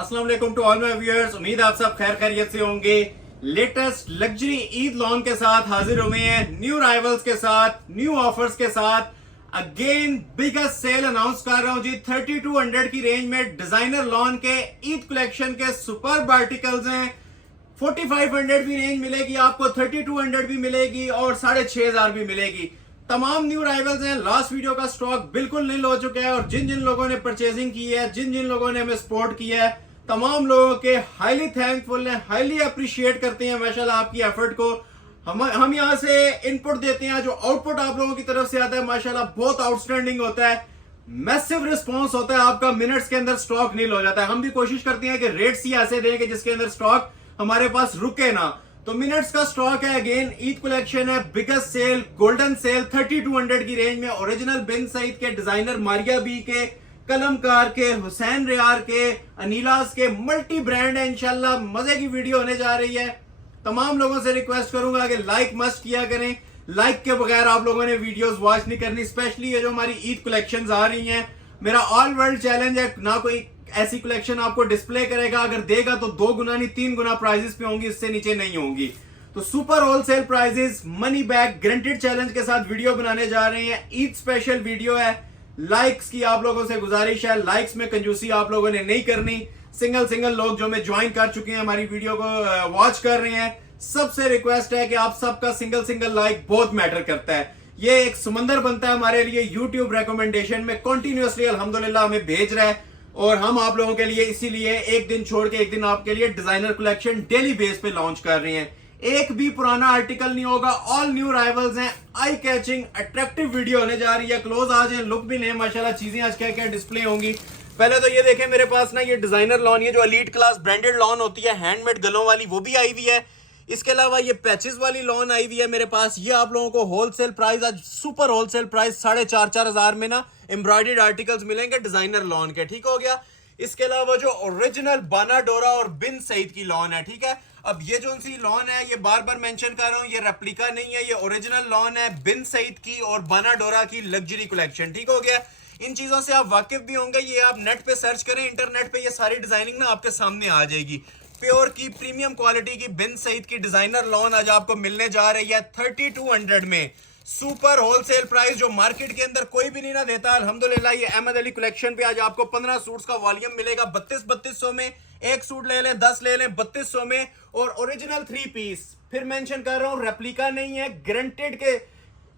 अस्सलाम वालेकुम to all my viewers. उम्मीद आप सब खैर खैरियत से होंगे। लेटेस्ट लग्जरी ईद लॉन के साथ हाजिर हुए हैं, न्यू राइवल्स के साथ, न्यू ऑफर्स के साथ। अगेन बिगेस्ट सेल अनाउंस कर रहा हूं जी। 3200 की रेंज में डिजाइनर लॉन के ईद कलेक्शन के सुपर आर्टिकल्स हैं। 4500 भी रेंज मिलेगी आपको, 3200 भी मिलेगी और 6500 भी मिलेगी। तमाम न्यू राइवल्स हैं। लास्ट वीडियो का स्टॉक बिल्कुल नील हो चुका है और जिन जिन लोगों ने परचेजिंग की है, जिन जिन लोगों ने हमें सपोर्ट किया है, तमाम लोगों के हाईली थैंकफुल हैं, हाईली अप्रिशिएट करते हैं माशाल्लाह आपकी एफर्ट को। हम यहाँ से इनपुट देते हैं, जो आउटपुट आप लोगों की तरफ से आता है माशाल्लाह बहुत आउटस्टैंडिंग होता है। मैसिव रिस्पॉन्स होता है आपका, मिनट्स के अंदर स्टॉक नील हो जाता है। हम भी कोशिश करते हैं कि रेट्स ही ऐसे दें कि जिसके अंदर स्टॉक हमारे पास रुके ना। तो मिनट्स का स्टॉक है। अगेन ईद कलेक्शन है, बिगेस्ट सेल, गोल्डन सेल, 3200 की रेंज में ओरिजिनल बिन सईद के, डिजाइनर मारिया बी के, कलमकार के, हुसैन रियार के, अनीलास के, मल्टी ब्रांड है। इंशाल्लाह मजे की वीडियो होने जा रही है। तमाम लोगों से रिक्वेस्ट करूंगा कि लाइक मस्ट किया करें। लाइक के बगैर आप लोगों ने वीडियोस वॉच नहीं करनी, स्पेशली ये जो हमारी ईद कलेक्शंस आ रही हैं। मेरा ऑल वर्ल्ड चैलेंज है, ना कोई ऐसी कलेक्शन आपको डिस्प्ले करेगा, अगर देगा तो 2 गुना नहीं 3 गुना प्राइजेस पे होंगी, इससे नीचे नहीं होंगी। तो super wholesale prices, money back guaranteed challenge के साथ वीडियो बनाने जा रहे हैं। ईद स्पेशल वीडियो है। लाइक्स की आप लोगों से गुजारिश है, लाइक्स में कंजूसी आप लोगों ने नहीं करनी। सिंगल लोग जो मैं ज्वाइन कर चुके हैं, हमारी वीडियो को वॉच कर रहे हैं, सबसे रिक्वेस्ट है कि आप सबका सिंगल लाइक बहुत मैटर करता है। ये एक समंदर बनता है हमारे लिए। यूट्यूब रिकमेंडेशन में कंटिन्यूअसली अल्हम्दुलिल्लाह हमें भेज रहा है और हम आप लोगों के लिए इसीलिए एक दिन छोड़ के एक दिन आपके लिए डिजाइनर कलेक्शन डेली बेस पे लॉन्च कर रहे हैं। एक भी पुराना आर्टिकल नहीं होगा, ऑल न्यू राइवल्स हैं। आई कैचिंग अट्रैक्टिव वीडियो होने जा रही है। क्लोज आ जाए, लुक भी लें माशाल्लाह। चीजें आज क्या क्या डिस्प्ले होंगी। पहले तो ये देखें मेरे पास ना, ये डिजाइनर लॉन, ये जो एलीट क्लास ब्रांडेड लॉन होती है हैंडमेड गलों वाली, वो भी आई हुई है। इसके अलावा ये पैचेस वाली लॉन आई हुई है मेरे पास। ये आप लोगों को होलसेल प्राइस, आज सुपर होलसेल प्राइस 4,500 में ना एम्ब्रॉयडर्ड आर्टिकल्स मिलेंगे डिजाइनर लॉन के। ठीक हो गया। इसके अलावा जो ओरिजिनल बाना डोरा और बिन सईद की लॉन है, ठीक है। अब ये जो सी लॉन है, ये बार बार मेंशन कर रहा हूं, ये रेप्लिका नहीं है, ये ओरिजिनल लॉन है बिन सईद की और बाना डोरा की लग्जरी कलेक्शन। ठीक हो गया। इन चीजों से आप वाकिफ भी होंगे। ये आप नेट पे सर्च करें, इंटरनेट पे ये सारी डिजाइनिंग ना आपके सामने आ जाएगी। प्योर की प्रीमियम क्वालिटी की बिन सईद की डिजाइनर लॉन आज आपको मिलने जा रही है 3200 में। सुपर होलसेल प्राइस जो मार्केट के अंदर कोई भी नहीं ना देता। अल्हम्दुलिल्लाह ये अहमद अली कलेक्शन पे आज आपको 15 सूट्स का वॉल्यूम मिलेगा 3200 में। एक सूट ले लें, 10 ले लें 3200 में। और ओरिजिनल 3 पीस, फिर मेंशन कर रहा हूं, रेप्लिका नहीं है, गारंटेड के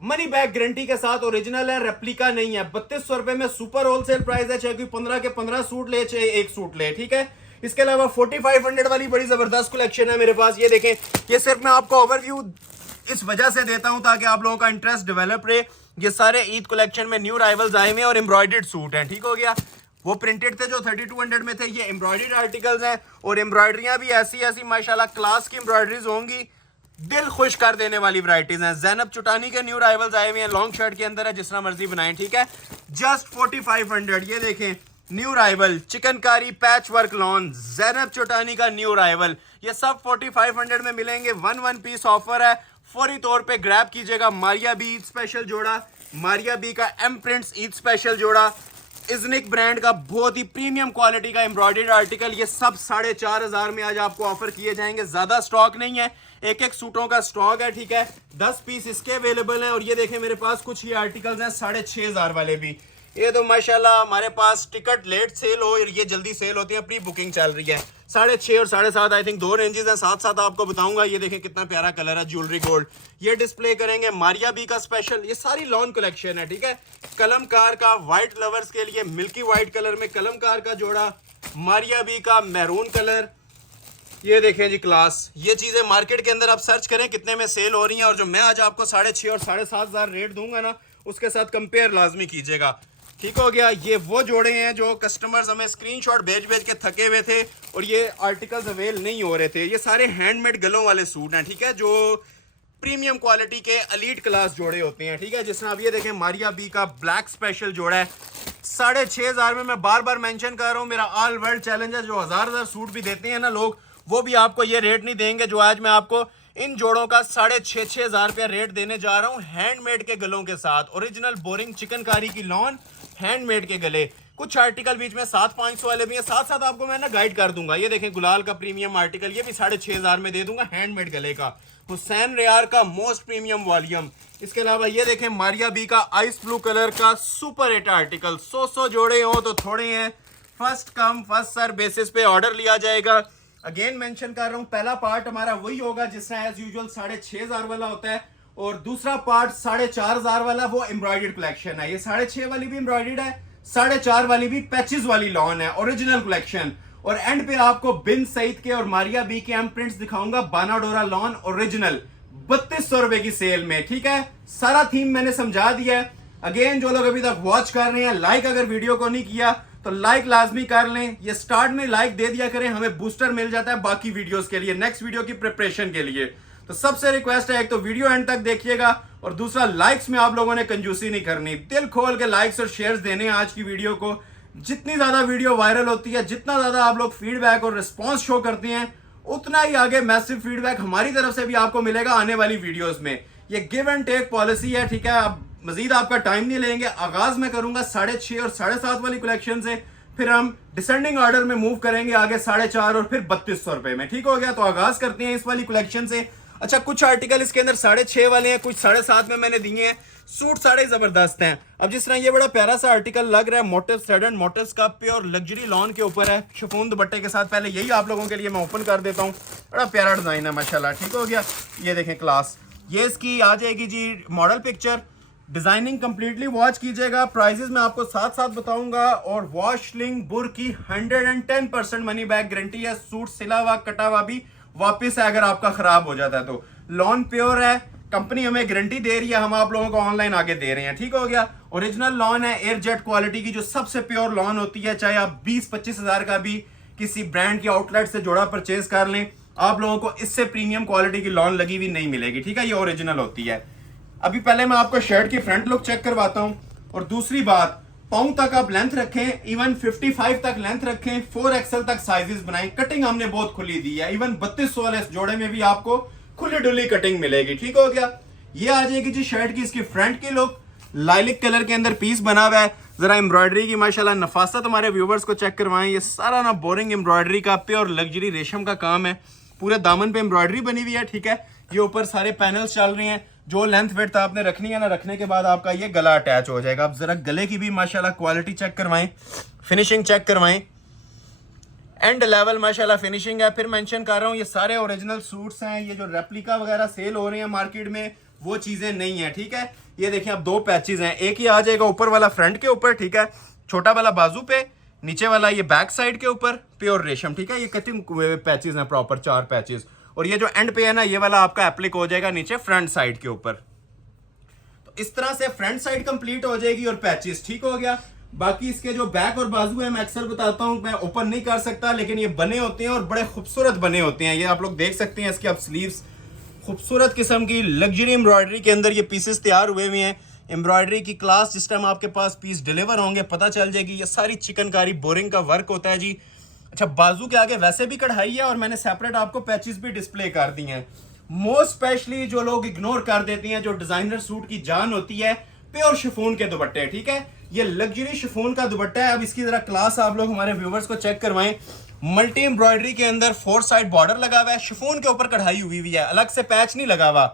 मनी बैक गारंटी के साथ ओरिजिनल है, रेप्लिका नहीं है। 3200 रुपए में सुपर होलसेल प्राइस है। चाहे कोई 15 के 15 सूट ले, चाहे एक सूट ले, ठीक है। इसके अलावा 4500 वाली बड़ी जबरदस्त कलेक्शन है मेरे पास। ये देखें, ये सिर्फ मैं आपको ओवरव्यू इस वजह से देता हूं ताकि आप लोगों का इंटरेस्ट डेवलप रहे। ये सारे ईद कलेक्शन में न्यू राइवल्स आए हुए हैं और एम्ब्रॉयडर्ड सूट हैं। ठीक हो गया। वो प्रिंटेड थे जो 3200 में थे, ये एम्ब्रॉयडर्ड आर्टिकल्स हैं और एम्ब्रॉयडरियां भी ऐसी ऐसी माशाल्लाह क्लास की एम्ब्रॉयडरीज होंगी, दिल खुश कर देने वाली वैरायटीज हैं। जैनब चुटानी के न्यू राइवल्स आए हुए हैं, लॉन्ग शर्ट के अंदर है, जिस तरह मर्जी बनाएं, ठीक है। जस्ट 4500। ये देखें new arrival chikankari patch work lawn, Zainab Chottani का न्यू राइवल, ये सब 4500 में मिलेंगे। 1 पीस ऑफर है, फौरी तौर पे ग्रैब कीजिएगा। मारिया बी ईद स्पेशल जोड़ा, मारिया बी का एम प्रिंट्स ईद स्पेशल जोड़ा, इजनिक ब्रांड का बहुत ही प्रीमियम क्वालिटी का एम्ब्रॉयडर्ड आर्टिकल, ये सब 4500 में आज आपको ऑफर किए जाएंगे। ज्यादा स्टॉक नहीं है, एक सूटों का स्टॉक है, ठीक है। 10 पीस इसके अवेलेबल हैं। और ये देखें मेरे पास कुछ ही आर्टिकल्स हैं 6500 वाले भी। ये तो माशाल्लाह हमारे पास टिकट लेट सेल हो और ये जल्दी सेल होती है, प्री बुकिंग चल रही है। 6.5 और 7.5 आई थिंक 2 रेंजेस हैं। साथ आपको बताऊंगा। ये देखें कितना प्यारा कलर है, ज्वेलरी गोल्ड। ये डिस्प्ले करेंगे मारिया बी का स्पेशल, ये सारी लॉन कलेक्शन है, ठीक है। कलमकार का व्हाइट लवर्स के लिए मिल्की व्हाइट कलर में कलमकार का जोड़ा, मारिया बी का मैरून कलर। ये देखें जी क्लास, ये चीजें मार्केट के अंदर आप सर्च करें कितने में सेल हो रही हैं। और जो मैं आज आपको 6.5 और 7.5 रेट दूंगा ना, उसके साथ कंपेयर लाजमी कीजिएगा। ठीक हो गया। ये वो जोड़े हैं जो कस्टमर्स हमें स्क्रीनशॉट भेज के थके हुए थे और ये आर्टिकल्स अवेल नहीं हो रहे थे। ये सारे हैंडमेड गलों वाले सूट हैं, ठीक है, जो प्रीमियम क्वालिटी के एलीट क्लास जोड़े होते हैं, ठीक है। जिसमें आप ये देखें मारिया बी का ब्लैक स्पेशल जोड़ा है 6500 में। मैं बार बार मेंशन कर रहा हूँ, मेरा ऑल वर्ल्ड चैलेंज है। जो हजार सूट भी देते हैं ना लोग, वो भी आपको ये रेट नहीं देंगे जो आज मैं आपको इन जोड़ों का 6,500 रुपया रेट देने जा रहा हूँ, हैंडमेड के गलों के साथ। ओरिजिनल बोरिंग चिकनकारी की लॉन, हैंडमेड के गले। कुछ आर्टिकल बीच में 7,500 वाले भी हैं, साथ साथ आपको मैं ना गाइड कर दूंगा। ये देखें गुलाल का प्रीमियम आर्टिकल, ये भी 6,500 में दे दूंगा, हैंडमेड गले का। हुसैन रेयार का मोस्ट प्रीमियम वॉल्यूम। इसके अलावा ये देखें मारिया बी का आइस ब्लू कलर का सुपर हिट आर्टिकल। 100 जोड़े हो तो थोड़े हैं, first come first serve basis पे ऑर्डर लिया जाएगा। अगेन मेंशन कर रहा हूं, पहला पार्ट हमारा वही होगा जिससे एज यूजुअल 6,500 वाला होता है, और दूसरा पार्ट 4,500 वाला वो एम्ब्रॉयडर्ड कलेक्शन है। ये 6,500 वाली भी एम्ब्रॉयडर्ड है, 4,500 वाली भी पैचेस वाली लॉन है, ओरिजिनल कलेक्शन। और एंड पे आपको बिन सईद के और मारिया बी के प्रिंट्स दिखाऊंगा, बानाडोरा लॉन ओरिजिनल 3,200 रुपए की सेल में। ठीक है, सारा थीम मैंने समझा दिया है। अगेन जो लोग अभी तक वॉच कर रहे हैं, लाइक अगर वीडियो को नहीं किया तो लाइक लाजमी कर लें। ये स्टार्ट में लाइक दे दिया करें, हमें बूस्टर मिल जाता है बाकी वीडियोस के लिए, नेक्स्ट वीडियो की प्रिपरेशन के लिए। तो सबसे रिक्वेस्ट है, एक तो वीडियो एंड तक देखिएगा, और दूसरा लाइक्स में आप लोगों ने कंजूसी नहीं करनी, दिल खोल के लाइक्स और शेयर्स देने हैं आज की वीडियो को। जितनी ज्यादा वीडियो वायरल होती है, जितना ज्यादा आप लोग फीडबैक और रिस्पॉन्स शो करते हैं, उतना ही आगे मैसिव फीडबैक हमारी तरफ से भी आपको मिलेगा आने वाली वीडियोस में। ये गिव एंड टेक पॉलिसी है, ठीक है। अब मजीद आपका टाइम नहीं लेंगे, आगाज मैं करूंगा 6,500 और 7,500 वाली कलेक्शन से, फिर हम डिसेंडिंग ऑर्डर में मूव करेंगे आगे 4,500 और फिर 3,200 रुपए में। ठीक हो गया, तो आगाज करते हैं इस वाली कलेक्शन से। अच्छा, कुछ आर्टिकल इसके अंदर 6,500 वाले हैं, कुछ 7,500 में मैंने दिए हैं। सूट साड़े जबरदस्त हैं। अब जिस तरह ये बड़ा प्यारा सा आर्टिकल लग रहा है, मोटिव सडन मोटिव्स का प्योर लग्जरी लॉन के ऊपर है, शिफॉन दुपट्टे के साथ। पहले यही आप लोगों के लिए मैं ओपन कर देता हूँ, बड़ा प्यारा डिजाइन है माशाल्लाह। ठीक हो गया, ये देखें क्लास, ये इसकी आ जाएगी जी model picture. Designing completely watch कीजिएगा, प्राइजेस मैं आपको साथ साथ बताऊंगा, और वॉशलिंग बुर की 110% मनी बैक गारंटी है। सूट सिला हुआ कटा हुआ भी वापस है अगर आपका खराब हो जाता है तो। लॉन प्योर है, कंपनी हमें गारंटी दे रही है, हम आप लोगों को ऑनलाइन आगे दे रहे हैं। ठीक हो गया, ओरिजिनल लॉन है, एयर जेट क्वालिटी की, जो सबसे प्योर लॉन होती है। चाहे आप 20-25 हजार का भी किसी ब्रांड के आउटलेट से जोड़ा परचेज कर लें, आप लोगों को इससे प्रीमियम क्वालिटी की लॉन लगी हुई नहीं मिलेगी। ठीक है, ये ओरिजिनल होती है। अभी पहले मैं आपको शर्ट की फ्रंट लुक चेक करवाता हूं, और दूसरी बात, पाउं तक आप लेंथ रखें, इवन 55 तक लेंथ रखें, 4XL तक साइजेस बनाएं। कटिंग हमने बहुत खुली दी है, इवन 3,200 वाले जोड़े में भी आपको खुली डुली कटिंग मिलेगी। ठीक हो गया, ये आ जाएगी जी शर्ट की इसकी फ्रंट की लुक। लाइलिक कलर के अंदर पीस बना हुआ है, जरा एम्ब्रॉयडरी की माशाल्लाह नफासत हमारे व्यूवर्स को चेक करवाएं। ये सारा ना बोरिंग एम्ब्रॉयडरी का प्योर लग्जरी रेशम का काम है, पूरे दामन पे एम्ब्रॉयडरी बनी हुई है। ठीक है, ये ऊपर सारे पैनल्स चल रहे हैं। जो लेंथ वेट आपने रखनी है ना, रखने के बाद आपका ये गला अटैच हो जाएगा। अब जरा गले की भी माशाल्लाह क्वालिटी चेक करवाएं, फिनिशिंग चेक करवाएं, एंड लेवल माशाल्लाह फिनिशिंग है। फिर मेंशन कर रहा हूं, ये सारे ओरिजिनल सूट्स हैं। ये जो रेप्लिका वगैरह सेल हो रहे हैं मार्केट में, वो चीजें नहीं है। ठीक है, ये देखिए अब 2 पैचेस हैं, एक ही आ जाएगा ऊपर वाला फ्रंट के ऊपर, ठीक है, छोटा वाला बाजू पे, नीचे वाला ये बैक साइड के ऊपर प्योर रेशम। ठीक है, ये कटिंग पैचेस हैं प्रॉपर 4 पैचेस, और ये जो एंड पे है ना, ये वाला आपका एप्लिक हो जाएगा नीचे फ्रंट साइड के ऊपर। तो इस तरह से फ्रंट साइड कंप्लीट हो जाएगी और पैचेस। ठीक हो गया, बाकी इसके जो बैक और बाजू है मैं अक्सर बताता हूं, मैं ओपन नहीं कर सकता, लेकिन ये बने होते हैं और बड़े खूबसूरत बने होते हैं। ये आप लोग देख सकते हैं, इसके आप स्लीव्स खूबसूरत किस्म की लग्जरी एम्ब्रॉयडरी के अंदर ये पीसेस तैयार हुए हुए हैं। एम्ब्रॉयडरी की क्लास जिस टाइम आपके पास पीस डिलीवर होंगे पता चल जाएगी। ये सारी चिकनकारी बोरिंग का वर्क होता है जी। अच्छा, बाजू के आगे वैसे भी कढ़ाई है, और मैंने सेपरेट आपको पैचेस भी डिस्प्ले कर दिए हैं। मोस्ट स्पेशली जो लोग इग्नोर कर देते हैं, जो डिजाइनर सूट की जान होती है, प्योर शिफॉन के दुपट्टे। ठीक है, ये लग्जरी शिफॉन का दुपट्टा है। अब इसकी जरा क्लास आप लोग हमारे व्यूवर्स को चेक करवाएं। मल्टी एम्ब्रॉयडरी के अंदर 4 साइड बॉर्डर लगा हुआ है, शिफॉन के ऊपर कढ़ाई हुई हुई है, अलग से पैच नहीं लगा हुआ।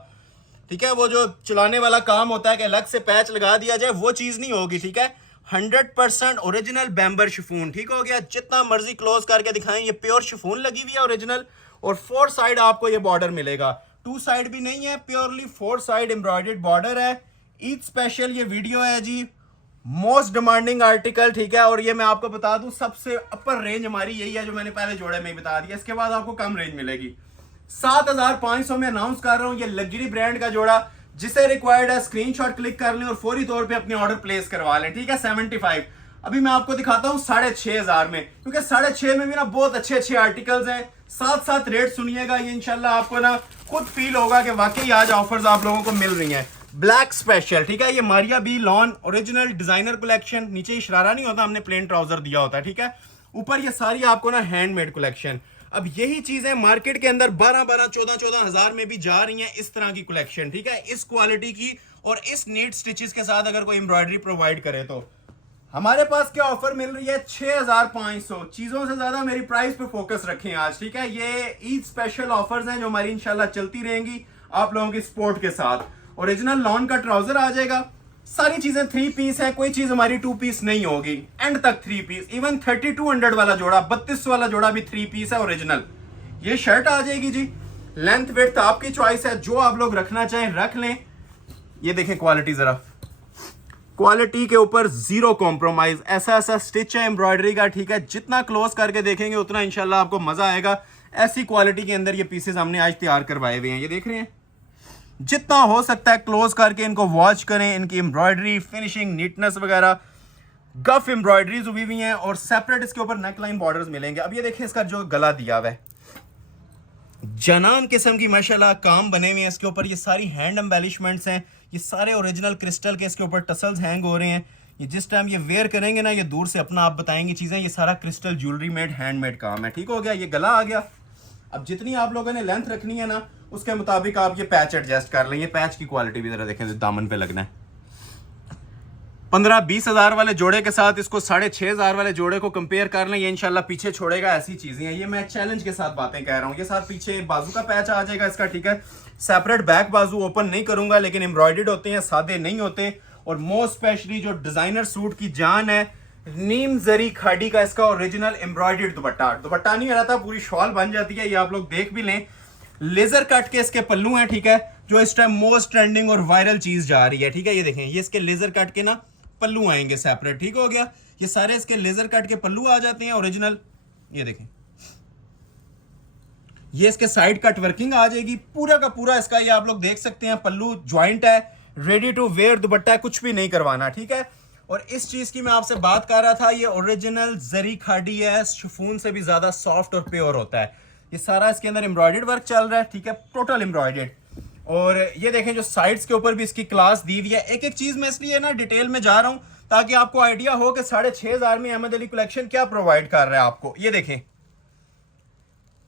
ठीक है, वो जो चलाने वाला काम होता है कि अलग से पैच लगा दिया जाए, वो चीज नहीं होगी। ठीक है, 100% ओरिजिनल बैम्बर शिफॉन। ठीक हो गया, जितना मर्जी क्लोज करके दिखाएं, ये प्योर शिफॉन लगी हुई है ओरिजिनल, और 4 साइड आपको ये बॉर्डर मिलेगा। 2 साइड भी नहीं है, प्योरली 4 साइड एम्ब्रॉयडर्ड बॉर्डर है। ईद स्पेशल ये वीडियो है जी, मोस्ट डिमांडिंग आर्टिकल। ठीक है, और ये मैं आपको बता दूं, सबसे अपर रेंज हमारी यही है, जो मैंने पहले जोड़े में बता दिया। इसके बाद आपको कम रेंज मिलेगी। 7,500 में अनाउंस कर रहा हूं, ये लग्जरी ब्रांड का जोड़ा। जिसे रिक्वायर्ड है स्क्रीनशॉट क्लिक कर लें और फौरी तौर पे अपने ऑर्डर प्लेस करवा लें। ठीक है, 75। अभी मैं आपको दिखाता हूं 6,500 में, क्योंकि 6,500 में भी ना बहुत अच्छे अच्छे आर्टिकल्स हैं। साथ साथ रेट सुनिएगा, ये इंशाल्लाह आपको ना खुद फील होगा कि वाकई आज ऑफर्स आप लोगों को मिल रही हैं। Black special. ठीक है, ये Maria B lawn original designer collection. नीचे ही शरारा नहीं होता, हमने प्लेन ट्राउजर दिया होता है। ठीक है, ऊपर ये सारी आपको ना हैंडमेड कलेक्शन। अब यही चीजें मार्केट के अंदर 12-12, 14-14 हजार में भी जा रही हैं, इस तरह की कलेक्शन। ठीक है, इस क्वालिटी की और इस नीट स्टिचेस के साथ अगर कोई एम्ब्रॉयडरी प्रोवाइड करे तो हमारे पास क्या ऑफर मिल रही है 6500। चीजों से ज्यादा मेरी प्राइस पे फोकस रखें आज, ठीक है। ये ईद स्पेशल ऑफर्स हैं जो हमारी इंशाल्लाह चलती रहेंगी आप लोगों की सपोर्ट के साथ। ओरिजिनल लॉन का ट्राउजर आ जाएगा, सारी चीजें 3 पीस है, कोई चीज हमारी 2 पीस नहीं होगी, एंड तक 3 पीस। इवन 3200 वाला जोड़ा, 32 वाला जोड़ा भी 3 पीस है ओरिजिनल। ये शर्ट आ जाएगी जी, लेंथ विड्थ आपकी चॉइस है, जो आप लोग रखना चाहें रख लें। ये देखें क्वालिटी, जरा क्वालिटी के ऊपर जीरो कॉम्प्रोमाइज, ऐसा ऐसा स्टिच है एम्ब्रॉयडरी का, ठीक है। जितना क्लोज करके देखेंगे उतना इंशाल्लाह आपको मजा आएगा। ऐसी क्वालिटी के अंदर ये पीसेस हमने आज तैयार करवाए हुए हैं, ये देख रहे हैं। जितना हो सकता है क्लोज करके इनको वॉच करें, इनकी एम्ब्रॉयडरी, फिनिशिंग, नीटनेस वगैरह, गफ एम्ब्रॉयडरीज हुई हुई हैं और सेपरेट इसके ऊपर नेकलाइन बॉर्डर्स मिलेंगे। अब ये देखें इसका जो गला दिया हुआ है, जनान किस्म की माशाल्लाह काम बने हुए हैं इसके ऊपर। ये सारी हैंड एम्बेलिशमेंट्स हैं, ये सारे ओरिजिनल क्रिस्टल के इसके ऊपर टसल्स हैंग हो रहे हैं। ये जिस टाइम ये वेयर करेंगे ना, ये दूर से अपना आप बताएंगे चीजें, ये सारा क्रिस्टल ज्वेलरी मेड हैंडमेड काम है, ठीक हो गया। ये गला आ गया। अब जितनी आप लोगों ने लेंथ रखनी है ना, उसके मुताबिक आप ये पैच एडजस्ट कर लेंगे। पैच की क्वालिटी भी जरा देखें, दामन पे लगना है। 15-20 हज़ार वाले जोड़े के साथ इसको 6500 वाले जोड़े को कंपेयर कर लें, ये इंशाल्लाह पीछे छोड़ेगा। ऐसी चीजें हैं, ये मैं चैलेंज के साथ बातें कह रहा हूँ। ये साथ पीछे बाजू का पैच आ जाएगा इसका, ठीक है। सेपरेट बैक बाजू ओपन नहीं करूंगा, लेकिन एम्ब्रॉयडर्ड होते हैं, सादे नहीं होते। और मोस्ट स्पेशली जो डिजाइनर सूट की जान है, नीम जरी खाड़ी का इसका ओरिजिनल एम्ब्रॉयडर्ड दुपट्टा। दुपट्टा नहीं रहता, पूरी शॉल बन जाती है। ये आप लोग देख भी लें, लेजर कट के इसके पल्लू हैं, ठीक है, जो इस टाइम मोस्ट ट्रेंडिंग और वायरल चीज जा रही है, ठीक है। ये देखें, ये इसके लेजर कट के ना पल्लू आएंगे सेपरेट, ठीक हो गया। ये सारे इसके लेजर कट के पल्लू आ जाते हैं ओरिजिनल। ये देखें, ये इसके साइड कट वर्किंग आ जाएगी, पूरा का पूरा इसका ये आप लोग देख सकते हैं। पल्लू ज्वाइंट है, रेडी टू वेयर दुपट्टा है, कुछ भी नहीं करवाना, ठीक है। और इस चीज की मैं आपसे बात कर रहा था, ये ओरिजिनल जरी खाड़ी है, शिफॉन से भी ज्यादा सॉफ्ट और प्योर होता है। ये सारा इसके अंदर एम्ब्रॉयडर्ड वर्क चल रहा है, ठीक है, टोटल एम्ब्रॉयडर्ड। और ये देखें जो साइड्स के ऊपर भी इसकी क्लास दी हुई है। एक एक चीज मैं इसलिए ना डिटेल में जा रहा हूं ताकि आपको आइडिया हो कि 6500 में अहमद अली कलेक्शन क्या प्रोवाइड कर रहा है आपको। ये देखें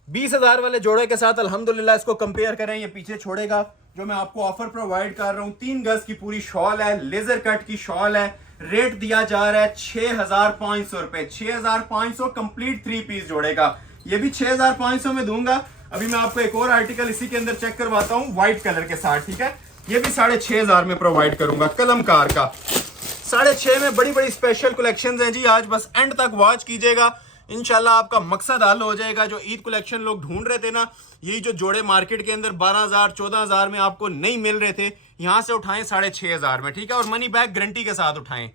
20,000 वाले जोड़े के साथ अल्हम्दुलिल्लाह इसको कंपेयर करें, ये पीछे छोड़ेगा। जो मैं आपको ऑफर प्रोवाइड कर रहा हूं, 3 गज की पूरी शॉल है, लेजर कट की शॉल है। रेट दिया जा रहा है 6500 रुपए, 6500 कंप्लीट 3 पीस जोड़ेगा। ये भी 6500 में दूंगा। अभी मैं आपको एक और आर्टिकल इसी के अंदर चेक करवाता हूं व्हाइट कलर के साथ, ठीक है। ये भी 6500 में प्रोवाइड करूंगा, कलमकार का। 6.5 में बड़ी बड़ी स्पेशल कलेक्शंस हैं जी। आज बस एंड तक वॉच कीजिएगा, इंशाल्लाह आपका मकसद हल हो जाएगा। जो ईद कलेक्शन लोग ढूंढ रहे थे ना, यही जो जोड़े मार्केट के अंदर 12,000 14,000 में आपको नहीं मिल रहे थे, यहां से उठाएं 6500 में, ठीक है। और मनी बैक गारंटी के साथ उठाएं।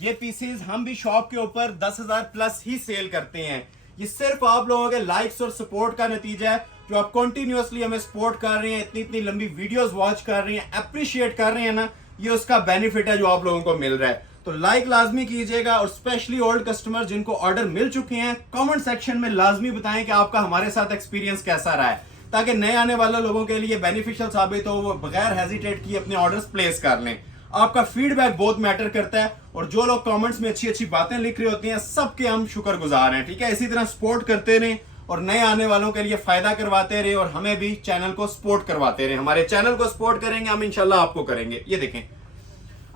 ये पीसेस हम भी शॉप के ऊपर 10,000 प्लस ही सेल करते हैं। ये सिर्फ आप लोगों के लाइक्स और सपोर्ट का नतीजा है, जो आप कंटिन्यूअसली हमें सपोर्ट कर रहे हैं, इतनी इतनी लंबी वीडियोस वॉच कर रहे हैं, अप्रिशिएट कर रहे हैं ना, ये उसका बेनिफिट है जो आप लोगों को मिल रहा है। तो लाइक लाजमी कीजिएगा। और स्पेशली ओल्ड कस्टमर जिनको ऑर्डर मिल चुके हैं, कमेंट सेक्शन में लाजमी बताएं कि आपका हमारे साथ एक्सपीरियंस कैसा रहा है, ताकि नए आने वाले लोगों के लिए बेनिफिशियल साबित हो, वो बगैर हेजिटेट किए अपने ऑर्डर्स प्लेस कर लें। आपका फीडबैक बहुत मैटर करता है। और जो लोग कमेंट्स में अच्छी अच्छी बातें लिख रहे होते हैं, सबके हम शुक्रगुजार हैं, ठीक है। इसी तरह सपोर्ट करते रहें और नए आने वालों के लिए फायदा करवाते रहे, और हमें भी चैनल को सपोर्ट करवाते रहे। हमारे चैनल को सपोर्ट करेंगे हम, इंशाल्लाह आपको करेंगे। ये देखें,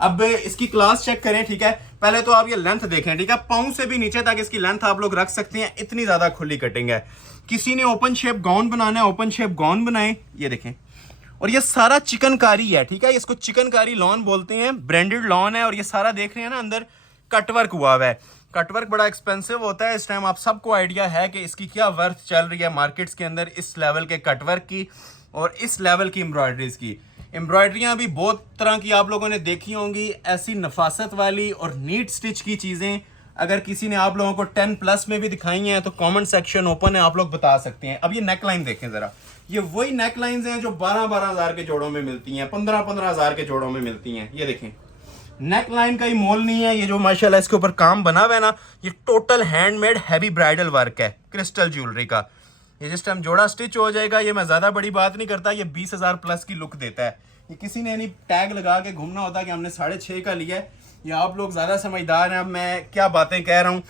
अब इसकी क्लास चेक करें, ठीक है। पहले तो आप ये लेंथ देखें, ठीक है। पाँव से भी नीचे तक इसकी लेंथ आप लोग रख सकते हैं, इतनी ज्यादा खुली कटिंग है। किसी ने ओपन शेप गाउन बनाना है, ओपन शेप गाउन बनाए। ये देखें, और ये सारा चिकनकारी है, ठीक है। इसको चिकनकारी लॉन बोलते हैं, ब्रांडेड लॉन है। और ये सारा देख रहे हैं ना, अंदर कटवर्क हुआ हुआ है। कटवर्क बड़ा एक्सपेंसिव होता है। इस टाइम आप सबको आइडिया है कि इसकी क्या वर्थ चल रही है मार्केट्स के अंदर, इस लेवल के कटवर्क की और इस लेवल की एम्ब्रॉयडरीज की। एम्ब्रॉयडरियाँ भी बहुत तरह की आप लोगों ने देखी होंगी, ऐसी नफासत वाली और नीट स्टिच की चीज़ें। अगर किसी ने आप लोगों को 10+ में भी दिखाई हैं तो कमेंट सेक्शन ओपन है, आप लोग बता सकते हैं। अब ये नेकलाइन देखें ज़रा, ये वही नेकलाइंस हैं जो 12-12 हज़ार के जोड़ों में मिलती हैं, 15-15 हज़ार के जोड़ों में मिलती हैं। ये देखें, नेकलाइन का ही मोल नहीं है। ये जो माशाल्लाह इसके ऊपर काम बना हुआ है ना, ये total handmade heavy bridal work है, क्रिस्टल ज्वेलरी का। ये जिस टाइम जोड़ा स्टिच हो जाएगा, ये मैं ज्यादा बड़ी बात नहीं करता, ये 20,000 प्लस की लुक देता है। ये किसी ने नहीं टैग लगा के घूमना होता कि हमने 6.5 का लिया है। ये आप लोग ज्यादा समझदार हैं, अब मैं क्या बातें कह रहा हूँ।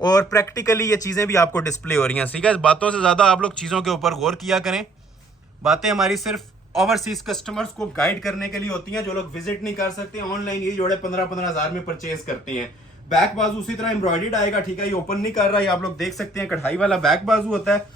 और प्रैक्टिकली ये चीजें भी आपको डिस्प्ले हो रही हैं, ठीक है। बातों से ज्यादा आप लोग चीजों के ऊपर गौर किया करें। बातें हमारी सिर्फ ओवरसीज कस्टमर्स को गाइड करने के लिए होती हैं, जो लोग विजिट नहीं कर सकते। ऑनलाइन ये जोड़े 15-15 हज़ार में परचेज करते हैं। बैक बाजू उसी तरह एम्ब्रॉयडर्ड आएगा, ठीक है, ये ओपन नहीं कर रहा, ये आप लोग देख सकते हैं कढ़ाई वाला बैक बाजू होता है।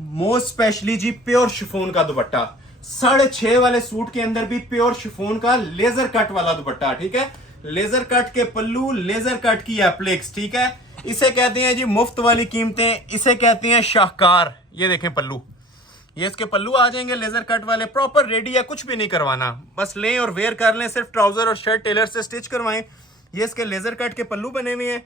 मोस्ट स्पेशली जी प्योर शिफॉन का दुपट्टा, 6.5 वाले सूट के अंदर भी प्योर शिफॉन का लेजर कट वाला दुपट्टा, ठीक है, लेजर कट के पल्लू, लेजर कट की एप्लिक्स, ठीक है, इसे कहते हैं जी मुफ्त वाली कीमतें, इसे कहते हैं शाहकार। ये देखें पल्लू, ये इसके पल्लू आ जाएंगे लेजर कट वाले, प्रॉपर रेडी है, कुछ भी नहीं करवाना, बस लें और वेयर कर लें, सिर्फ ट्राउजर और शर्ट टेलर से स्टिच करवाएं। ये इसके लेजर कट के पल्लू बने हुए हैं,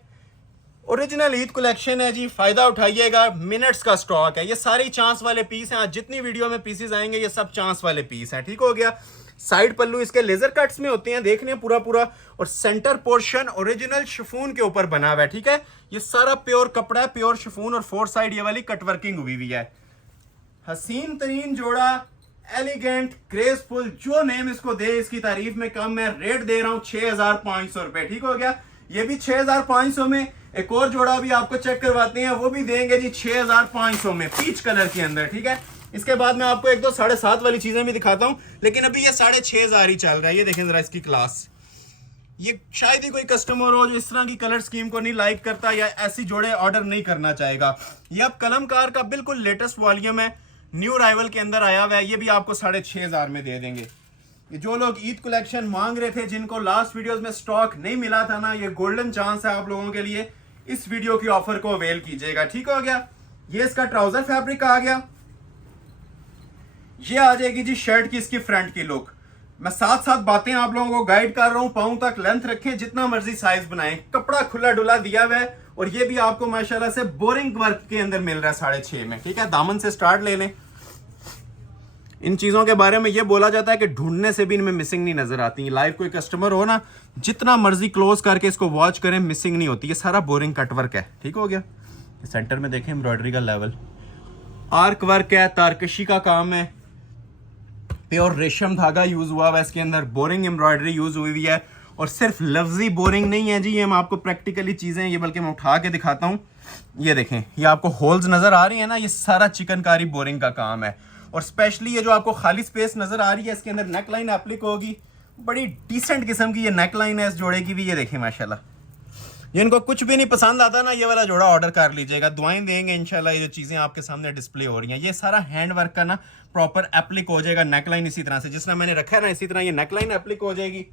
ओरिजिनल ईद कलेक्शन है जी, फायदा उठाइएगा, मिनट्स का स्टॉक है, ये सारी चांस वाले पीस हैं, आज जितनी वीडियो में पीसेस आएंगे ये सब चांस वाले पीस हैं, ठीक हो गया। साइड पल्लू इसके लेजर कट्स में होते हैं, देखने पूरा पूरा, और सेंटर पोर्शन ओरिजिनल शिफॉन के ऊपर बना हुआ है, ठीक है, ये सारा प्योर कपड़ा है, प्योर शिफॉन, और 4 साइड ये वाली कटवर्किंग हुई हुई है। हसीन तरीन जोड़ा, एलिगेंट, ग्रेसफुल, जो नेम इसको दे इसकी तारीफ में कम है। रेट दे रहा हूं 6500 रुपए, ठीक हो गया। ये भी 6500 में। एक और जोड़ा भी आपको चेक करवाते हैं, वो भी देंगे जी 6500 में, पीच कलर के अंदर, ठीक है। इसके बाद मैं आपको 1-2 7.5 वाली चीजें भी दिखाता हूं, लेकिन अभी ये 6500 ही चल रहा है। ये देखें जरा इसकी क्लास, ये शायद ही कोई कस्टमर हो जो इस तरह की कलर स्कीम को नहीं लाइक करता या ऐसी जोड़े ऑर्डर नहीं करना चाहेगा। ये अब कलमकार का बिल्कुल लेटेस्ट वॉल्यूम है, न्यू राइवल के अंदर आया हुआ है, ये भी आपको 6500 में दे देंगे। ये जो लोग ईद कलेक्शन मांग रहे थे, जिनको लास्ट वीडियोस में स्टॉक नहीं मिला था ना, ये गोल्डन चांस है आप लोगों के लिए, इस वीडियो की ऑफर को अवेल कीजिएगा, ठीक हो गया। ये इसका ट्राउजर फैब्रिक आ गया। ये आ जाएगी जी शर्ट की इसकी फ्रंट की लुक। मैं साथ साथ बातें आप लोगों को गाइड कर रहा हूं, पाँव तक लेंथ रखें, जितना मर्जी साइज बनाएं, कपड़ा खुला डुला दिया हुआ है, और ये भी आपको माशाल्लाह से बोरिंग वर्क के अंदर मिल रहा है 6.5 में, ठीक है। दामन से स्टार्ट ले लें। इन चीजों के बारे में ये बोला जाता है कि ढूंढने से भी इनमें मिसिंग नहीं नजर आती। लाइव कोई कस्टमर हो ना, जितना मर्जी क्लोज करके इसको वॉच करें, मिसिंग नहीं होती। ये सारा बोरिंग कटवर्क है, ठीक हो गया। सेंटर में देखें एम्ब्रॉयडरी का लेवल, आर्क वर्क है, तारकशी का काम है, प्योर रेशम धागा यूज हुआ है इसके अंदर, बोरिंग एम्ब्रॉयडरी यूज हुई हुई है, और सिर्फ लफ्जी बोरिंग नहीं है जी, ये मैं आपको प्रैक्टिकली चीजें, ये बल्कि मैं उठा के दिखाता हूँ। ये देखें, ये आपको होल्स नजर आ रही है ना, ये सारा चिकनकारी बोरिंग का काम है। और स्पेशली ये जो आपको खाली स्पेस नजर आ रही है, इसके अंदर नेक लाइन एप्लिक होगी, बड़ी डिसेंट किस्म की ये नेक लाइन है इस जोड़े की भी। ये देखें माशाल्लाह, जिनको कुछ भी नहीं पसंद आता ना, ये वाला जोड़ा ऑर्डर कर लीजिएगा, दुआएं देंगे इंशाल्लाह। ये जो चीजें आपके सामने डिस्प्ले हो रही हैं, ये सारा हैंड वर्क का ना प्रॉपर एप्लिक हो जाएगा। नेकलाइन इसी तरह से, जिस तरह मैंने रखा है ना, इसी तरह ये नेकलाइन एप्लिक हो जाएगी।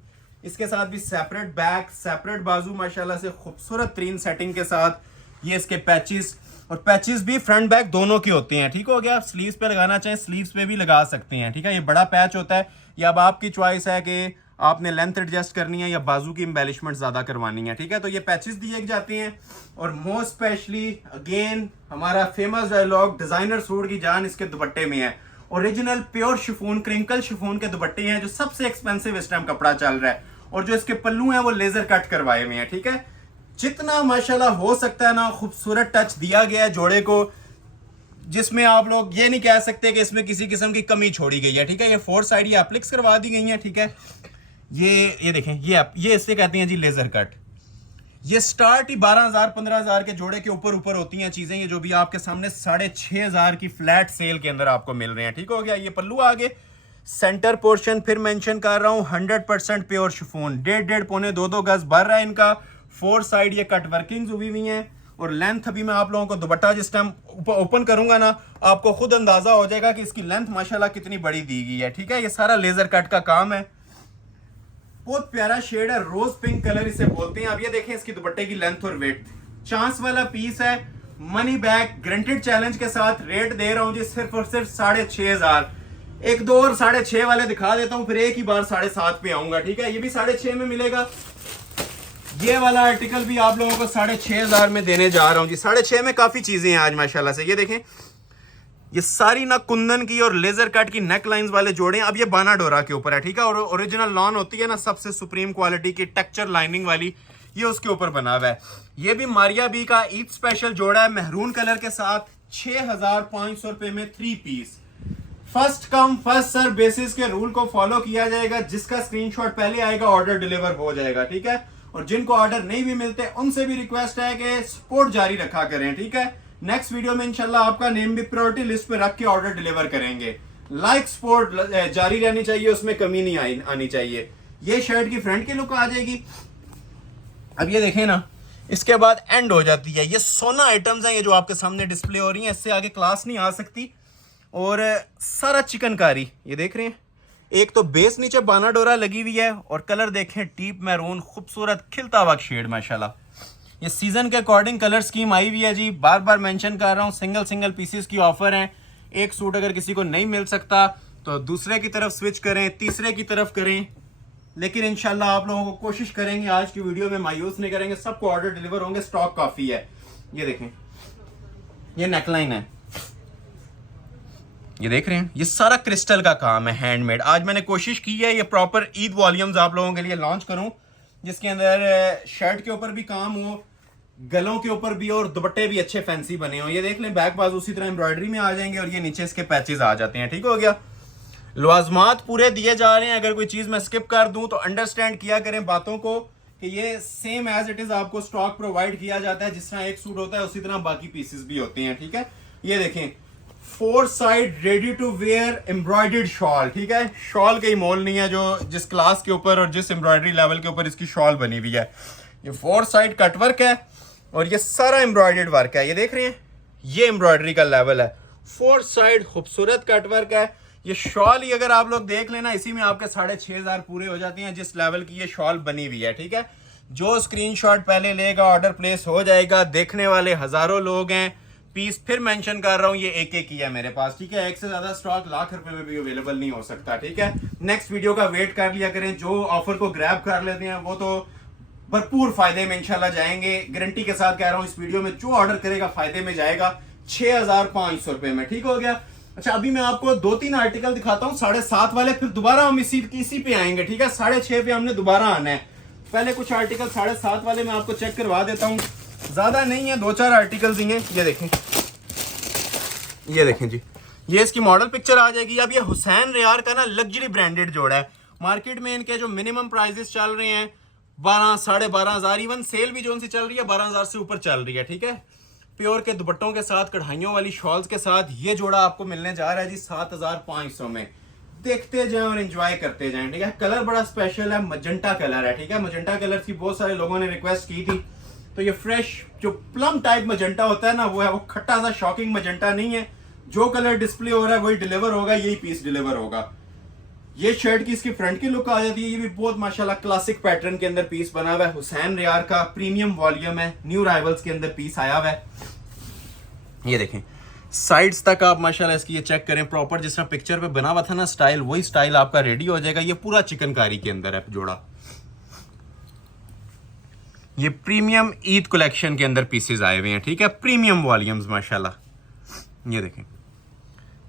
इसके साथ भी सेपरेट बैक, सेपरेट बाजू, माशाल्लाह से खूबसूरत 3 सेटिंग के साथ। ये इसके पैचेस, और पैचेस भी फ्रंट बैक दोनों के होते हैं, ठीक हो गया। स्लीव्स पे लगाना चाहें स्लीव्स पे भी लगा सकते हैं, ठीक है। ये बड़ा पैच होता है, या अब आपकी चॉइस है कि आपने लेंथ एडजस्ट करनी है या बाजू की एम्बेलिशमेंट ज्यादा करवानी है, ठीक है। तो ये पैचेस दिए जाते हैं। और मोस्ट स्पेशली अगेन हमारा फेमस डायलॉग, डिजाइनर सूट की जान इसके दुपट्टे में है। Original pure chiffon, crinkle chiffon के दुपट्टे हैं, जो सबसे एक्सपेंसिव इस टाइम कपड़ा चल रहा है। और जो इसके पल्लू हैं वो लेजर कट करवाए हुए हैं, ठीक है। जितना माशाल्लाह हो सकता है ना, खूबसूरत टच दिया गया है जोड़े को, जिसमें आप लोग ये नहीं कह सकते कि इसमें किसी किस्म की कमी छोड़ी गई है, ठीक है। ये 4 साइड ये एप्लिक्स करवा दी गई हैं, ठीक है। ये देखें, ये इससे कहते हैं जी लेजर कट। ये स्टार्ट ही 12,000-15,000 के जोड़े के ऊपर होती हैं चीजें, ये जो भी आपके सामने 6,500 की फ्लैट सेल के अंदर आपको मिल रहे हैं, ठीक हो गया। ये पल्लू आगे, सेंटर पोर्शन फिर मेंशन कर रहा हूं 100% प्योर शिफॉन, 1.5 पौने 2 गज भर रहा है इनका। 4 साइड ये कट वर्किंग हुई हुई हैं। और लेंथ अभी मैं आप लोगों को दुपट्टा जिस टाइम ओपन करूंगा ना, आपको खुद अंदाजा हो जाएगा कि इसकी लेंथ माशाल्लाह कितनी बड़ी दी गई है, ठीक है। ये सारा लेजर कट का काम है। बहुत प्यारा शेड है, रोज पिंक कलर इसे बोलते हैं। अब ये देखें इसकी दुपट्टे की लेंथ और वेट, चांस वाला पीस है, मनी बैक गारंटेड चैलेंज के साथ। रेट दे रहा हूं जी सिर्फ और सिर्फ 6500। 1-2 और 6.5 वाले दिखा देता हूं, फिर एक ही बार 7.5 पे आऊंगा, ठीक है। ये भी 6.5 में मिलेगा। ये वाला आर्टिकल भी आप लोगों को 6500 में देने जा रहा हूं जी। 6.5 में काफी चीजें हैं आज माशाल्लाह से। ये देखें, ये सारी ना कुंदन की और लेजर कट की नेक लाइंस वाले जोड़े हैं। अब ये बाना डोरा के ऊपर है, ठीक है। और ओरिजिनल लॉन होती है ना, सबसे सुप्रीम क्वालिटी की टेक्सचर लाइनिंग वाली, ये उसके ऊपर बना हुआ है। ये भी मारिया बी का ईद स्पेशल जोड़ा है, मेहरून कलर के साथ, 6500 रुपए में 3 piece. First come first serve basis के रूल को फॉलो किया जाएगा। जिसका स्क्रीनशॉट पहले आएगा ऑर्डर डिलीवर हो जाएगा, ठीक है। और जिनको ऑर्डर नहीं भी मिलते उनसे भी रिक्वेस्ट है कि सपोर्ट जारी रखा करें, ठीक है। नेक्स्ट वीडियो में इंशाल्लाह आपका नेम भी प्रायोरिटी लिस्ट पे रख के ऑर्डर डिलीवर करेंगे। लाइक सपोर्ट जारी रहनी चाहिए, उसमें कमी नहीं आनी चाहिए। ये शर्ट की फ्रंट की लुक आ जाएगी। अब ये देखें ना, इसके बाद एंड हो जाती है। ये सोना आइटम्स हैं ये जो आपके सामने डिस्प्ले हो रही हैं, इससे आगे क्लास नहीं आ सकती। और सारा चिकनकारी ये देख रहे हैं, एक तो बेस नीचे बाना डोरा लगी हुई है और कलर देखें डीप मैरून, खूबसूरत खिलता हुआ शेड माशाल्लाह। ये सीजन के अकॉर्डिंग कलर स्कीम आई हुई है जी। बार बार मेंशन कर रहा हूँ, सिंगल सिंगल पीसेस की ऑफर है। एक सूट अगर किसी को नहीं मिल सकता तो दूसरे की तरफ स्विच करें, तीसरे की तरफ करें, लेकिन इंशाल्लाह आप लोगों को कोशिश करेंगे, आज की वीडियो में मायूस नहीं करेंगे, सबको ऑर्डर डिलीवर होंगे। स्टॉक काफी है। ये देखें, ये नेकलाइन है, ये देख रहे हैं, ये सारा क्रिस्टल का काम है, हैंडमेड। आज मैंने कोशिश की है ये प्रॉपर ईद वॉल्यूम्स आप लोगों के लिए लॉन्च करूं, जिसके अंदर शर्ट के ऊपर भी काम हो, गलों के ऊपर भी और दुपट्टे भी अच्छे फैंसी बने हो। ये देख लें, बैक बाजू उसी तरह एम्ब्रॉयडरी में आ जाएंगे और ये नीचे इसके पैचेस आ जाते हैं। ठीक हो गया। लवाजमात पूरे दिए जा रहे हैं। अगर कोई चीज मैं स्किप कर दूं तो अंडरस्टैंड किया करें बातों को कि ये सेम एज इट इज आपको स्टॉक प्रोवाइड किया जाता है। जिस तरह एक सूट होता है उसी तरह बाकी पीसेस भी होते हैं। ठीक है, ये देखें, 4 side ready to wear embroidered shawl. ठीक है, शॉल का ही मोल नहीं है जो जिस क्लास के ऊपर और जिस एम्ब्रॉयडरी लेवल के ऊपर इसकी शॉल बनी हुई है। ये 4 साइड कटवर्क है और ये सारा एम्ब्रॉयडर्ड वर्क है। ये देख रहे हैं, ये एम्ब्रॉयडरी का लेवल है, 4 साइड खूबसूरत कटवर्क है। ये शॉल ही अगर आप लोग देख लेना, इसी में आपके 6,500 पूरे हो जाते हैं जिस लेवल की ये शॉल बनी हुई है। ठीक है, जो स्क्रीनशॉट पहले लेगा ऑर्डर प्लेस हो जाएगा। देखने वाले हजारों लोग हैं। पीस फिर मेंशन कर रहा हूँ, ये एक ही है मेरे पास। ठीक है, एक से ज्यादा स्टॉक लाख रुपए में भी अवेलेबल नहीं हो सकता। ठीक है, नेक्स्ट वीडियो का वेट कर लिया करें। जो ऑफर को ग्रैब कर लेते हैं वो तो भरपूर फायदे में इंशाल्लाह जाएंगे। गारंटी के साथ कह रहा हूँ, इस वीडियो में जो ऑर्डर करेगा फायदे में जाएगा 6,500 रुपए में। ठीक हो गया। अच्छा, अभी मैं आपको 2-3 आर्टिकल दिखाता हूँ, 7.5 वाले, फिर दोबारा हम इसी पे आएंगे। ठीक है, 6.5 पे हमने दोबारा आना है। पहले कुछ आर्टिकल 7.5 वाले मैं आपको चेक करवा देता हूँ, ज्यादा नहीं है, 2-4 आर्टिकल्स ही हैं। ये देखें, ये देखें जी, ये इसकी मॉडल पिक्चर आ जाएगी। अब ये हुसैन रियार का ना लग्जरी ब्रांडेड जोड़ा है। मार्केट में इनके जो मिनिमम प्राइसेस चल रहे हैं 12,500 इवन सेल भी जो सी चल रही है 12,000 से ऊपर चल रही है। ठीक है, प्योर के दुपट्टों के साथ, कढ़ाइयों वाली शॉल्स के साथ ये जोड़ा आपको मिलने जा रहा है जी 7,500 में। देखते जाएं और एंजॉय करते जाएं। ठीक है, कलर बड़ा स्पेशल है, मजेंटा कलर है। ठीक है, मजेंटा कलर की बहुत सारे लोगों ने रिक्वेस्ट की थी, तो ये फ्रेश जो प्लम टाइप मजेंटा होता है ना, वो है, वो खट्टा सा शॉकिंग मजेंटा नहीं है। जो कलर डिस्प्ले हो रहा है वही डिलीवर होगा, यही पीस डिलीवर होगा। ये शर्ट की इसकी फ्रंट की लुक आ जाती है। ये भी बहुत माशाल्लाह क्लासिक पैटर्न के अंदर पीस बना हुआ है। हुसैन रियार का प्रीमियम वॉल्यूम है, न्यू राइवल्स के अंदर पीस आया हुआ है। ये देखें, साइड्स तक आप माशाल्लाह इसकी ये चेक करें, प्रॉपर जिस तरह पिक्चर पे बना हुआ था ना स्टाइल, वही स्टाइल आपका रेडी हो जाएगा। ये पूरा चिकनकारी के अंदर है जोड़ा। ये प्रीमियम ईद कलेक्शन के अंदर पीसेस आए हुए हैं। ठीक है, प्रीमियम वॉल्यूम्स माशाल्लाह। ये देखें,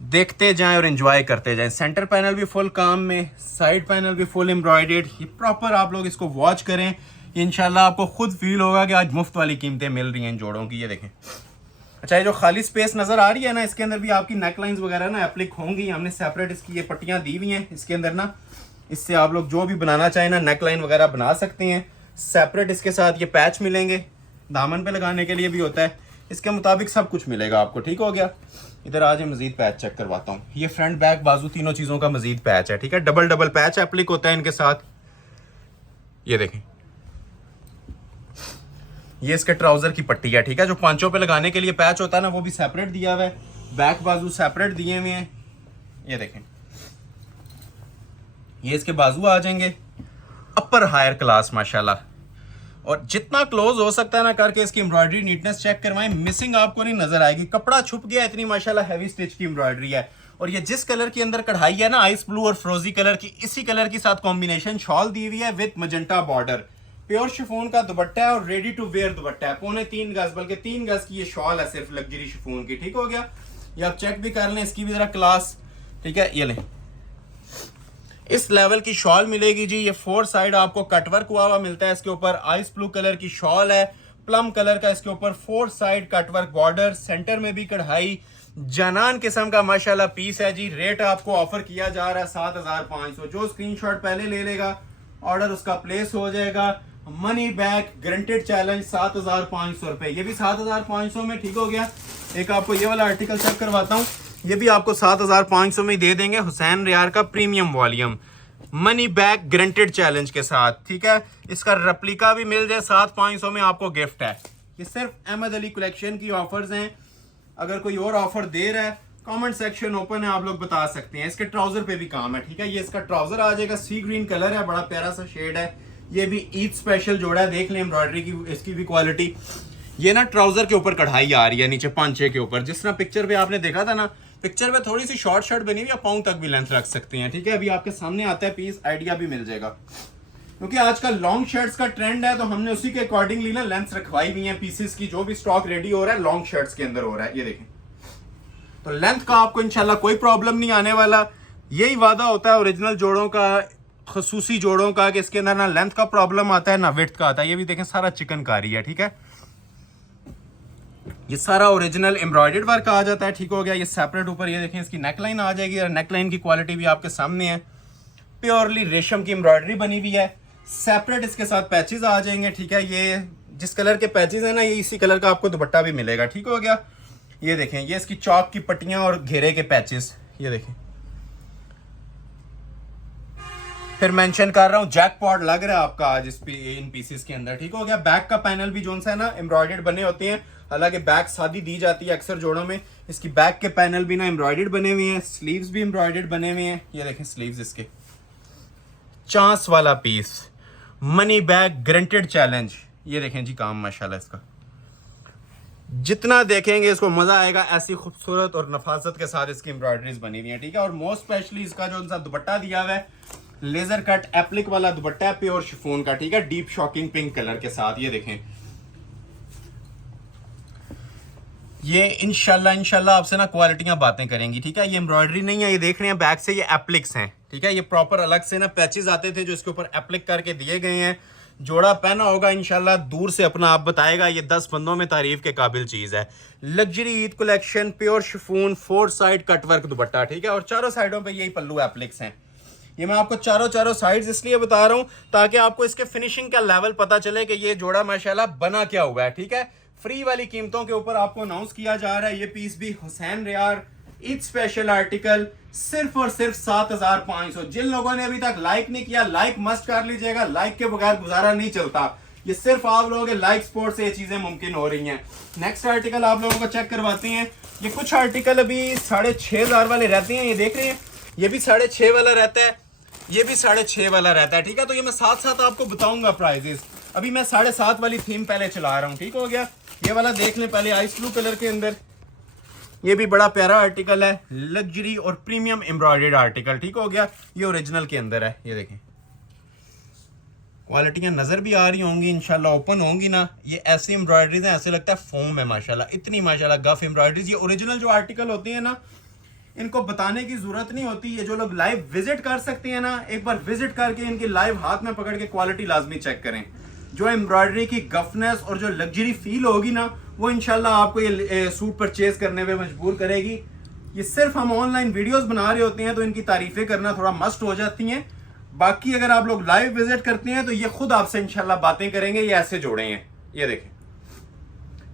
देखते जाएं और एंजॉय करते जाएं। सेंटर पैनल भी फुल काम में, साइड पैनल भी फुल एम्ब्रॉयडर्ड। ये प्रॉपर आप लोग इसको वॉच करें, इंशाल्लाह आपको खुद फील होगा कि आज मुफ्त वाली कीमतें मिल रही हैं इन जोड़ों की। ये देखें। अच्छा, ये जो खाली स्पेस नजर आ रही है ना, इसके अंदर भी आपकी नेकलाइंस वगैरह ना एप्लिक होंगी। हमने सेपरेट इसकी ये पट्टियां दी हुई हैं इसके अंदर ना, इससे आप लोग जो भी बनाना चाहें ना नेकलाइन वगैरह बना सकते हैं। सेपरेट इसके साथ ये पैच मिलेंगे, दामन पे लगाने के लिए भी होता है। इसके मुताबिक सब कुछ मिलेगा आपको। ठीक हो गया। इधर आज मजीद पैच चेक करवाता हूँ। ये फ्रंट बैक बाजू तीनों चीजों का मजीद पैच है। ठीक है, डबल पैच एप्लिक होता है इनके साथ। ये देखें, ये इसके ट्राउजर की पट्टी है। ठीक है, जो पांचों पे लगाने के लिए पैच होता है ना, वो भी सेपरेट दिया हुआ है। बैक बाजू सेपरेट दिए हुए हैं। ये देखें, ये इसके बाजू आ जाएंगे। अपर हायर क्लास माशाल्लाह। और जितना क्लोज हो सकता है ना करके इसकी एम्ब्रॉयडरी नीटनेस चेक करवाएं, मिसिंग आपको नहीं नजर आएगी। कपड़ा छुप गया, इतनी माशाल्लाह हैवी स्टिच की एम्ब्रॉयडरी है। और ये जिस कलर के अंदर कढ़ाई है ना, आइस ब्लू और फ्रोजी कलर की, इसी कलर के साथ कॉम्बिनेशन शॉल दी हुई है with magenta border. Pure chiffon का दुपट्टा है और रेडी टू वेयर दुपट्टा है। 3.25 गज, बल्कि 3 गज की ये शॉल है सिर्फ लग्जरी शिफॉन की। ठीक हो गया। ये आप चेक भी कर लें, इसकी भी जरा क्लास। ठीक है, ये लें, इस लेवल की शॉल मिलेगी जी। ये 4 साइड आपको कटवर्क हुआ मिलता है इसके ऊपर। आइस ब्लू कलर की शॉल है, प्लम कलर का इसके ऊपर 4 साइड कटवर्क बॉर्डर, सेंटर में भी कढ़ाई। जनान किस्म का माशाल्लाह पीस है जी। रेट आपको ऑफर किया जा रहा है 7,500। जो स्क्रीनशॉट पहले ले लेगा ऑर्डर उसका प्लेस हो जाएगा। मनी बैक गारंटेड चैलेंज 7,500 रुपए। ये भी 7,500 में। ठीक हो गया। एक आपको ये वाला आर्टिकल चेक करवाता हूँ, ये भी आपको 7,500 में ही दे देंगे। हुसैन रियार का premium volume, money back guaranteed challenge के साथ, ठीक है। इसका रेप्लिका भी मिल जाए 7,500 में, आपको गिफ्ट है। ये सिर्फ अहमद अली कलेक्शन की ऑफर्स हैं। अगर कोई और ऑफर दे रहा है, कमेंट सेक्शन ओपन है, आप लोग बता सकते हैं। इसके ट्राउजर पे भी काम है, ठीक है। ये इसका ट्राउजर आ जाएगा, सी ग्रीन कलर है, बड़ा प्यारा सा शेड है। ये भी ईद स्पेशल जोड़ा है, देख लें एम्ब्रॉयडरी की इसकी भी क्वालिटी। ये ना ट्राउजर के ऊपर कढ़ाई आ रही है नीचे पांचे के ऊपर, जिस तरह पिक्चर पे आपने देखा था ना, पिक्चर पे थोड़ी सी शॉर्ट शर्ट बनी हुई है, पाँव तक भी लेंथ रख सकते हैं, ठीक है। अभी आपके सामने आता है पीस, आइडिया भी मिल जाएगा। क्योंकि आजकल लॉन्ग शर्ट्स का ट्रेंड है, तो हमने उसी के अकॉर्डिंगली ना लेंथ रखवाई हुई है पीसेस की। जो भी स्टॉक रेडी हो रहा है लॉन्ग शर्ट्स के अंदर हो रहा है, ये देखें। तो लेंथ का आपको इंशाल्लाह कोई प्रॉब्लम नहीं आने वाला। यही वादा होता है ओरिजिनल जोड़ों का, खसूसी जोड़ों का, कि इसके अंदर ना लेंथ का प्रॉब्लम आता है ना विड्थ का आता है। ये भी देखें सारा चिकनकारी है, ठीक है। ये सारा ओरिजिनल एम्ब्रॉयडर्ड वर्क आ जाता है, ठीक हो गया। ये सेपरेट ऊपर ये देखें इसकी नेकलाइन आ जाएगी, और नेकलाइन की क्वालिटी भी आपके सामने है। प्योरली रेशम की एम्ब्रॉयडरी बनी हुई है। सेपरेट इसके साथ पैचेस आ जाएंगे, ठीक है। ये जिस कलर के पैचेस है ना, ये इसी कलर का आपको दुपट्टा भी मिलेगा, ठीक हो गया। ये देखें, ये इसकी चौक की पट्टियां और घेरे के पैचेस, ये देखें। फिर मेंशन कर रहा हूँ, जैकपॉट लग रहा है आपका आज इन पीसेस के अंदर, ठीक हो गया। बैक का पैनल भी जो है ना एम्ब्रॉयडर्ड बने होते हैं, हालांकि बैक सादी दी जाती है अक्सर जोड़ों में। इसकी बैक के पैनल भी ना एम्ब्रॉयडर्ड बने हुए हैं, स्लीव्स भी एम्ब्रॉयडर्ड बने हुए हैं। ये देखें स्लीव्स इसके, चांस वाला piece, money back guaranteed challenge. ये देखें जी काम माशाल्लाह इसका, जितना देखेंगे इसको मजा आएगा। ऐसी खूबसूरत और नफासत के साथ इसकी एम्ब्रॉयडरीज बनी हुई है, ठीक है। और मोस्ट स्पेशली इसका जो उनका दुपट्टा दिया हुआ है, लेजर कट एप्लिक वाला दुपट्टा है, प्योर शिफॉन का, ठीक है। डीप शॉकिंग पिंक कलर के साथ, ये देखें। ये इंशाल्लाह आपसे ना क्वालिटियां बातें करेंगी, ठीक है। ये एम्ब्रॉयडरी नहीं है, ये देख रहे हैं बैक से ये एप्लिक्स हैं, ठीक है। ये प्रॉपर अलग से ना पैचेस आते थे जो इसके ऊपर एप्लिक करके दिए गए हैं। जोड़ा पहना होगा इंशाल्लाह दूर से अपना आप बताएगा, ये 10 बंदों में तारीफ के काबिल चीज है। Luxury Eid collection, pure chiffon, 4 side cutwork दुपट्टा, ठीक है। और चारों साइडों पे यही पल्लू एप्लिक्स हैं। ये मैं आपको चारों साइड्स इसलिए बता रहा हूं ताकि आपको इसके फिनिशिंग का लेवल पता चले कि ये जोड़ा माशाल्लाह बना क्या हुआ है, ठीक है। फ्री वाली कीमतों के ऊपर आपको अनाउंस किया जा रहा है। ये पीस भी हुसैन रियार ईद स्पेशल आर्टिकल, सिर्फ और सिर्फ 7,500। जिन लोगों ने अभी तक लाइक नहीं किया, लाइक मस्ट कर लीजिएगा, लाइक के बगैर गुजारा नहीं चलता। ये सिर्फ आप लोगों के लाइक सपोर्ट से ये चीजें मुमकिन हो रही हैं। नेक्स्ट आर्टिकल आप लोगों को चेक करवाते हैं। ये कुछ आर्टिकल अभी 6,500 वाले रहते हैं, ये देख रहे हैं। ये भी 6,500 वाला रहता है, ये भी 6,500 वाला रहता है, ठीक है। तो ये मैं साथ साथ आपको बताऊंगा प्राइजेस। अभी मैं 7,500 वाली थीम पहले चला रहा हूँ, ठीक हो गया। ये वाला देख लें पहले, आइस ब्लू कलर के अंदर। ये भी बड़ा प्यारा आर्टिकल है, लग्जरी और प्रीमियम एम्ब्रॉयडर्ड आर्टिकल, ठीक हो गया। ये ओरिजिनल के अंदर है, ये देखें। क्वालिटियां नजर भी आ रही होंगी इंशाल्लाह, ओपन होंगी ना। ये ऐसी एम्ब्रॉयडरीज हैं, ऐसे लगता है फोम है माशाल्लाह, इतनी माशाल्लाह गफ एम्ब्रॉयडरीज। ये ओरिजिनल जो आर्टिकल होते हैं ना, इनको बताने की जरूरत नहीं होती। ये जो लोग लाइव विजिट कर सकते हैं ना, एक बार विजिट करके इनकी लाइव हाथ में पकड़ के क्वालिटी लाजमी चेक करें। जो एम्ब्रॉयडरी की गफनेस और जो लग्जरी फील होगी ना, वो इंशाल्लाह आपको ये सूट परचेज करने में मजबूर करेगी। ये सिर्फ हम ऑनलाइन वीडियोस बना रहे होते हैं तो इनकी तारीफें करना थोड़ा मस्ट हो जाती हैं। बाकी अगर आप लोग लाइव विजिट करते हैं तो ये खुद आपसे इंशाल्लाह बातें करेंगे। ये ऐसे जोड़े हैं, ये देखें,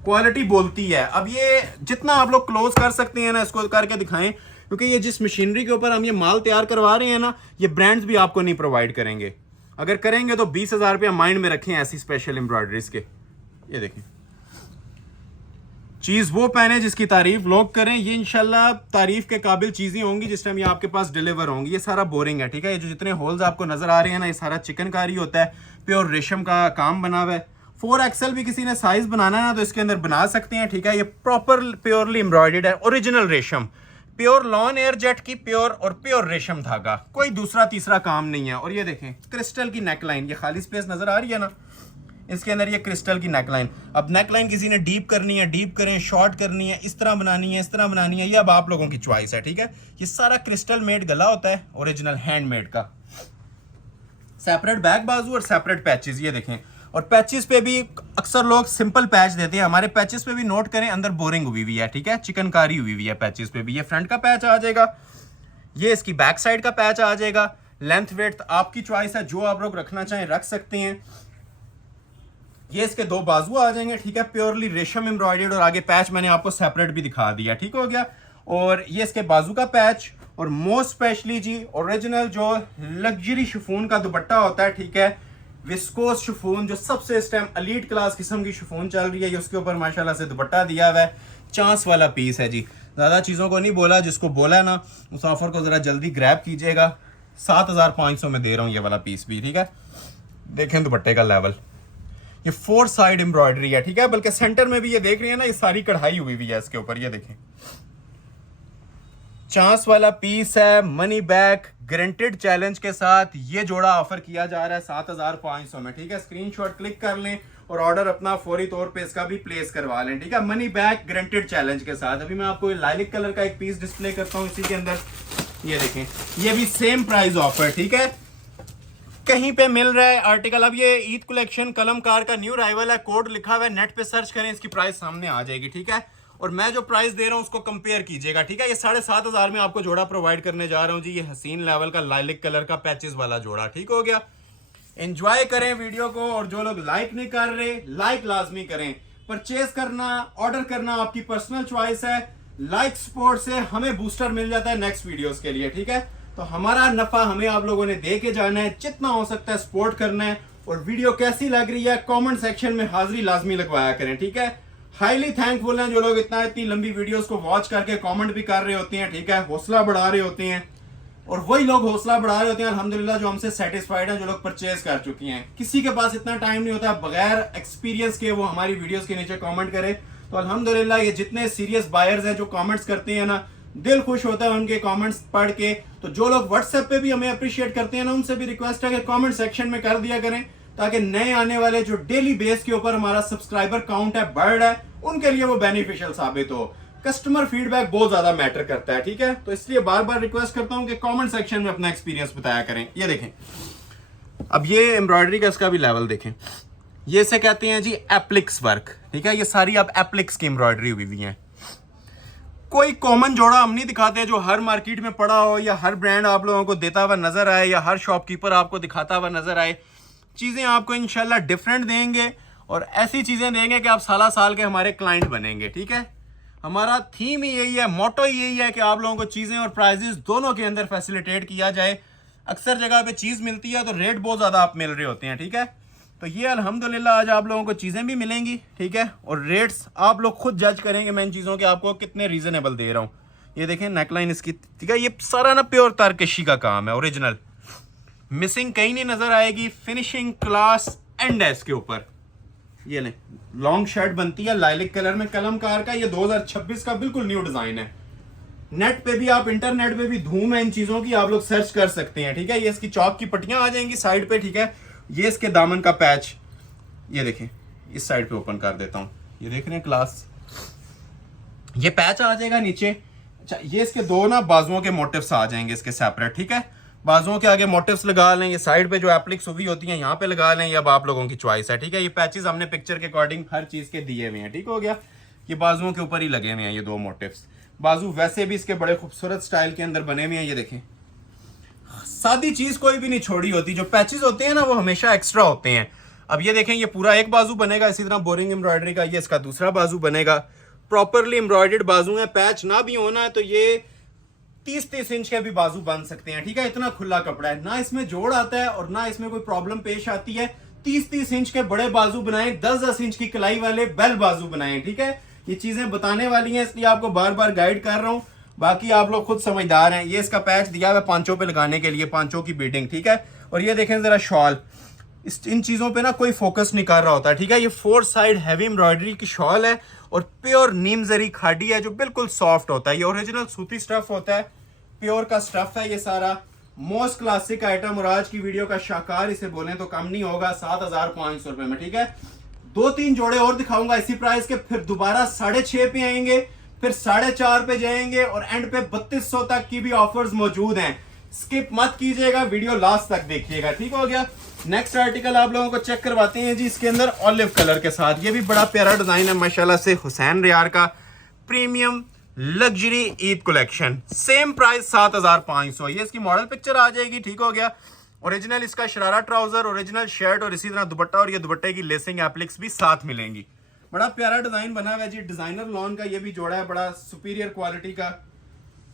क्वालिटी बोलती है। अब ये जितना आप लोग क्लोज कर सकते हैं ना, इसको करके दिखाएं, क्योंकि ये जिस मशीनरी के ऊपर हम ये माल तैयार करवा रहे हैं ना, ये ब्रांड्स भी आपको नहीं प्रोवाइड करेंगे। अगर करेंगे तो 20,000 रुपया माइंड में रखें ऐसी स्पेशल एम्ब्रॉयडरीज के। ये देखें, चीज वो पहने जिसकी तारीफ लोग करें। ये इंशाल्लाह तारीफ के काबिल चीजें होंगी जिस टाइम ये आपके पास डिलीवर होंगी। ये सारा बोरिंग है, ठीक है। ये जो जितने होल्स आपको नजर आ रहे हैं ना, ये सारा चिकनकारी होता है, प्योर रेशम का काम बना हुआ है। 4XL भी किसी ने साइज बनाना है ना तो इसके अंदर बना सकते हैं, ठीक है। ये प्रॉपर प्योरली एम्ब्रॉयडर्ड है, ओरिजिनल रेशम, प्योर लॉन एयर जेट की प्योर और प्योर रेशम धागा, कोई दूसरा तीसरा काम नहीं है। और ये देखें क्रिस्टल की नेकलाइन, ये खाली स्पेस नजर आ रही है ना, इसके अंदर ये क्रिस्टल की नेकलाइन। अब नेकलाइन किसी ने डीप करनी है, डीप करें, शॉर्ट करनी है, इस तरह बनानी है, इस तरह बनानी है, ये अब आप लोगों की चॉइस है, ठीक है। ये सारा क्रिस्टल मेड गला होता है, ओरिजिनल हैंडमेड का। सेपरेट बैक बाजू और सेपरेट पैचेस, ये देखें। और पैचेस पे भी अक्सर लोग सिंपल पैच देते हैं, हमारे पैचेस पे भी नोट करें अंदर बोरिंग हुई हुई है, ठीक है, चिकनकारी हुई हुई है पैचेस पे भी। ये फ्रंट का पैच आ जाएगा, ये इसकी बैक साइड का पैच आ जाएगा। लेंथ वेट आपकी चॉइस है, जो आप लोग रखना चाहें रख सकते हैं। ये इसके दो बाजू आ जाएंगे, ठीक है, प्योरली रेशम एम्ब्रॉयडर्ड। और आगे पैच मैंने आपको सेपरेट भी दिखा दिया, ठीक हो गया। और ये इसके बाजू का पैच और मोस्ट स्पेशली जी ओरिजिनल जो लग्जरी शिफॉन का दुपट्टा होता है, ठीक है, विस्कोस शिफॉन जो सबसे इस टाइम एलीट क्लास किस्म की शिफॉन चल रही है, ये उसके ऊपर माशाल्लाह से दुपट्टा दिया हुआ है। चांस वाला पीस है जी, ज़्यादा चीज़ों को नहीं बोला, जिसको बोला है ना उस ऑफर को ज़रा जल्दी ग्रैब कीजिएगा। 7500 में दे रहा हूँ ये वाला पीस भी, ठीक है। देखें दुपट्टे का लेवल, ये 4 साइड एम्ब्रॉयडरी है, ठीक है, बल्कि सेंटर में भी ये देख रही है ना, ये सारी कढ़ाई हुई हुई है इसके ऊपर, ये देखें। चांस वाला पीस है, मनी बैक गारंटेड चैलेंज के साथ ये जोड़ा ऑफर किया जा रहा है 7500 में, ठीक है। स्क्रीनशॉट क्लिक कर लें और ऑर्डर अपना फौरी तौर पे इसका भी प्लेस करवा लें, ठीक है, मनी बैक गारंटेड चैलेंज के साथ। अभी मैं आपको लाइलिक कलर का एक पीस डिस्प्ले करता हूँ इसी के अंदर, ये देखें, ये भी सेम प्राइस ऑफर, ठीक है। कहीं पे मिल रहा है आर्टिकल, अब ये ईद कलेक्शन कलमकार का न्यू राइवल है, कोड लिखा हुआ है, नेट पे सर्च करें, इसकी प्राइस सामने आ जाएगी, ठीक है। और मैं जो प्राइस दे रहा हूं उसको कंपेयर कीजिएगा, ठीक है। ये 7500 में आपको जोड़ा प्रोवाइड करने जा रहा हूं जी, ये हसीन लेवल का लाइलिक कलर का पैचेस वाला जोड़ा, ठीक हो गया। एंजॉय करें वीडियो को, और जो लोग लाइक नहीं कर रहे, लाइक लाजमी करें। परचेज करना, ऑर्डर करना आपकी पर्सनल चॉइस है। लाइक सपोर्ट से हमें बूस्टर मिल जाता है नेक्स्ट वीडियोस के लिए, ठीक है। तो हमारा नफा हमें आप लोगों ने दे के जाना है, जितना हो सकता है सपोर्ट करना है। और वीडियो कैसी लग रही है कमेंट सेक्शन में हाजिरी लाजमी लगवाया करें, ठीक है। हाईली थैंकफुल हैं जो लोग इतनी लंबी वीडियोस को वॉच करके कमेंट भी कर रहे होते हैं, ठीक है, हौसला बढ़ा रहे होते हैं। और वही लोग हौसला बढ़ा रहे होते हैं अल्हम्दुलिल्लाह जो हमसे सेटिस्फाइड हैं, जो लोग परचेज कर चुकी हैं। किसी के पास इतना टाइम नहीं होता बगैर एक्सपीरियंस के वो हमारी वीडियोस के नीचे कमेंट करे। तो अल्हम्दुलिल्लाह ये जितने सीरियस बायर्स हैं जो कमेंट्स करते हैं ना, दिल खुश होता है उनके कमेंट्स पढ़ के। तो जो लोग व्हाट्सएप पे भी हमें अप्रिशिएट करते हैं ना, उनसे भी रिक्वेस्ट है कि कमेंट सेक्शन में कर दिया करें, ताकि नए आने वाले जो डेली बेस के ऊपर हमारा सब्सक्राइबर काउंट है बढ़ रहा है, उनके लिए वो बेनिफिशियल साबित हो। कस्टमर फीडबैक बहुत ज्यादा मैटर करता है, ठीक है। तो इसलिए बार बार रिक्वेस्ट करता हूं कि कमेंट सेक्शन में अपना एक्सपीरियंस बताया करें। ये देखें, अब ये एम्ब्रॉयडरी का इसका भी लेवल देखें, ये इसे कहते हैं जी एप्लिक्स वर्क, ठीक है। ये सारी अब एप्लिक्स की एम्ब्रॉयडरी हुई हुई है। कोई कॉमन जोड़ा हम नहीं दिखाते जो हर मार्केट में पड़ा हो, या हर ब्रांड आप लोगों को देता हुआ नजर आए, या हर शॉपकीपर आपको दिखाता हुआ नजर आए। चीजें आपको इंशाल्लाह डिफरेंट देंगे, और ऐसी चीजें देंगे कि आप साला साल के हमारे क्लाइंट बनेंगे, ठीक है। हमारा थीम ही यही है, मोटो ही यही है कि आप लोगों को चीजें और प्राइजेस दोनों के अंदर फैसिलिटेट किया जाए। अक्सर जगह पे चीज मिलती है तो रेट बहुत ज्यादा आप मिल रहे होते हैं, ठीक है। तो ये अल्हम्दुलिल्लाह आज आप लोगों को चीजें भी मिलेंगी, ठीक है, और रेट्स आप लोग खुद जज करेंगे मैं इन चीजों के आपको कितने रीजनेबल दे रहा हूँ। ये देखें नेकलाइन इसकी, ठीक है, ये सारा ना प्योर तारकशी का काम है, ओरिजिनल, मिसिंग कहीं नहीं नजर आएगी। फिनिशिंग क्लास एंड है इसके ऊपर। ये ले लॉन्ग शर्ट बनती है लाइलिक कलर में कलमकार का, ये 2026 का बिल्कुल न्यू डिजाइन है। नेट पे भी आप, इंटरनेट पे भी धूम है इन चीजों की, आप लोग सर्च कर सकते हैं, ठीक है। ये इसकी चौक की पट्टियां आ जाएंगी साइड पे, ठीक है। ये इसके दामन का पैच, ये देखें, इस साइड पे ओपन कर देता हूं, ये देख रहे हैं क्लास, ये पैच आ जाएगा नीचे। अच्छा, ये इसके दो ना बाजुओं के मोटिव्स आ जाएंगे इसके सेपरेट, ठीक है। बाजुओं के आगे मोटिव्स लगा लें, ये साइड पे जो एप्लिक्स हुई होती हैं यहाँ पे लगा लें, ये अब आप लोगों की चॉइस है, ठीक है। ये पैचेस हमने पिक्चर के अकॉर्डिंग हर चीज के दिए हुए हैं, ठीक हो गया। ये बाजुओं के ऊपर ही लगे हुए हैं ये दो मोटिव्स। बाजू वैसे भी इसके बड़े खूबसूरत स्टाइल के अंदर बने हुए हैं, ये देखें, सादी चीज कोई भी नहीं छोड़ी होती। जो पैचेस होते हैं ना वो हमेशा एक्स्ट्रा होते हैं। अब ये देखें, ये पूरा एक बाजू बनेगा इसी तरह बोरिंग एम्ब्रॉयडरी का, ये इसका दूसरा बाजू बनेगा, प्रॉपरली एम्ब्रॉयडर्ड बाजू है। पैच ना भी होना है तो ये 30-30 इंच के भी बाजू बन सकते हैं, ठीक है। इतना खुला कपड़ा है, ना इसमें जोड़ आता है और ना इसमें कोई प्रॉब्लम पेश आती है। 30-30 इंच के बड़े बाजू बनाएं, 10-10 इंच की कलाई वाले बेल बाजू बनाएं, ठीक है। ये चीजें बताने वाली हैं, इसलिए आपको बार बार गाइड कर रहा हूं। बाकी आप लोग खुद समझदार हैं। ये इसका पैच दिया हुआ है पांचों पे लगाने के लिए, पांचों की बीटिंग, ठीक है। और ये देखें जरा शॉल, इन चीजों पे ना कोई फोकस नहीं कर रहा होता, ठीक है। ये 4 साइड हैवी एम्ब्रॉयडरी की शॉल है और प्योर नीम जरी खाड़ी है जो बिल्कुल सॉफ्ट होता है। ये ओरिजिनल सूती स्टफ होता है, प्योर का स्टफ है ये सारा। मोस्ट क्लासिक आइटम, और आज की वीडियो का शाकार इसे बोलें तो कम नहीं होगा 7500 रुपए में, ठीक है। 2-3 जोड़े और दिखाऊंगा इसी प्राइस के, फिर दोबारा 6.5 पे आएंगे, फिर 4.5 पे जाएंगे, और एंड पे 3200 तक की भी ऑफर्स मौजूद हैं। स्किप मत कीजिएगा, वीडियो लास्ट तक देखिएगा, ठीक हो गया। नेक्स्ट आर्टिकल आप लोगों को चेक करवाते हैं जी, इसके अंदर ऑलिव कलर के साथ। ये भी बड़ा प्यारा डिजाइन है माशाल्लाह से, हुसैन रियार का premium luxury Eid collection. Same price 7500। ये इसकी मॉडल पिक्चर आ जाएगी, ठीक हो गया। ओरिजिनल इसका शरारा ट्राउजर, ओरिजिनल शर्ट और इसी तरह दुपट्टा, और ये दुपट्टे की लेसिंग एप्लिक्स भी साथ मिलेंगी। बड़ा प्यारा डिजाइन बना हुआ है जी, डिजाइनर लॉन का ये भी जोड़ा है, बड़ा सुपीरियर क्वालिटी का।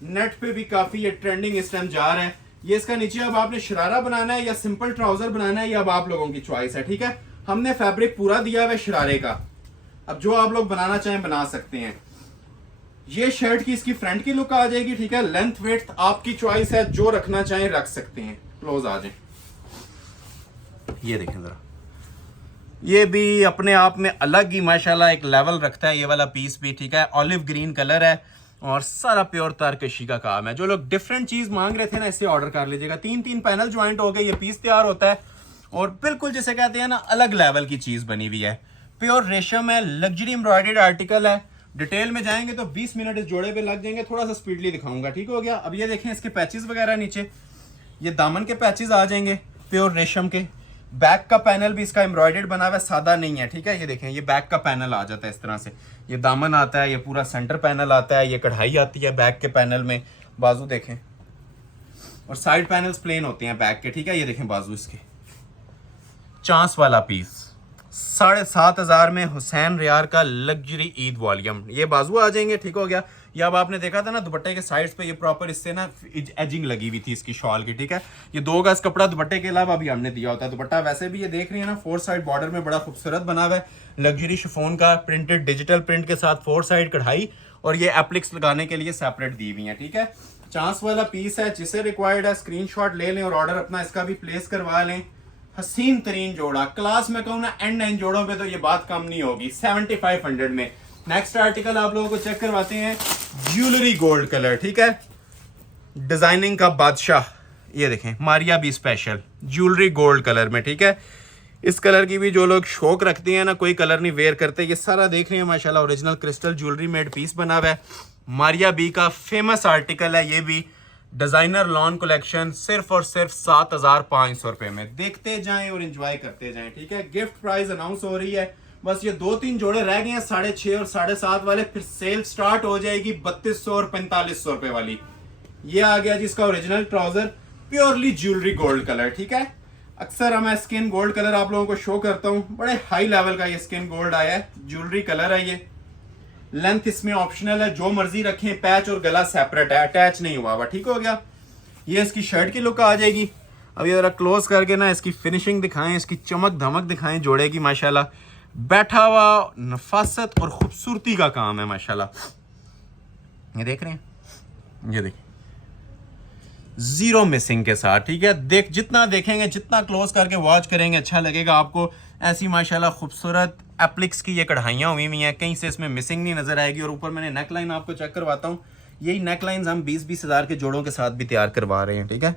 नेट पे भी काफी ये ट्रेंडिंग इस टाइम जा रहा है। ये इसका नीचे अब आपने शरारा बनाना है या सिंपल ट्राउजर बनाना है, ये अब आप लोगों की चॉइस है, ठीक है। हमने फैब्रिक पूरा दिया हुआ है शरारे का, अब जो आप लोग बनाना चाहें बना सकते हैं। ये शर्ट की इसकी फ्रंट की लुक आ जाएगी, ठीक है। लेंथ वेथ आपकी चॉइस है, जो रखना चाहें रख सकते हैं। क्लोज आ जाए, ये देखें जरा, ये भी अपने आप में अलग ही माशाल्लाह एक लेवल रखता है ये वाला पीस भी, ठीक है। ऑलिव ग्रीन कलर है और सारा प्योर तारकशी का काम है। जो लोग डिफरेंट चीज मांग रहे थे ना, इससे ऑर्डर कर लीजिएगा। 3 पैनल ज्वाइंट हो गए, ये पीस तैयार होता है और बिल्कुल जैसे कहते हैं ना अलग लेवल की चीज बनी हुई है। प्योर रेशम है, लग्जरी एम्ब्रॉयडर्ड आर्टिकल है। डिटेल में जाएंगे तो 20 मिनट इस जोड़े पे लग जाएंगे, थोड़ा सा स्पीडली दिखाऊंगा, ठीक हो गया। अब ये देखें इसके पैचेस वगैरह नीचे, ये दामन के पैचेस आ जाएंगे प्योर रेशम के। बैक का पैनल भी इसका एम्ब्रॉयडर्ड बना हुआ है, सादा नहीं है, ठीक है। ये देखें, ये बैक का पैनल आ जाता है इस तरह से, ये दामन आता है, ये पूरा सेंटर पैनल आता है, ये कढ़ाई आती है बैक के पैनल में। बाजू देखें और साइड पैनल्स प्लेन होते हैं बैक के, ठीक है। ये देखें बाजू इसके, चांस वाला पीस 7,500 में हुसैन रियार का लग्जरी ईद वॉल्यूम। ये बाजू आ जाएंगे, ठीक हो गया। ये अब आपने देखा था ना दुपट्टे के साइड्स पे ये प्रॉपर इससे ना एजिंग लगी हुई थी इसकी शॉल की, ठीक है। ये 2 गज कपड़ा दुपट्टे के अलावा भी हमने दिया होता है। दुपट्टा वैसे भी ये देख रही है ना 4 साइड बॉर्डर में बड़ा खूबसूरत बना हुआ है, लग्जरी शिफॉन का प्रिंटेड डिजिटल प्रिंट के साथ 4 साइड कढ़ाई, और ये एप्लिक्स लगाने के लिए सेपरेट दी हुई है, ठीक है। चांस वाला पीस है, जिसे रिक्वायर्ड है स्क्रीनशॉट ले लें और ऑर्डर अपना इसका भी प्लेस करवा लें। हसीन तरीन जोड़ा, क्लास में कहूँ ना एंड 9 जोड़ों पे तो ये बात कम नहीं होगी 7500 में। नेक्स्ट आर्टिकल आप लोगों को चेक करवाते हैं, ज्वेलरी गोल्ड कलर, ठीक है। डिजाइनिंग का बादशाह, ये देखें Maria B special jewellery gold colour में, ठीक है। इस कलर की भी जो लोग शौक रखते हैं ना, कोई कलर नहीं वेयर करते, ये सारा देख रहे हैं माशाल्लाह original crystal jewellery made piece बना हुआ है। मारिया बी का फेमस आर्टिकल है, ये भी डिजाइनर लॉन कलेक्शन, सिर्फ और सिर्फ 7,500 रुपए में। देखते जाएं और एंजॉय करते जाएं, ठीक है। गिफ्ट प्राइस अनाउंस हो रही है, बस ये 2-3 जोड़े रह गए हैं 6,500 और 7.5 वाले, फिर सेल स्टार्ट हो जाएगी 3200 और 4500 रुपए वाली। ये आ गया जिसका original trouser, purely jewellery gold colour, ठीक है। अक्सर मैं स्किन गोल्ड कलर आप लोगों को शो करता हूँ, बड़े हाई लेवल का ये स्किन गोल्ड आया है, ज्वेलरी कलर है ये। लेंथ इसमें ऑप्शनल है, जो मर्जी रखें, पैच और गला सेपरेट है, अटैच नहीं हुआ हुआ, ठीक हो गया। ये इसकी शर्ट की लुक आ जाएगी। अब ये जरा क्लोज करके ना इसकी फिनिशिंग दिखाएं, इसकी चमक धमक दिखाएं जोड़े की। माशाल्लाह बैठा हुआ नफासत और खूबसूरती का काम है माशाल्लाह। ये देख रहे हैं, ये देखिए जीरो मिसिंग के साथ, ठीक है। जितना देखेंगे, जितना क्लोज करके वॉच करेंगे अच्छा लगेगा आपको। ऐसी माशाल्लाह खूबसूरत एप्लिक्स की ये कढ़ाइयाँ हुई हुई हैं, कहीं से इसमें मिसिंग नहीं नजर आएगी। और ऊपर मैंने नेक लाइन आपको चेक करवाता हूँ, यही नेक लाइन्स हम 20-20 हज़ार के जोड़ों के साथ भी तैयार करवा रहे हैं, ठीक है।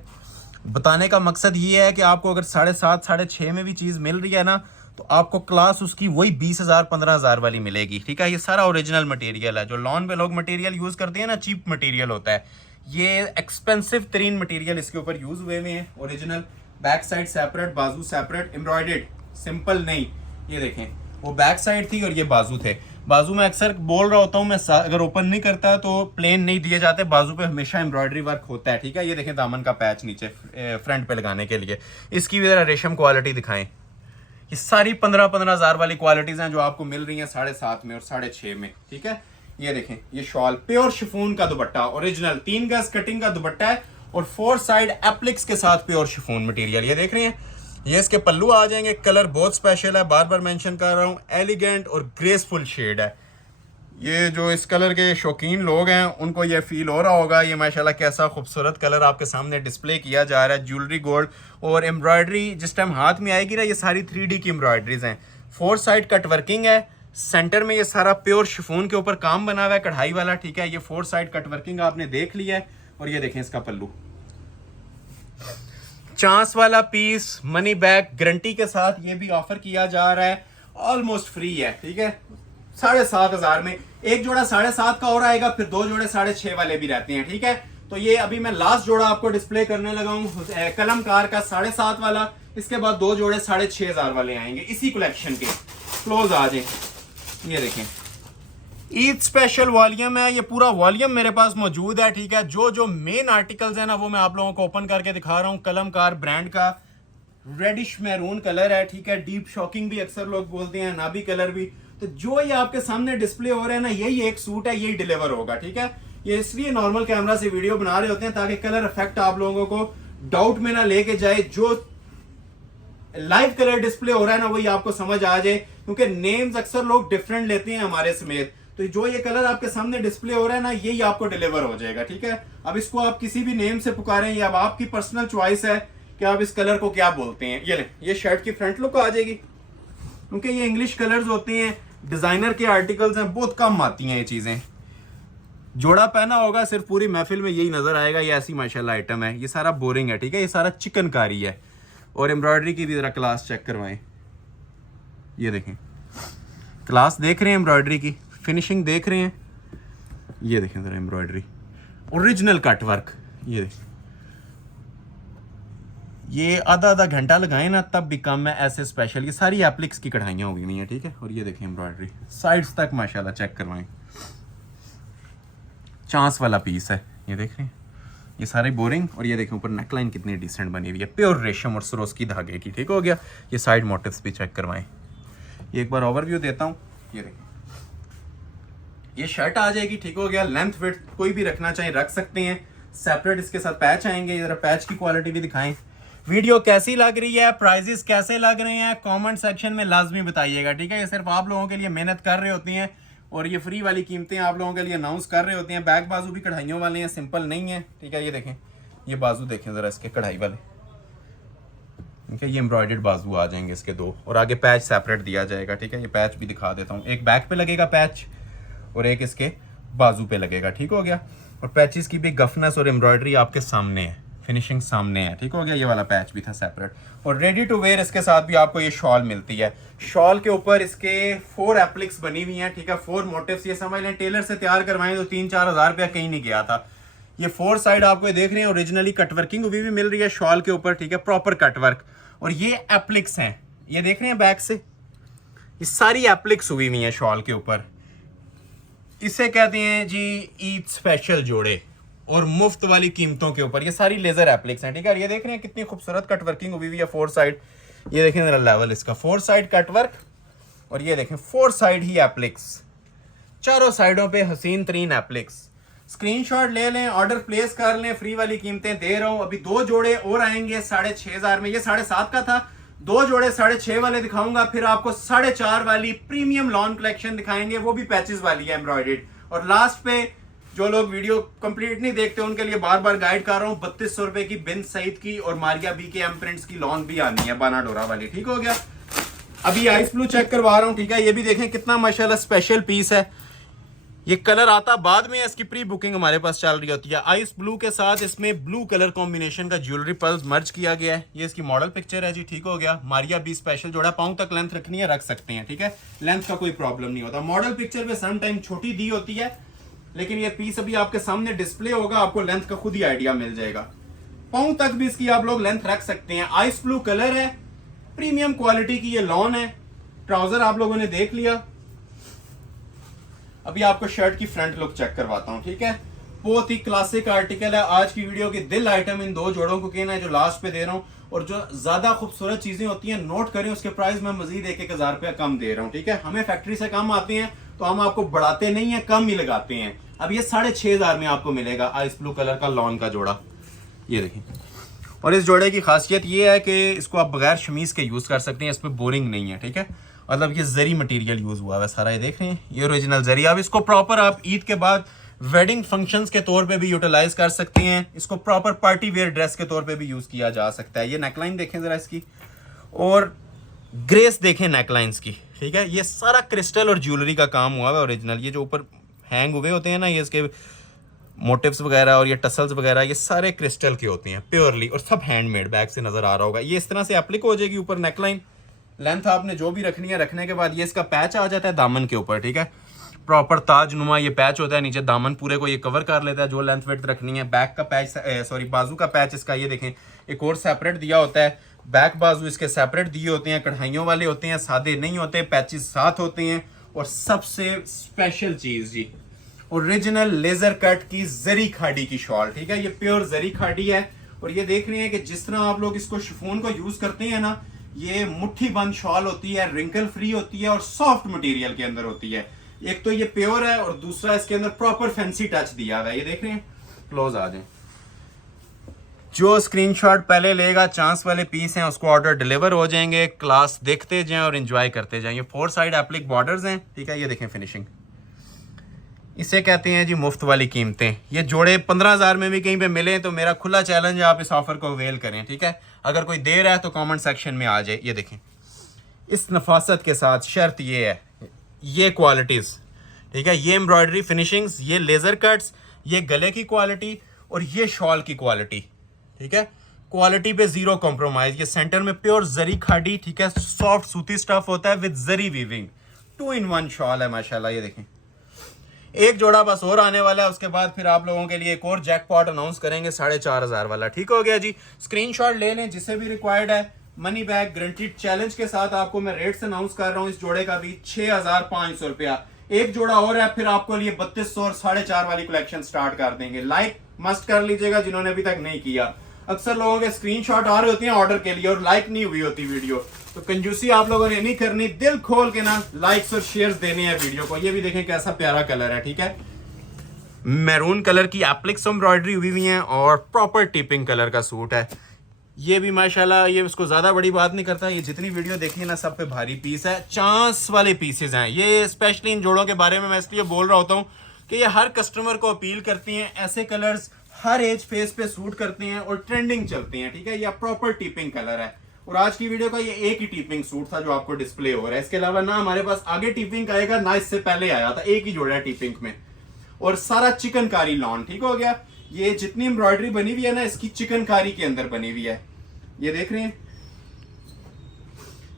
बताने का मकसद ये है कि आपको अगर 7.5 6.5 में भी चीज़ मिल रही है ना, तो आपको क्लास उसकी वही 20,000 15,000 वाली मिलेगी, ठीक है। ये सारा ओरिजिनल मटेरियल है, जो लॉन पे लोग मटेरियल यूज़ करते हैं ना, चीप मटेरियल होता है, ये एक्सपेंसिव तरीन मटेरियल इसके ऊपर यूज़ हुए हुए हैं। ओरिजिनल बैक साइड सेपरेट, बाजू सेपरेट, एम्ब्रॉयडर्ड, सिंपल नहीं। ये देखें, वो बैक साइड थी और ये बाजू थे। बाजू में अक्सर बोल रहा होता हूँ मैं, अगर ओपन नहीं करता तो प्लेन नहीं दिए जाते, बाजू पे हमेशा एम्ब्रॉयडरी वर्क होता है, ठीक है। ये देखें दामन का पैच नीचे फ्रंट पे लगाने के लिए, इसकी भी जरा रेशम क्वालिटी दिखाएं। ये सारी 15-15 हज़ार वाली क्वालिटीज हैं जो आपको मिल रही हैं 7.5 में और 6.5 में, ठीक है। ये देखें, ये शॉल प्योर शिफॉन का दुपट्टा, ओरिजिनल 3 गज कटिंग का दुपट्टा है और 4 साइड एप्लिक्स के साथ प्योर शिफॉन मटेरियल। ये देख रहे हैं, ये इसके पल्लू आ जाएंगे। कलर बहुत स्पेशल है, बार बार मेंशन कर रहा हूँ, एलिगेंट और ग्रेसफुल शेड है। ये जो इस कलर के शौकीन लोग हैं उनको ये फील हो रहा होगा, ये माशाल्लाह कैसा खूबसूरत कलर आपके सामने डिस्प्ले किया जा रहा है। ज्वेलरी गोल्ड और एम्ब्रॉयडरी जिस टाइम हाथ में आएगी ना, ये सारी 3D की एम्ब्रॉयडरीज हैं। 4 साइड कट वर्किंग है, सेंटर में ये सारा प्योर शिफॉन के ऊपर काम बना हुआ है कढ़ाई वाला, ठीक है। ये 4 साइड कट वर्किंग आपने देख लिया है। और ये देखें इसका पल्लू, चांस वाला पीस मनी बैक गारंटी के साथ ये भी ऑफर किया जा रहा है, ऑलमोस्ट फ्री है, ठीक है। 7,500 में एक जोड़ा 7.5 का और आएगा, फिर 2 जोड़े 6.5 वाले भी रहते हैं, ठीक है। तो ये अभी मैं लास्ट जोड़ा आपको डिस्प्ले करने लगा हूँ कलमकार का 7.5 वाला, इसके बाद 2 जोड़े 6,500 वाले आएंगे इसी कलेक्शन के। क्लोज आ जाए, ये देखें ईद स्पेशल वॉल्यूम है, ये पूरा वॉल्यूम मेरे पास मौजूद है, ठीक है। जो जो मेन आर्टिकल्स है ना वो मैं आप लोगों को ओपन करके दिखा रहा हूँ। कलमकार ब्रांड का रेडिश मैरून कलर है, ठीक है। डीप शॉकिंग भी अक्सर लोग बोलते हैं, नाबी कलर भी। तो जो ये आपके सामने डिस्प्ले हो रहा है ना, यही एक सूट है, यही डिलीवर होगा, ठीक है। ये इसलिए नॉर्मल कैमरा से वीडियो बना रहे होते हैं ताकि कलर इफेक्ट आप लोगों को डाउट में ना लेके जाए, जो लाइव कलर डिस्प्ले हो रहा है ना वही आपको समझ आ जाए, क्योंकि नेम्स अक्सर लोग डिफरेंट लेते हैं हमारे समेत। तो जो ये कलर आपके सामने डिस्प्ले हो रहा है ना यही आपको डिलीवर हो जाएगा, ठीक है। अब इसको आप किसी भी नेम से पुकारें, या अब आपकी पर्सनल चॉइस है कि आप इस कलर को क्या बोलते हैं। ये शर्ट की फ्रंट लुक आ जाएगी, क्योंकि ये इंग्लिश कलर्स होते हैं, डिजाइनर के आर्टिकल्स हैं, बहुत कम आती हैं ये चीजें। जोड़ा पहना होगा सिर्फ पूरी महफिल में यही नजर आएगा, ये ऐसी माशाल्लाह आइटम है। ये सारा बोरिंग है, ठीक है, ये सारा चिकनकारी है। और एम्ब्रॉयडरी की भी जरा क्लास चेक करवाएं, ये देखें, क्लास देख रहे हैं एम्ब्रॉयडरी की, फिनिशिंग देख रहे हैं, ये देखें जरा एम्ब्रॉयडरी, ओरिजिनल कट वर्क। ये देखें, ये आधा आधा घंटा लगाए ना तब भी कम है ऐसे स्पेशल। ये सारी एप्लिक्स की कढ़ाइयाँ हुई हुई हैं, ठीक है। और ये देखें एम्ब्रॉयडरी साइड्स तक माशाल्लाह चेक करवाएं, चांस वाला पीस है, ये देख रहे हैं, ये सारी बोरिंग। और ये देखें ऊपर नेकलाइन कितनी डिसेंट बनी हुई है, प्योर रेशम और सरोस्की धागे की, ठीक हो गया। ये साइड मोटिव्स भी चेक करवाएं। ये एक बार ओवरव्यू देता हूँ, ये देखें, ये शर्ट आ जाएगी, ठीक हो गया। लेंथ विड्थ कोई भी रखना चाहें रख सकते हैं, सेपरेट इसके साथ पैच आएंगे। जरा पैच की क्वालिटी भी दिखाएं। वीडियो कैसी लग रही है, प्राइजेस कैसे लग रहे हैं, कमेंट सेक्शन में लाजमी बताइएगा, ठीक है। ये सिर्फ आप लोगों के लिए मेहनत कर रहे होती हैं और ये फ्री वाली कीमतें आप लोगों के लिए अनाउंस कर रहे होते हैं। बैक बाजू भी कढ़ाइयों वाले हैं, सिंपल नहीं है, ठीक है। ये देखें, ये बाजू देखें जरा इसके कढ़ाई वाले, ठीक है। ये एम्ब्रॉयडर्ड बाजू आ जाएंगे इसके दो, और आगे पैच सेपरेट दिया जाएगा, ठीक है। ये पैच भी दिखा देता हूँ, एक बैक पे लगेगा पैच और एक इसके बाजू पे लगेगा, ठीक हो गया। और पैचेस की भी गफनेस और एम्ब्रॉयडरी आपके सामने है, फिनिशिंग सामने है, ठीक हो गया। ये वाला पैच भी था सेपरेट। और रेडी टू वेयर इसके साथ भी आपको ये शॉल मिलती है। शॉल के ऊपर इसके 4 एप्लिक्स बनी हुई हैं, ठीक है, 4 मोटिव्स। ये समझ लें टेलर से तैयार करवाएं तो 3-4 हज़ार रुपया कहीं नहीं गया था। ये 4 साइड आपको देख रहे हैं, ओरिजिनली कटवर्किंग हुई भी मिल रही है शॉल के ऊपर, ठीक है, प्रॉपर कटवर्क। और ये एप्लिक्स हैं, ये देख रहे हैं बैक से, ये सारी एप्लिक्स हुई हुई हैं शॉल के ऊपर। इसे कहते हैं जी ईद स्पेशल जोड़े, और मुफ्त वाली कीमतों के ऊपर ये सारी लेजर एप्लिक्स हैं, ठीक है। ये देख रहे हैं कितनी खूबसूरत कटवर्किंग हुई हुई है 4 साइड। ये देखें जरा लेवल इसका, 4 साइड कटवर्क, और ये देखें 4 साइड ही एप्लिक्स, चारों साइडों पे हसीन तरीन एप्लिक्स। स्क्रीनशॉट ले लें, ऑर्डर प्लेस कर लें, फ्री वाली कीमतें दे रहा हूं। अभी 2 जोड़े और आएंगे 6,500 में, ये 7.5 का था, 2 जोड़े 6.5 वाले दिखाऊंगा। फिर आपको 4.5 वाली प्रीमियम लॉन कलेक्शन दिखाएंगे, वो भी पैचेस वाली है एम्ब्रॉयडर्ड। और लास्ट पे जो लोग वीडियो कंप्लीट नहीं देखते उनके लिए बार बार गाइड कर रहा हूँ, 3200 रुपए की बिन सईद की और मारिया बी के एम्प्रिंट्स की लॉन भी आनी है, बाना डोरा वाली, ठीक हो गया। अभी आइस ब्लू चेक करवा रहा हूँ, ठीक है। ये भी देखें कितना माशाल्लाह स्पेशल पीस है। ये कलर आता बाद में, इसकी प्री बुकिंग हमारे पास चल रही होती है। आइस ब्लू के साथ इसमें ब्लू कलर कॉम्बिनेशन का ज्वेलरी पल्स मर्ज किया गया है। ये इसकी मॉडल पिक्चर है जी, ठीक हो गया। मारिया बी स्पेशल जोड़ा, पाँव तक लेंथ रखनी है रख सकते हैं, ठीक है, लेंथ का कोई प्रॉब्लम नहीं होता। मॉडल पिक्चर में सम टाइम छोटी दी होती है, लेकिन ये पीस अभी आपके सामने डिस्प्ले होगा, आपको लेंथ का खुद ही आइडिया मिल जाएगा। पाँव तक भी इसकी आप लोग लेंथ रख सकते हैं। आइस ब्लू कलर है, प्रीमियम क्वालिटी की ये लॉन है। ट्राउजर आप लोगों ने देख लिया। अभी आपको शर्ट की फ्रंट लुक चेक करवाता हूं, ठीक है। बहुत ही क्लासिक आर्टिकल है। आज की वीडियो की दिल आइटम इन 2 जोड़ों को कहना है जो लास्ट पे दे रहा हूं। और जो ज्यादा खूबसूरत चीजें होती हैं नोट करें, उसके प्राइस में मजीद 1,000 रुपया कम दे रहा हूं, ठीक है। हमें फैक्ट्री से कम आते हैं तो हम आपको बढ़ाते नहीं है, कम ही लगाते हैं। अब ये 6,500 में आपको मिलेगा आइस ब्लू कलर का लॉन का जोड़ा, ये देखिए। और इस जोड़े की खासियत ये है कि इसको आप बगैर शमीज के यूज कर सकते हैं, इसमें बोरिंग नहीं है, ठीक है। मतलब ये जरी मटेरियल यूज हुआ है सारा, ये देख रहे हैं, ये ओरिजिनल जरी। अब इसको प्रॉपर आप ईद के बाद वेडिंग फंक्शंस के तौर पे भी यूटिलाइज कर सकते हैं। इसको प्रॉपर पार्टी वेयर ड्रेस के तौर पे भी यूज किया जा सकता है। ये नेकलाइन देखें जरा इसकी, और ग्रेस देखें नेकलाइंस की, ठीक है। ये सारा क्रिस्टल और ज्वेलरी का काम हुआ है ओरिजिनल। ये जो ऊपर हैंग हुए होते हैं ना, ये इसके मोटिव्स वगैरह और ये टसल्स वगैरह, ये सारे क्रिस्टल के होते हैं प्योरली, और सब हैंडमेड। बैक से नजर आ रहा होगा, ये इस तरह से एप्लिक हो जाएगी ऊपर नेकलाइन। लेंथ आपने जो भी रखनी है रखने के बाद ये इसका पैच आ जाता है दामन के ऊपर, ठीक है। प्रॉपर ताज नुमा ये पैच होता है नीचे, दामन पूरे को ये कवर कर लेता है जो लेंथ विड्थ रखनी है। बैक का पैच बाजू का पैच इसका ये देखें एक और सेपरेट दिया होता है। बैक बाजू इसके सेपरेट दिए होते हैं, कढ़ाइयों वाले होते हैं, सादे नहीं होते, पैचेस साथ होते हैं। और सबसे स्पेशल चीज जी, ओरिजिनल लेजर कट की जरी खाड़ी की शॉल, ठीक है। ये प्योर जरी खाड़ी है। और ये देख रहे हैं कि जिस तरह आप लोग इसको शिफॉन को यूज करते हैं ना, ये मुट्ठी बंद शॉल होती है, रिंकल फ्री होती है और सॉफ्ट मटेरियल के अंदर होती है। एक तो ये प्योर है और दूसरा इसके अंदर प्रॉपर फैंसी टच दिया हुआ है। ये देख रहे हैं, क्लोज आ जाए। जो स्क्रीनशॉट पहले लेगा, चांस वाले पीस हैं, उसको ऑर्डर डिलीवर हो जाएंगे। क्लास देखते जाएं और एंजॉय करते जाएं। ये 4 साइड एप्लिक बॉर्डर्स हैं, ठीक है। ये देखें फिनिशिंग, इसे कहते हैं जी मुफ्त वाली कीमतें। ये जोड़े 15,000 में भी कहीं पे मिले तो मेरा खुला चैलेंज है, आप इस ऑफर को अवेल करें, ठीक है। अगर कोई दे रहा है तो कमेंट सेक्शन में आ जाए। ये देखें इस नफासत के साथ, शर्त ये है, ये क्वालिटीज़, ठीक है। ये एम्ब्रॉयडरी फिनिशिंग्स, ये लेज़र कट्स, ये गले की क्वालिटी और ये शॉल की क्वालिटी, ठीक है। क्वालिटी पे जीरो कॉम्प्रोमाइज। ये सेंटर में प्योर जरी खाड़ी, ठीक है, सॉफ्ट सूती स्टफ होता है with zari weaving. 2 in 1 shawl है माशाल्लाह। ये देखें एक जोड़ा बस और आने वाला है, उसके बाद फिर आप लोगों के लिए एक और जैकपॉट अनाउंस करेंगे 4,500 वाला। ठीक हो गया जी। स्क्रीनशॉट ले लें जिसे भी रिक्वायर्ड है। मनी बैक गारंटीड चैलेंज के साथ आपको मैं रेट्स अनाउंस कर रहा हूँ। इस जोड़े का भी 6,500 रुपया। एक जोड़ा और है, फिर आपको लिए 3200 और 4.5 वाली कलेक्शन स्टार्ट कर देंगे। लाइक मस्ट कर लीजिएगा जिन्होंने अभी तक नहीं किया। अक्सर लोगों के स्क्रीनशॉट आ रहे होते हैं ऑर्डर के लिए और लाइक नहीं हुई होती वीडियो, तो कंजूसी आप लोगों ने नहीं करनी, दिल खोल के ना लाइक्स और शेयर्स देने हैं वीडियो को। ये भी देखें कैसा प्यारा कलर है, ठीक है। मैरून कलर की एप्लिक्स एम्ब्रॉयडरी हुई हुई है और प्रॉपर टिपिंग कलर का सूट है। ये भी माशाल्लाह, ये उसको ज्यादा बड़ी बात नहीं करता। ये जितनी वीडियो देखी है ना, सब पे भारी पीस है, चांस वाले पीसेज हैं। ये स्पेशली इन जोड़ों के बारे में मैं इसलिए बोल रहा होता हूँ कि ये हर कस्टमर को अपील करती हैं। ऐसे कलर्स हर एज फेस पे सूट करते हैं और ट्रेंडिंग चलते हैं, ठीक है। ये प्रॉपर टिपिंग कलर है और आज की वीडियो का ये एक ही टिपिंग सूट था जो आपको डिस्प्ले हो रहा है। इसके अलावा ना हमारे पास आगे टिपिंग आएगा ना इससे पहले आया था, एक ही जोड़ा है टिपिंग में और सारा चिकनकारी लॉन। ठीक हो गया। ये जितनी एम्ब्रॉयडरी बनी हुई है ना, इसकी चिकनकारी के अंदर बनी हुई है। ये देख रहे हैं,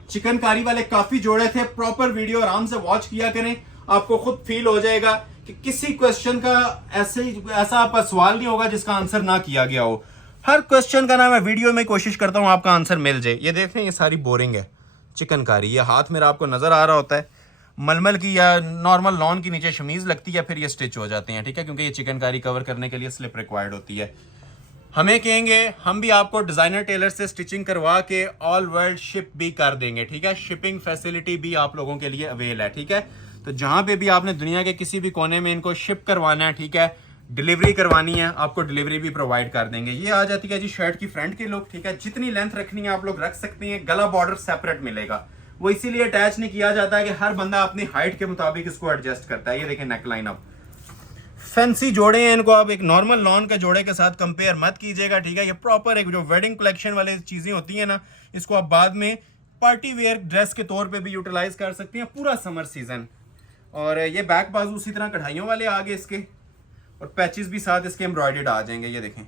चिकनकारी वाले काफी जोड़े थे। प्रॉपर वीडियो आराम से वॉच किया करें, आपको खुद फील हो जाएगा कि किसी क्वेश्चन का ऐसा आपका सवाल नहीं होगा जिसका आंसर ना किया गया हो। हर क्वेश्चन का ना मैं वीडियो में कोशिश करता हूं आपका आंसर मिल जाए। ये देखें, ये सारी बोरिंग है चिकनकारी। ये हाथ मेरा आपको नजर आ रहा होता है, मलमल की या नॉर्मल लॉन की नीचे शमीज लगती है, फिर ये स्टिच हो जाते हैं, ठीक है, क्योंकि ये चिकनकारी कवर करने के लिए स्लिप रिक्वायर्ड होती है। हमें कहेंगे, हम भी आपको डिजाइनर टेलर से स्टिचिंग करवा के ऑल वर्ल्ड शिप भी कर देंगे, ठीक है। शिपिंग फैसिलिटी भी आप लोगों के लिए अवेल है, ठीक है। तो जहां पे भी आपने दुनिया के किसी भी कोने में इनको शिप करवाना है, ठीक है, डिलीवरी करवानी है, आपको डिलीवरी भी प्रोवाइड कर देंगे। ये आ जाती है जी शर्ट की फ्रंट की लुक, ठीक है। जितनी लेंथ रखनी है आप लोग रख सकते हैं। गला बॉर्डर सेपरेट मिलेगा, वो इसीलिए अटैच नहीं किया जाता है कि हर बंदा अपनी हाइट के मुताबिक इसको एडजस्ट करता है। ये देखें नेकलाइन। अब फैंसी जोड़े हैं, इनको आप एक नॉर्मल लॉन के जोड़े के साथ कंपेयर मत कीजिएगा, ठीक है। ये प्रॉपर एक जो वेडिंग कलेक्शन वाले चीजें होती है ना, इसको आप बाद में पार्टी वेयर ड्रेस के तौर पे भी यूटिलाइज कर सकती हैं पूरा समर सीजन। और ये बैक बाजू उसी तरह कढ़ाइयों वाले आगे इसके, और पैचेस भी साथ इसके एम्ब्रॉयडर्ड आ जाएंगे। ये देखें,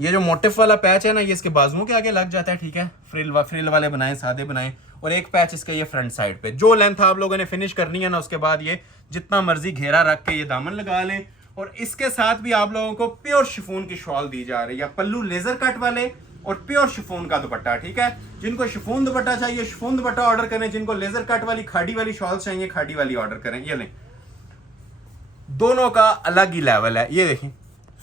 ये जो मोटिफ वाला पैच है ना, ये इसके बाजुओं के आगे लग जाता है, ठीक है। फ्रिल वाले बनाए, सादे बनाए, और एक पैच इसका ये फ्रंट साइड पे। जो लेंथ आप लोगों ने फिनिश करनी है ना, उसके बाद ये जितना मर्जी घेरा रख के ये दामन लगा लें। और इसके साथ भी आप लोगों को प्योर शिफॉन की शॉल दी जा रही है, पल्लू लेजर कट वाले और प्योर शिफॉन का दुपट्टा, ठीक है। जिनको शिफॉन दुपट्टा चाहिए शिफॉन दुपट्टा ऑर्डर करें, जिनको लेजर कट वाली खाड़ी वाली शॉल चाहिए खाड़ी वाली ऑर्डर करें। ये लें, दोनों का अलग ही लेवल है। ये देखें,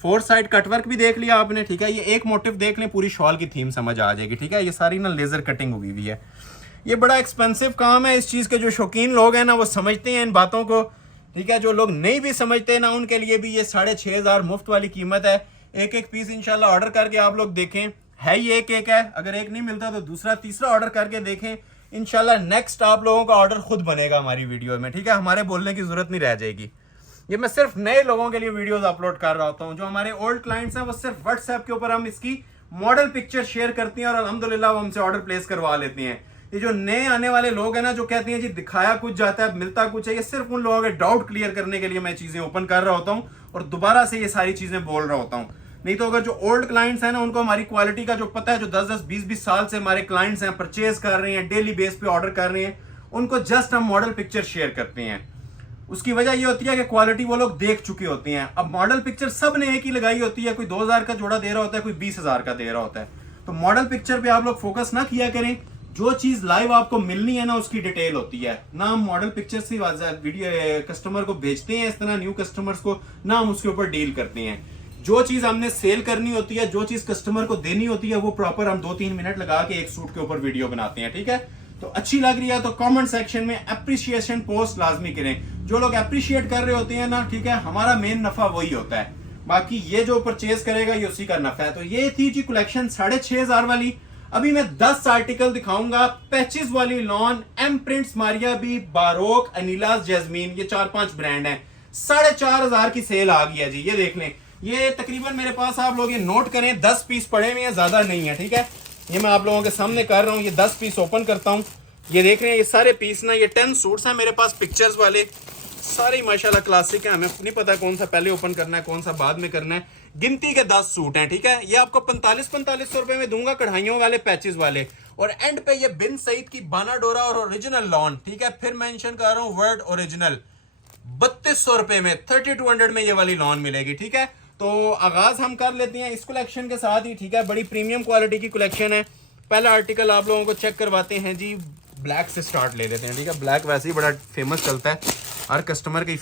4 साइड कटवर्क भी देख लिया आपने, ठीक है। ये एक मोटिव देख लें, पूरी शॉल की थीम समझ आ जाएगी, ठीक है। ये सारी ना लेजर कटिंग हुई हुई है। ये बड़ा एक्सपेंसिव काम है। इस चीज के जो शौकीन लोग हैं ना, वो समझते हैं इन बातों को, ठीक है। जो लोग नहीं भी समझते ना, उनके लिए भी ये 6,500 मुफ्त वाली कीमत है। एक एक पीस इंशाल्लाह ऑर्डर करके आप लोग देखें, है ही एक एक है। अगर एक नहीं मिलता तो दूसरा तीसरा ऑर्डर करके देखें, इंशाल्लाह नेक्स्ट आप लोगों का ऑर्डर खुद बनेगा हमारी वीडियो में, ठीक है। हमारे बोलने की जरूरत नहीं रह जाएगी। ये मैं सिर्फ नए लोगों के लिए वीडियोस अपलोड कर रहा होता हूँ। जो हमारे ओल्ड क्लाइंट्स हैं, वो सिर्फ व्हाट्सएप के ऊपर हम इसकी मॉडल पिक्चर शेयर करते हैं और अल्हम्दुलिल्लाह वो हमसे ऑर्डर प्लेस करवा लेते हैं। ये जो नए आने वाले लोग हैं ना, जो कहते हैं जी दिखाया कुछ जाता है मिलता कुछ है, ये सिर्फ उन लोगों के डाउट क्लियर करने के लिए मैं चीजें ओपन कर रहा होता हूँ और दोबारा से ये सारी चीजें बोल रहा होता हूँ। नहीं तो अगर जो ओल्ड क्लाइंट्स हैं ना, उनको हमारी क्वालिटी का जो पता है, जो 10-10, 20-20 साल से हमारे क्लाइंट्स हैं, परचेज कर रहे हैं, डेली बेस पे ऑर्डर कर रहे हैं, उनको जस्ट हम मॉडल पिक्चर शेयर करते हैं। उसकी वजह ये होती है कि क्वालिटी वो लोग देख चुके होते हैं। अब मॉडल पिक्चर सब ने एक ही लगाई होती है, कोई 2,000 का जोड़ा दे रहा होता है, कोई 20,000 का दे रहा होता है। तो मॉडल पिक्चर पे आप लोग फोकस ना किया करें। जो चीज लाइव आपको मिलनी है ना, उसकी डिटेल होती है ना। हम मॉडल पिक्चर से वीडियो कस्टमर को भेजते हैं इस तरह न्यू कस्टमर्स को, ना हम उसके ऊपर डील करते हैं। जो चीज हमने सेल करनी होती है, जो चीज कस्टमर को देनी होती है, वो प्रॉपर हम 2-3 मिनट लगा के एक सूट के ऊपर वीडियो बनाते हैं, ठीक है। तो अच्छी लग रही है तो कमेंट सेक्शन में अप्रिसिएशन पोस्ट लाजमी करें। जो लोग अप्रिशिएट कर रहे होते हैं ना, ठीक है, हमारा मेन नफा वही होता है, बाकी ये जो परचेज करेगा ये उसी का नफा है। तो ये थी जी कलेक्शन 6,500 वाली। अभी मैं 10 आर्टिकल दिखाऊंगा पैचेस वाली lawn, M prints, Maria B, Baroque, अनिलास, जैस्मीन, ये 4-5 ब्रांड हैं। 4,500 की सेल आ गई है जी। ये देख लें, ये तकरीबन मेरे पास, आप लोग ये नोट करें, 10 पीस पड़े हुए हैं, ज्यादा नहीं है, ठीक है। ये मैं आप लोगों के सामने कर रहा हूँ, ये 10 पीस ओपन करता हूँ। ये देख रहे हैं, ये सारे पीस ना, ये 10 सूट्स हैं मेरे पास पिक्चर्स वाले, सारे माशाल्लाह क्लासिक है। हमें नहीं पता कौन सा पहले ओपन करना है, कौन सा बाद में करना है। गिनती के 10 सूट हैं, ठीक है। ये आपको 4500 रुपए में दूंगा, कढ़ाइयों वाले, पैचेस वाले। और एंड पे ये बिन सईद की बाना डोरा और ओरिजिनल लॉन, ठीक है। फिर मेंशन कर रहा हूं वर्ड ओरिजिनल, 3200 रुपए में, 3200 में ये वाली लॉन मिलेगी, ठीक है। तो आगाज हम कर लेते हैं इस कलेक्शन के साथ ही, ठीक है। बड़ी प्रीमियम क्वालिटी की कलेक्शन है। पहला आर्टिकल आप लोगों को चेक करवाते हैं जी, ब्लैक से स्टार्ट ले लेते हैं, ठीक है। ब्लैक वैसे ही बड़ा फेमस चलता है, हर कस्टमर की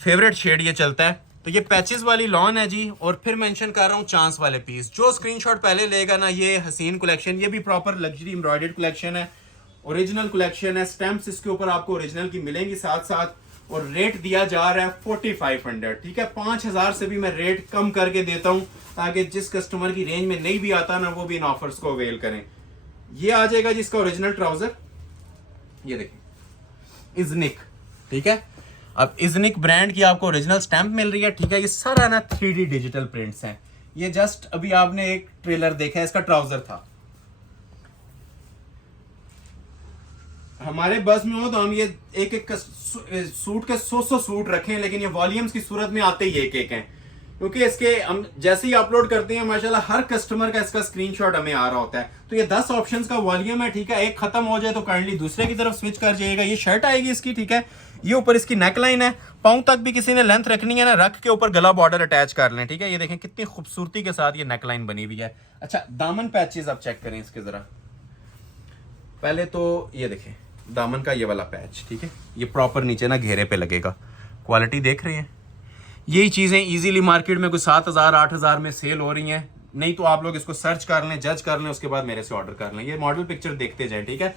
फेवरेट शेड ये चलता है। तो ये पैचेस वाली लॉन है जी। और फिर मेंशन कर रहा हूँ चांस वाले पीस, जो स्क्रीनशॉट पहले लेगा ना, ये हसीन कलेक्शन, ये भी प्रॉपर लग्जरी एम्ब्रॉयडर्ड कलेक्शन है, ओरिजिनल कलेक्शन है। स्टैम्प्स इसके ऊपर आपको ओरिजिनल की मिलेंगी साथ साथ। और रेट दिया जा रहा है 4500, ठीक है। 5000 से भी मैं रेट कम करके देता हूँ, ताकि जिस कस्टमर की रेंज में नहीं भी आता ना, वो भी इन ऑफर्स को अवेल करें। ये आ जाएगा जी इसका ओरिजिनल ट्राउजर, ये देखिए, इजनिक, ठीक है। अब इजनिक ब्रांड की आपको ओरिजिनल स्टैंप मिल रही है, ठीक है। ये सारा ना 3D डिजिटल प्रिंट्स हैं। ये जस्ट अभी आपने एक ट्रेलर देखा है, इसका ट्राउजर था। हमारे बस में हो तो हम ये एक एक सूट के 100 सूट रखें, लेकिन ये वॉल्यूम्स की सूरत में आते ही एक एक हैं, क्योंकि इसके हम जैसे ही अपलोड करते हैं माशाल्लाह हर कस्टमर का इसका स्क्रीनशॉट हमें आ रहा होता है। तो ये 10 ऑप्शंस का वॉल्यूम है, ठीक है। एक खत्म हो जाए तो काइंडली दूसरे की तरफ स्विच कर जाइएगा। ये शर्ट आएगी इसकी, ठीक है। ये ऊपर इसकी नेकलाइन है, पाँव तक भी किसी ने लेंथ रखनी है ना, रख के ऊपर गला बॉर्डर अटैच कर लें, ठीक है। ये देखें कितनी खूबसूरती के साथ ये नेकलाइन बनी हुई है। अच्छा, दामन पैचेस आप चेक करें इसके जरा। पहले तो ये देखें दामन का ये वाला पैच, ठीक है। ये प्रॉपर नीचे ना घेरे पे लगेगा, क्वालिटी देख रहे हैं। यही चीज़ें इजीली मार्केट में कोई 7000 8000 में सेल हो रही हैं। नहीं तो आप लोग इसको सर्च कर लें, जज कर लें, उसके बाद मेरे से ऑर्डर कर लें। ये मॉडल पिक्चर देखते जाएं, ठीक है।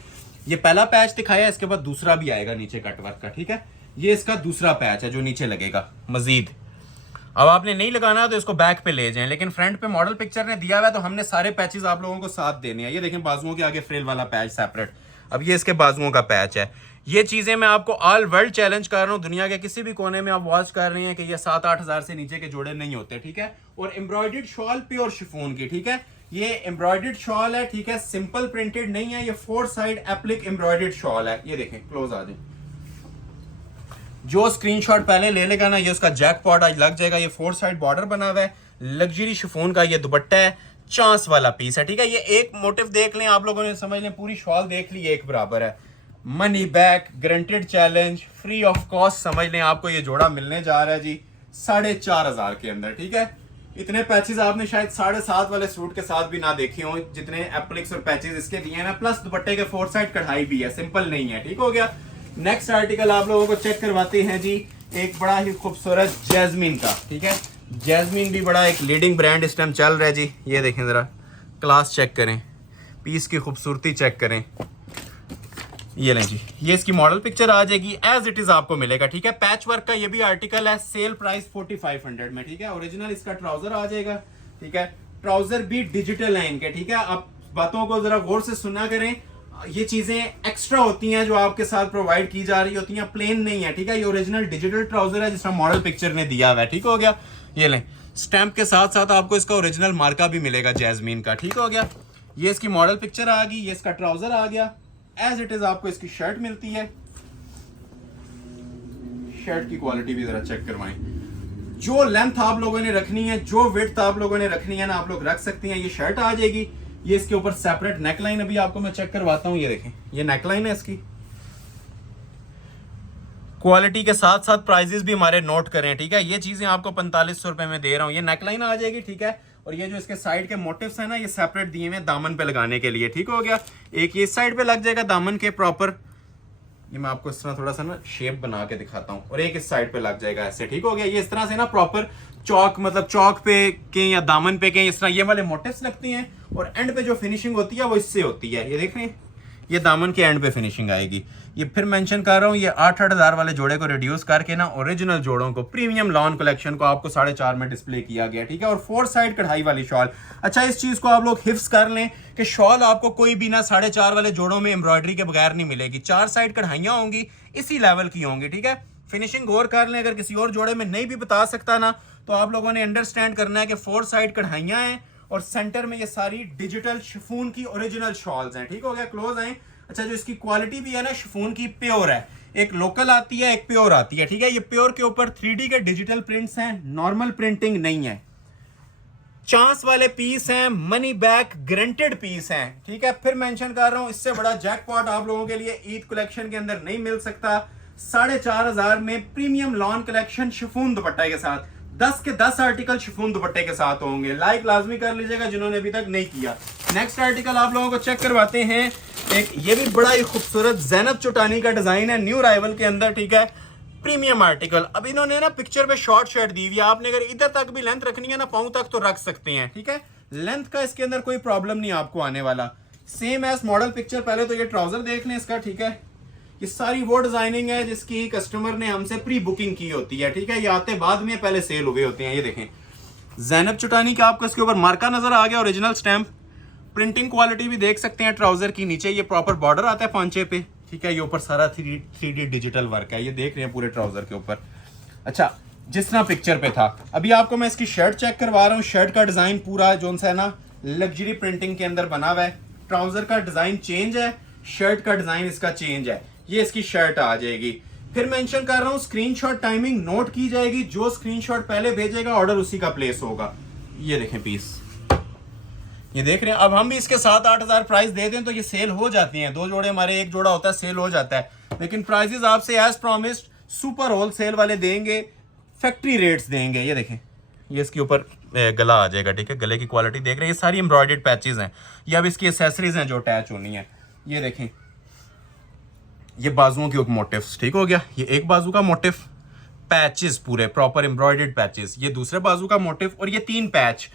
ये पहला पैच दिखाया, इसके बाद दूसरा भी आएगा नीचे कटवर्क का, ठीक है। ये इसका दूसरा पैच है जो नीचे लगेगा मजीद। अब आपने नहीं लगाना तो इसको बैक पे ले जाएं, लेकिन फ्रंट पे मॉडल पिक्चर ने दिया हुआ है, तो हमने सारे पैचेस आप लोगों को साथ देने हैं। ये देखें बाजुओं के आगे फ्रिल वाला पैच सेपरेट, अब ये इसके बाजुओं का पैच है। ये चीजें मैं आपको ऑल वर्ल्ड चैलेंज कर रहा हूँ, दुनिया के किसी भी कोने में आप वॉच कर रहे हैं कि ये 7-8 हजार से नीचे के जोड़े नहीं होते, ठीक है। और एम्ब्रॉयडर्ड शॉल प्योर शिफॉन की, ठीक है। ये एम्ब्रॉयडर्ड शॉल है, ठीक है, सिंपल प्रिंटेड नहीं है। ये 4 साइड एप्लिक एम्ब्रॉयडर्ड शॉल है। ये देखें, क्लोज आ जाए, जो स्क्रीनशॉट पहले ले लेगा ना, ये उसका जैकपॉट आज लग जाएगा। ये 4 साइड बॉर्डर बना हुआ है, लग्जरी शिफॉन का ये दुपट्टा है, चांस वाला पीस है, ठीक है। ये एक मोटिव देख लें आप लोगों ने, समझ लें पूरी शॉल देख ली, एक बराबर है। Money back, guaranteed challenge, free of cost, समझ लें आपको ये जोड़ा मिलने जा रहा है जी 4500 के अंदर, ठीक है। इतने पैचेस आपने शायद 7.5 वाले सूट के साथ भी ना देखे हों, जितने एप्लिक्स और पैचेस इसके दिए हैं ना। प्लस दुपट्टे के 4 साइड कढ़ाई भी है, सिंपल नहीं है, ठीक हो गया। नेक्स्ट आर्टिकल आप लोगों को चेक करवाते हैं जी, एक बड़ा ही खूबसूरत जैस्मीन का, ठीक है। जैस्मीन भी बड़ा एक लीडिंग ब्रांड इस टाइम चल रहा है जी। ये देखें जरा, क्लास चेक करें, पीस की खूबसूरती चेक करें। ये लें जी, ये इसकी मॉडल पिक्चर आ जाएगी, एज इट इज आपको मिलेगा, ठीक है। पैच वर्क का ये भी आर्टिकल है, सेल प्राइस 4500 में, ठीक है। ओरिजिनल इसका ट्राउजर आ जाएगा, ठीक है। ट्राउजर भी डिजिटल है इनके, ठीक है। आप बातों को जरा गौर से सुना करें, ये चीजें एक्स्ट्रा होती हैं जो आपके साथ प्रोवाइड की जा रही होती हैं, प्लेन नहीं है, ठीक है। ये ओरिजिनल डिजिटल ट्राउजर है जिसका मॉडल पिक्चर ने दिया हुआ है, ठीक हो गया। ये लें, स्टैंप के साथ साथ आपको इसका ओरिजिनल मार्का भी मिलेगा जैस्मीन का, ठीक हो गया। ये इसकी मॉडल पिक्चर आ गई, ये इसका ट्राउजर आ गया, एज इट इज आपको इसकी शर्ट मिलती है। शर्ट की क्वालिटी भी जरा चेक करवाएं। जो लेंथ आप लोगों ने रखनी है, जो विड्थ आप लोगों ने रखनी है ना, आप लोग रख सकती हैं। ये शर्ट आ जाएगी, ये इसके ऊपर सेपरेट नेकलाइन अभी आपको मैं चेक करवाता हूं। ये देखें, ये नेकलाइन है इसकी। क्वालिटी के साथ साथ प्राइजेस भी हमारे नोट करें, ठीक है। ये चीजें आपको 4500 रुपए में दे रहा हूं। ये नेकलाइन आ जाएगी, ठीक है। और ये जो इसके साइड के मोटिव्स है ना, ये सेपरेट दिए हुए दामन पे लगाने के लिए, ठीक हो गया। एक ये साइड पे लग जाएगा दामन के प्रॉपर, ये मैं आपको इस तरह थोड़ा सा ना शेप बना के दिखाता हूँ, और एक इस साइड पे लग जाएगा ऐसे, ठीक हो गया। ये इस तरह से ना प्रॉपर चौक, मतलब चौक पे के या दामन पे के इस तरह ये वाले मोटिव्स लगते हैं, और एंड पे जो फिनिशिंग होती है वो इससे होती है। ये देख रहे हैं, ये दामन के एंड पे फिनिशिंग आएगी। ये फिर मेंशन कर रहा हूँ, ये 8,000 वाले जोड़े को रिड्यूस करके ना ओरिजिनल जोड़ों को, प्रीमियम लॉन कलेक्शन को आपको 4.5 में डिस्प्ले किया गया, ठीक है। और 4 साइड कढ़ाई वाली शॉल। अच्छा, इस चीज को आप लोग हिफ्स कर लें कि शॉल आपको कोई भी ना 4.5 वाले जोड़ों में एम्ब्रॉयडरी के बगैर नहीं मिलेगी। 4 साइड कढ़ाइयाँ होंगी, इसी लेवल की होंगी, ठीक है। फिनिशिंग गौर कर लें, अगर किसी और जोड़े में नहीं भी बता सकता ना, तो आप लोगों ने अंडरस्टैंड करना है कि 4 साइड कढ़ाइयाँ हैं और सेंटर में ये सारी डिजिटल शिफॉन की ओरिजिनल शॉल्स हैं, ठीक हो गया। क्लोज आए। अच्छा, जो इसकी क्वालिटी भी है ना शिफॉन की, प्योर है। एक लोकल आती है, एक प्योर आती है, ठीक है। ये प्योर के ऊपर 3D के डिजिटल प्रिंट्स हैं, नॉर्मल प्रिंटिंग नहीं है। चांस वाले पीस हैं, मनी बैक गारंटेड पीस हैं, ठीक है। फिर मेंशन कर रहा हूं, इससे बड़ा जैकपॉट आप लोगों के लिए ईद कलेक्शन के अंदर नहीं मिल सकता। 4,500 में प्रीमियम लॉन कलेक्शन शिफॉन दुपट्टे के साथ, 10 के 10 आर्टिकल शिफॉन दुपट्टे के साथ होंगे। लाइक लाजमी कर लीजिएगा जिन्होंने अभी तक नहीं किया। नेक्स्ट आर्टिकल आप लोगों को चेक करवाते हैं। एक ये भी बड़ा ही खूबसूरत ज़ैनब चुटानी का डिजाइन है, न्यू राइवल के अंदर, ठीक है। Premium article. अब इन्होंने ना पिक्चर पे शॉर्ट शर्ट दी हुई है, आपने अगर इधर तक भी लेंथ रखनी है ना, पाँव तक, तो रख सकते हैं, ठीक है। लेंथ का इसके अंदर कोई प्रॉब्लम नहीं आपको आने वाला। Same as model picture. पहले तो ये ट्राउजर देख लें इसका, ठीक है। ये सारी वो डिजाइनिंग है जिसकी कस्टमर ने हमसे प्री बुकिंग की होती है, ठीक है। ये आते बाद में, पहले सेल हुए होते हैं। ये देखें, ज़ैनब चुटानी का आपको इसके ऊपर मार्का नजर आ गया, ओरिजिनल स्टैम्प। प्रिंटिंग क्वालिटी भी देख सकते हैं ट्राउजर की। नीचे ये प्रॉपर बॉर्डर आता है पांचे पे, ठीक है। ये ऊपर सारा 3D डिजिटल वर्क है, ये देख रहे हैं पूरे ट्राउजर के ऊपर। अच्छा, जिस तरह पिक्चर पे था, अभी आपको मैं इसकी शर्ट चेक करवा रहा हूँ। शर्ट का डिजाइन पूरा जो है ना लग्जरी प्रिंटिंग के अंदर बना हुआ है। ट्राउजर का डिजाइन चेंज है, शर्ट का डिजाइन इसका चेंज है। ये इसकी शर्ट आ जाएगी। फिर मेंशन कर रहा हूँ, स्क्रीनशॉट टाइमिंग नोट की जाएगी। जो स्क्रीनशॉट पहले भेजेगा ऑर्डर उसी का प्लेस होगा। ये देखें पीस, ये देख रहे हैं। अब हम भी इसके 7-8 प्राइस दे दें तो ये सेल हो जाती हैं। 2 जोड़े हमारे, एक जोड़ा होता है, सेल हो जाता है। लेकिन प्राइसेस आपसे as promised super wholesale वाले देंगे, फैक्ट्री रेट्स देंगे। ये देखें, ये इसके ऊपर गला आ जाएगा, ठीक है। गले की क्वालिटी देख रहे हैं, ये सारी एम्ब्रॉयडर्ड पैचेस हैं। ये अब इसकी एसेसरीज हैं जो अटैच होनी है। ये देखें, ये बाजुओं के ऊपर मोटिव्स, ठीक हो गया। ये एक बाजू का मोटिव, पैचेस पूरे प्रॉपर एम्ब्रॉयडर्ड पैचेस। ये दूसरे बाजू का मोटिव, और ये 3 पैच,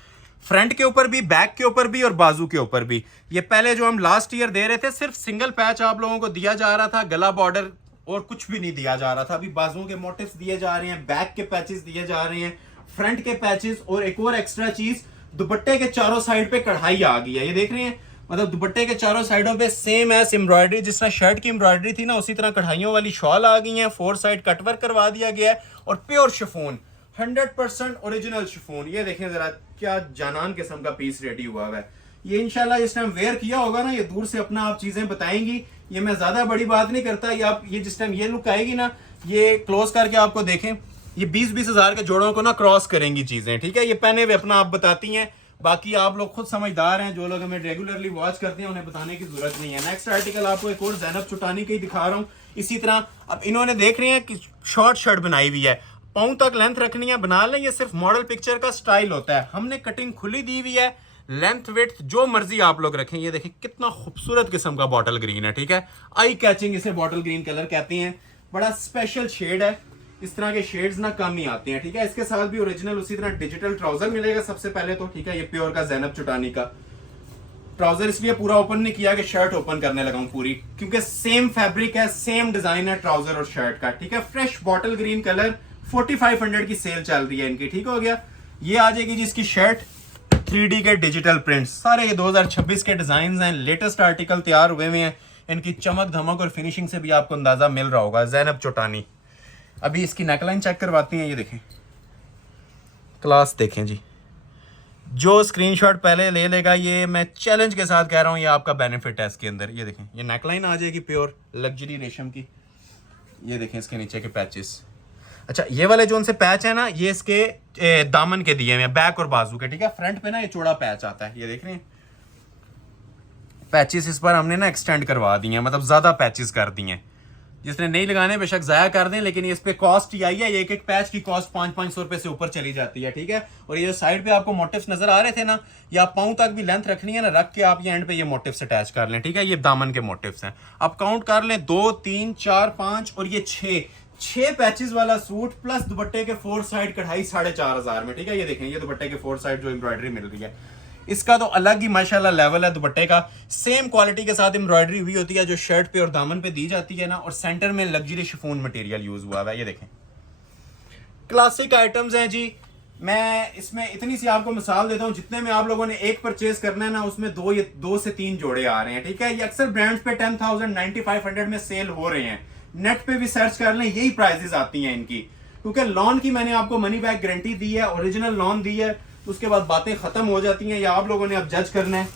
फ्रंट के ऊपर भी, बैक के ऊपर भी और बाजू के ऊपर भी। ये पहले जो हम लास्ट ईयर दे रहे थे, सिर्फ सिंगल पैच आप लोगों को दिया जा रहा था, गला बॉर्डर और कुछ भी नहीं दिया जा रहा था। अभी बाजुओं के मोटिव्स दिए जा रहे हैं, बैक के पैचेस दिए जा रहे हैं, फ्रंट के पैचेस, और एक और एक्स्ट्रा चीज, दुपट्टे के चारों साइड पे कढ़ाई आ गई है। ये देख रहे हैं, मतलब दुपट्टे के चारों साइडों पे सेम एस एम्ब्रॉयडरी, जिस तरह शर्ट की एम्ब्रॉयडरी थी ना, उसी तरह कढ़ाइयों वाली शॉल आ गई है। 4 साइड कटवर्क करवा दिया गया है, और प्योर शिफॉन, 100% ओरिजिनल शिफॉन। ये देखें जरा, क्या जानान किस्म का पीस रेडी हुआ है। ये इंशाल्लाह जिस टाइम वेयर किया होगा ना, ये दूर से अपना आप चीजें बताएंगी। ये मैं ज्यादा बड़ी बात नहीं करता। ये आप, ये जिस टाइम ये लुक आएगी ना, ये क्लोज करके आपको देखें, ये 20-20 हजार के जोड़ों को ना क्रॉस करेंगी चीजें, ठीक है। ये पहने हुए अपना आप बताती हैं, बाकी आप लोग खुद समझदार हैं। जो लोग हमें रेगुलरली वॉच करते हैं उन्हें बताने की जरूरत नहीं है। नेक्स्ट आर्टिकल आपको एक और ज़ैनब चुटानी का ही दिखा रहा हूँ। इसी तरह अब इन्होंने देख रहे हैं कि शॉर्ट शर्ट बनाई हुई है, पाँव तक लेंथ रखनी है, बना लें। ये सिर्फ मॉडल पिक्चर का स्टाइल होता है। हमने कटिंग खुली दी हुई है, लेंथ विड्थ जो मर्जी आप लोग रखें। ये देखिए कितना खूबसूरत किस्म का बॉटल ग्रीन है, ठीक है। आई कैचिंग इसे बॉटल ग्रीन कलर कहते हैं, बड़ा स्पेशल शेड है। इस तरह के शेड्स ना कम ही आते हैं, ठीक है। इसके साथ भी ओरिजिनल उसी तरह डिजिटल ट्राउजर मिलेगा सबसे पहले तो, ठीक है। ये प्योर का ज़ैनब चुटानी का ट्राउजर इसलिए पूरा ओपन नहीं किया कि शर्ट ओपन करने लगा हूं पूरी, क्योंकि सेम फैब्रिक है, सेम डिजाइन है ट्राउजर और शर्ट का, ठीक है। फ्रेश बॉटल ग्रीन कलर, 4500 की सेल चल रही है इनकी, ठीक हो गया। ये आ जाएगी जी इसकी शर्ट, 3D के डिजिटल प्रिंट्स, सारे ये 2026 के डिजाइन हैं। लेटेस्ट आर्टिकल तैयार हुए हुए हैं। इनकी चमक धमक और फिनिशिंग से भी आपको अंदाजा मिल रहा होगा। ज़ैनब चुटानी। अभी इसकी नेकलाइन चेक करवाती हैं। ये देखें, क्लास देखें जी। जो स्क्रीनशॉट पहले ले लेगा, ये मैं चैलेंज के साथ कह रहा हूँ, ये आपका बेनिफिट है इसके अंदर। ये देखें, ये नेकलाइन आ जाएगी प्योर लग्जरी रेशम की। ये देखें इसके नीचे के पैचेस। अच्छा, ये वाले जो उनसे पैच है ना, ये इसके दामन के दिए हुए हैं, बैक और बाजू के, ठीक है। फ्रंट पे ना ये चौड़ा पैच आता है, ये देख रहे हैं। पैचेस इस पर हमने ना एक्सटेंड करवा दिए हैं, मतलब ज्यादा पैचेस कर दिए हैं। जिसने नहीं लगाने बेशक जाया कर दें, लेकिन इस पे कॉस्ट ही आई है। एक एक पैच की कॉस्ट 500-500 रुपए से ऊपर चली जाती है, ठीक है। और ये जो साइड पे आपको मोटिव्स नजर आ रहे थे ना, या पाँव तक भी लेंथ रखनी है ना, रख के आप ये एंड पे ये मोटिव्स अटैच कर लें, ठीक है। ये दामन के मोटिव्स हैं। आप काउंट कर लें, 2 3 4 5 और ये 6 पैचेस वाला सूट प्लस दुपट्टे के 4 साइड कढ़ाई 4500 में, ठीक है। ये देखें, ये दुपट्टे के 4 साइड जो एम्ब्रॉयडरी मिल रही है, इसका तो अलग ही माशाल्लाह लेवल है दुपट्टे का। सेम क्वालिटी के साथ एम्ब्रॉयडरी हुई होती है जो शर्ट पे और दामन पे दी जाती है ना, और सेंटर में लग्जरी शिफॉन मटेरियल यूज हुआ है। ये देखें क्लासिक आइटम्स हैं जी। मैं इसमें इतनी सी आपको मिसाल देता हूं, जितने में आप लोगों ने एक परचेज करना है ना, उसमें दो से तीन जोड़े आ रहे हैं, ठीक है। ये अक्सर ब्रांड्स पे 10,000 9500 में सेल हो रहे हैं। नेट पे भी सर्च कर लें, यही प्राइसेस आती हैं इनकी, क्योंकि लॉन की मैंने आपको मनी बैक गारंटी दी है, ओरिजिनल लॉन दी है। उसके बाद बातें खत्म हो जाती हैं, या आप लोगों ने अब जज करना है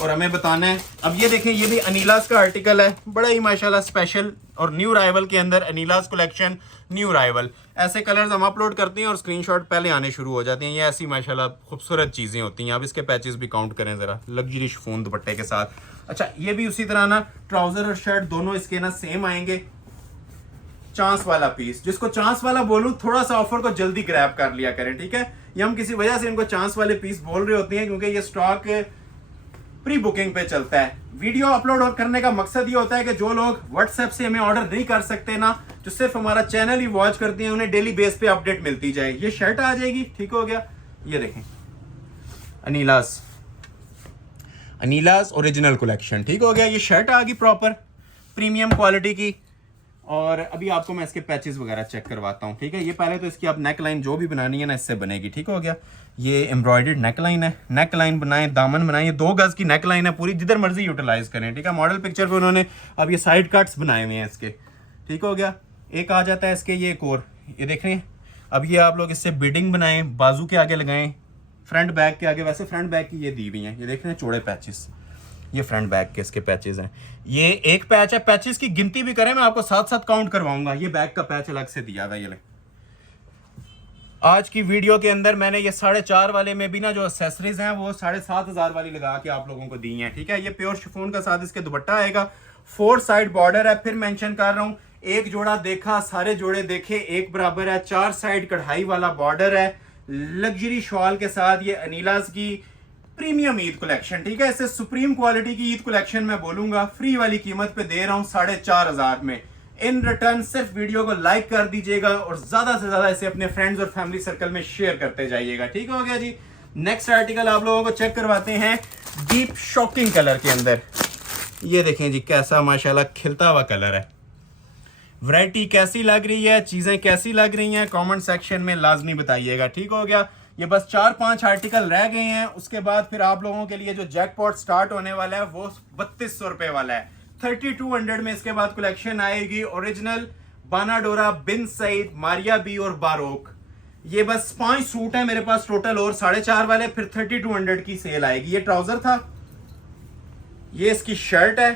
और हमें बताना है। अब ये देखें, ये भी अनीलास का आर्टिकल है, बड़ा ही माशाल्लाह स्पेशल, और न्यू राइवल के अंदर अनीलास कलेक्शन न्यू राइवल। ऐसे कलर्स हम अपलोड करते हैं और स्क्रीनशॉट पहले आने शुरू हो जाते हैं। ये ऐसी माशाल्लाह खूबसूरत चीज़ें होती हैं। अब इसके पैचेस भी काउंट करें ज़रा, लग्जरी शिफॉन दुपट्टे के साथ। अच्छा, ये भी उसी तरह ना, ट्राउज़र और शर्ट दोनों इसके ना सेम आएंगे। चांस वाला पीस, जिसको चांस वाला बोलूं, थोड़ा सा ऑफर को जल्दी ग्रैब कर लिया करें, ठीक है। ये हम किसी वजह से इनको चांस वाले पीस बोल रहे होते हैं, क्योंकि ये स्टॉक प्री बुकिंग पे चलता है। वीडियो अपलोड करने का मकसद ये होता है कि जो लोग व्हाट्सएप से हमें ऑर्डर नहीं कर सकते ना, जो सिर्फ हमारा चैनल ही वॉच करते हैं, उन्हें डेली बेस पे अपडेट मिलती जाए। ये शर्ट आ जाएगी, ठीक हो गया। ये देखें अनीलास ओरिजिनल कलेक्शन, ठीक हो गया। ये शर्ट आ गई प्रॉपर प्रीमियम क्वालिटी की। और अभी आपको मैं इसके पैचेस वगैरह चेक करवाता हूँ, ठीक है। ये पहले तो इसकी आप नेक लाइन जो भी बनानी है ना, इससे बनेगी, ठीक हो गया। ये एम्ब्रॉयडर्ड नेक लाइन है, नेक लाइन बनाएं, दामन बनाएं। ये 2 गज की नेक लाइन है पूरी, जिधर मर्जी यूटिलाइज करें, ठीक है। मॉडल पिक्चर पे उन्होंने अब ये साइड कट्स बनाए हुए हैं इसके, ठीक हो गया। एक आ जाता है इसके ये एक और, ये देख रहे हैं। अब ये आप लोग इससे बिडिंग बनाएं, बाजू के आगे लगाएं, फ्रंट बैक के आगे। वैसे फ्रंट बैक की ये दी हुई हैं, ये देख रहे हैं चौड़े पैचेस। ये फ्रंट बैक के इसके पैचेस हैं। ये एक पैच है, पैचेस की गिनती भी करें मैं आपको साथ साथ काउंट करवाऊंगा। ये बैक का पैच अलग से दिया हुआ है। ये ले, आज की वीडियो के अंदर मैंने ये 4.5 वाले में भी ना जो एक्सेसरीज हैं वो 7,500 वाली लगा के आप लोगों को दी हैं, ठीक है। ये प्योर शिफॉन का साथ इसके दुपट्टा आएगा। 4 साइड बॉर्डर है, फिर मेंशन कर रहा हूं, एक जोड़ा देखा सारे जोड़े देखे एक बराबर है। 4 साइड कढ़ाई वाला बॉर्डर है, लग्जरी शॉल के साथ। ये अनीलास की प्रीमियम ईद कलेक्शन, ठीक है। इससे सुप्रीम क्वालिटी की ईद कलेक्शन मैं बोलूंगा। फ्री वाली कीमत पे दे रहा हूं 4,500 में। इन रिटर्न सिर्फ वीडियो को लाइक कर दीजिएगा और ज्यादा से ज्यादा इसे अपने फ्रेंड्स और फैमिली सर्कल में शेयर करते जाइएगा, ठीक हो गया जी। नेक्स्ट आर्टिकल आप लोगों को चेक करवाते हैं डीप शॉकिंग कलर के अंदर। ये देखें जी, कैसा माशाल्लाह खिलता हुआ कलर है। वैरायटी कैसी लग रही है, चीजें कैसी लग रही हैं, कमेंट सेक्शन में लाजमी बताइएगा, ठीक हो गया। ये बस 4-5 आर्टिकल रह गए हैं, उसके बाद फिर आप लोगों के लिए जो जैकपॉट स्टार्ट होने वाला है वो 3200 रुपए वाला है। 3200 में इसके बाद कलेक्शन आएगी ओरिजिनल बानाडोरा, बिन सईद, मारिया बी और बारोक। ये बस 5 सूट है मेरे पास टोटल, और 4.5 वाले, फिर 3200 की सेल आएगी। ये ट्राउजर था, ये इसकी शर्ट है।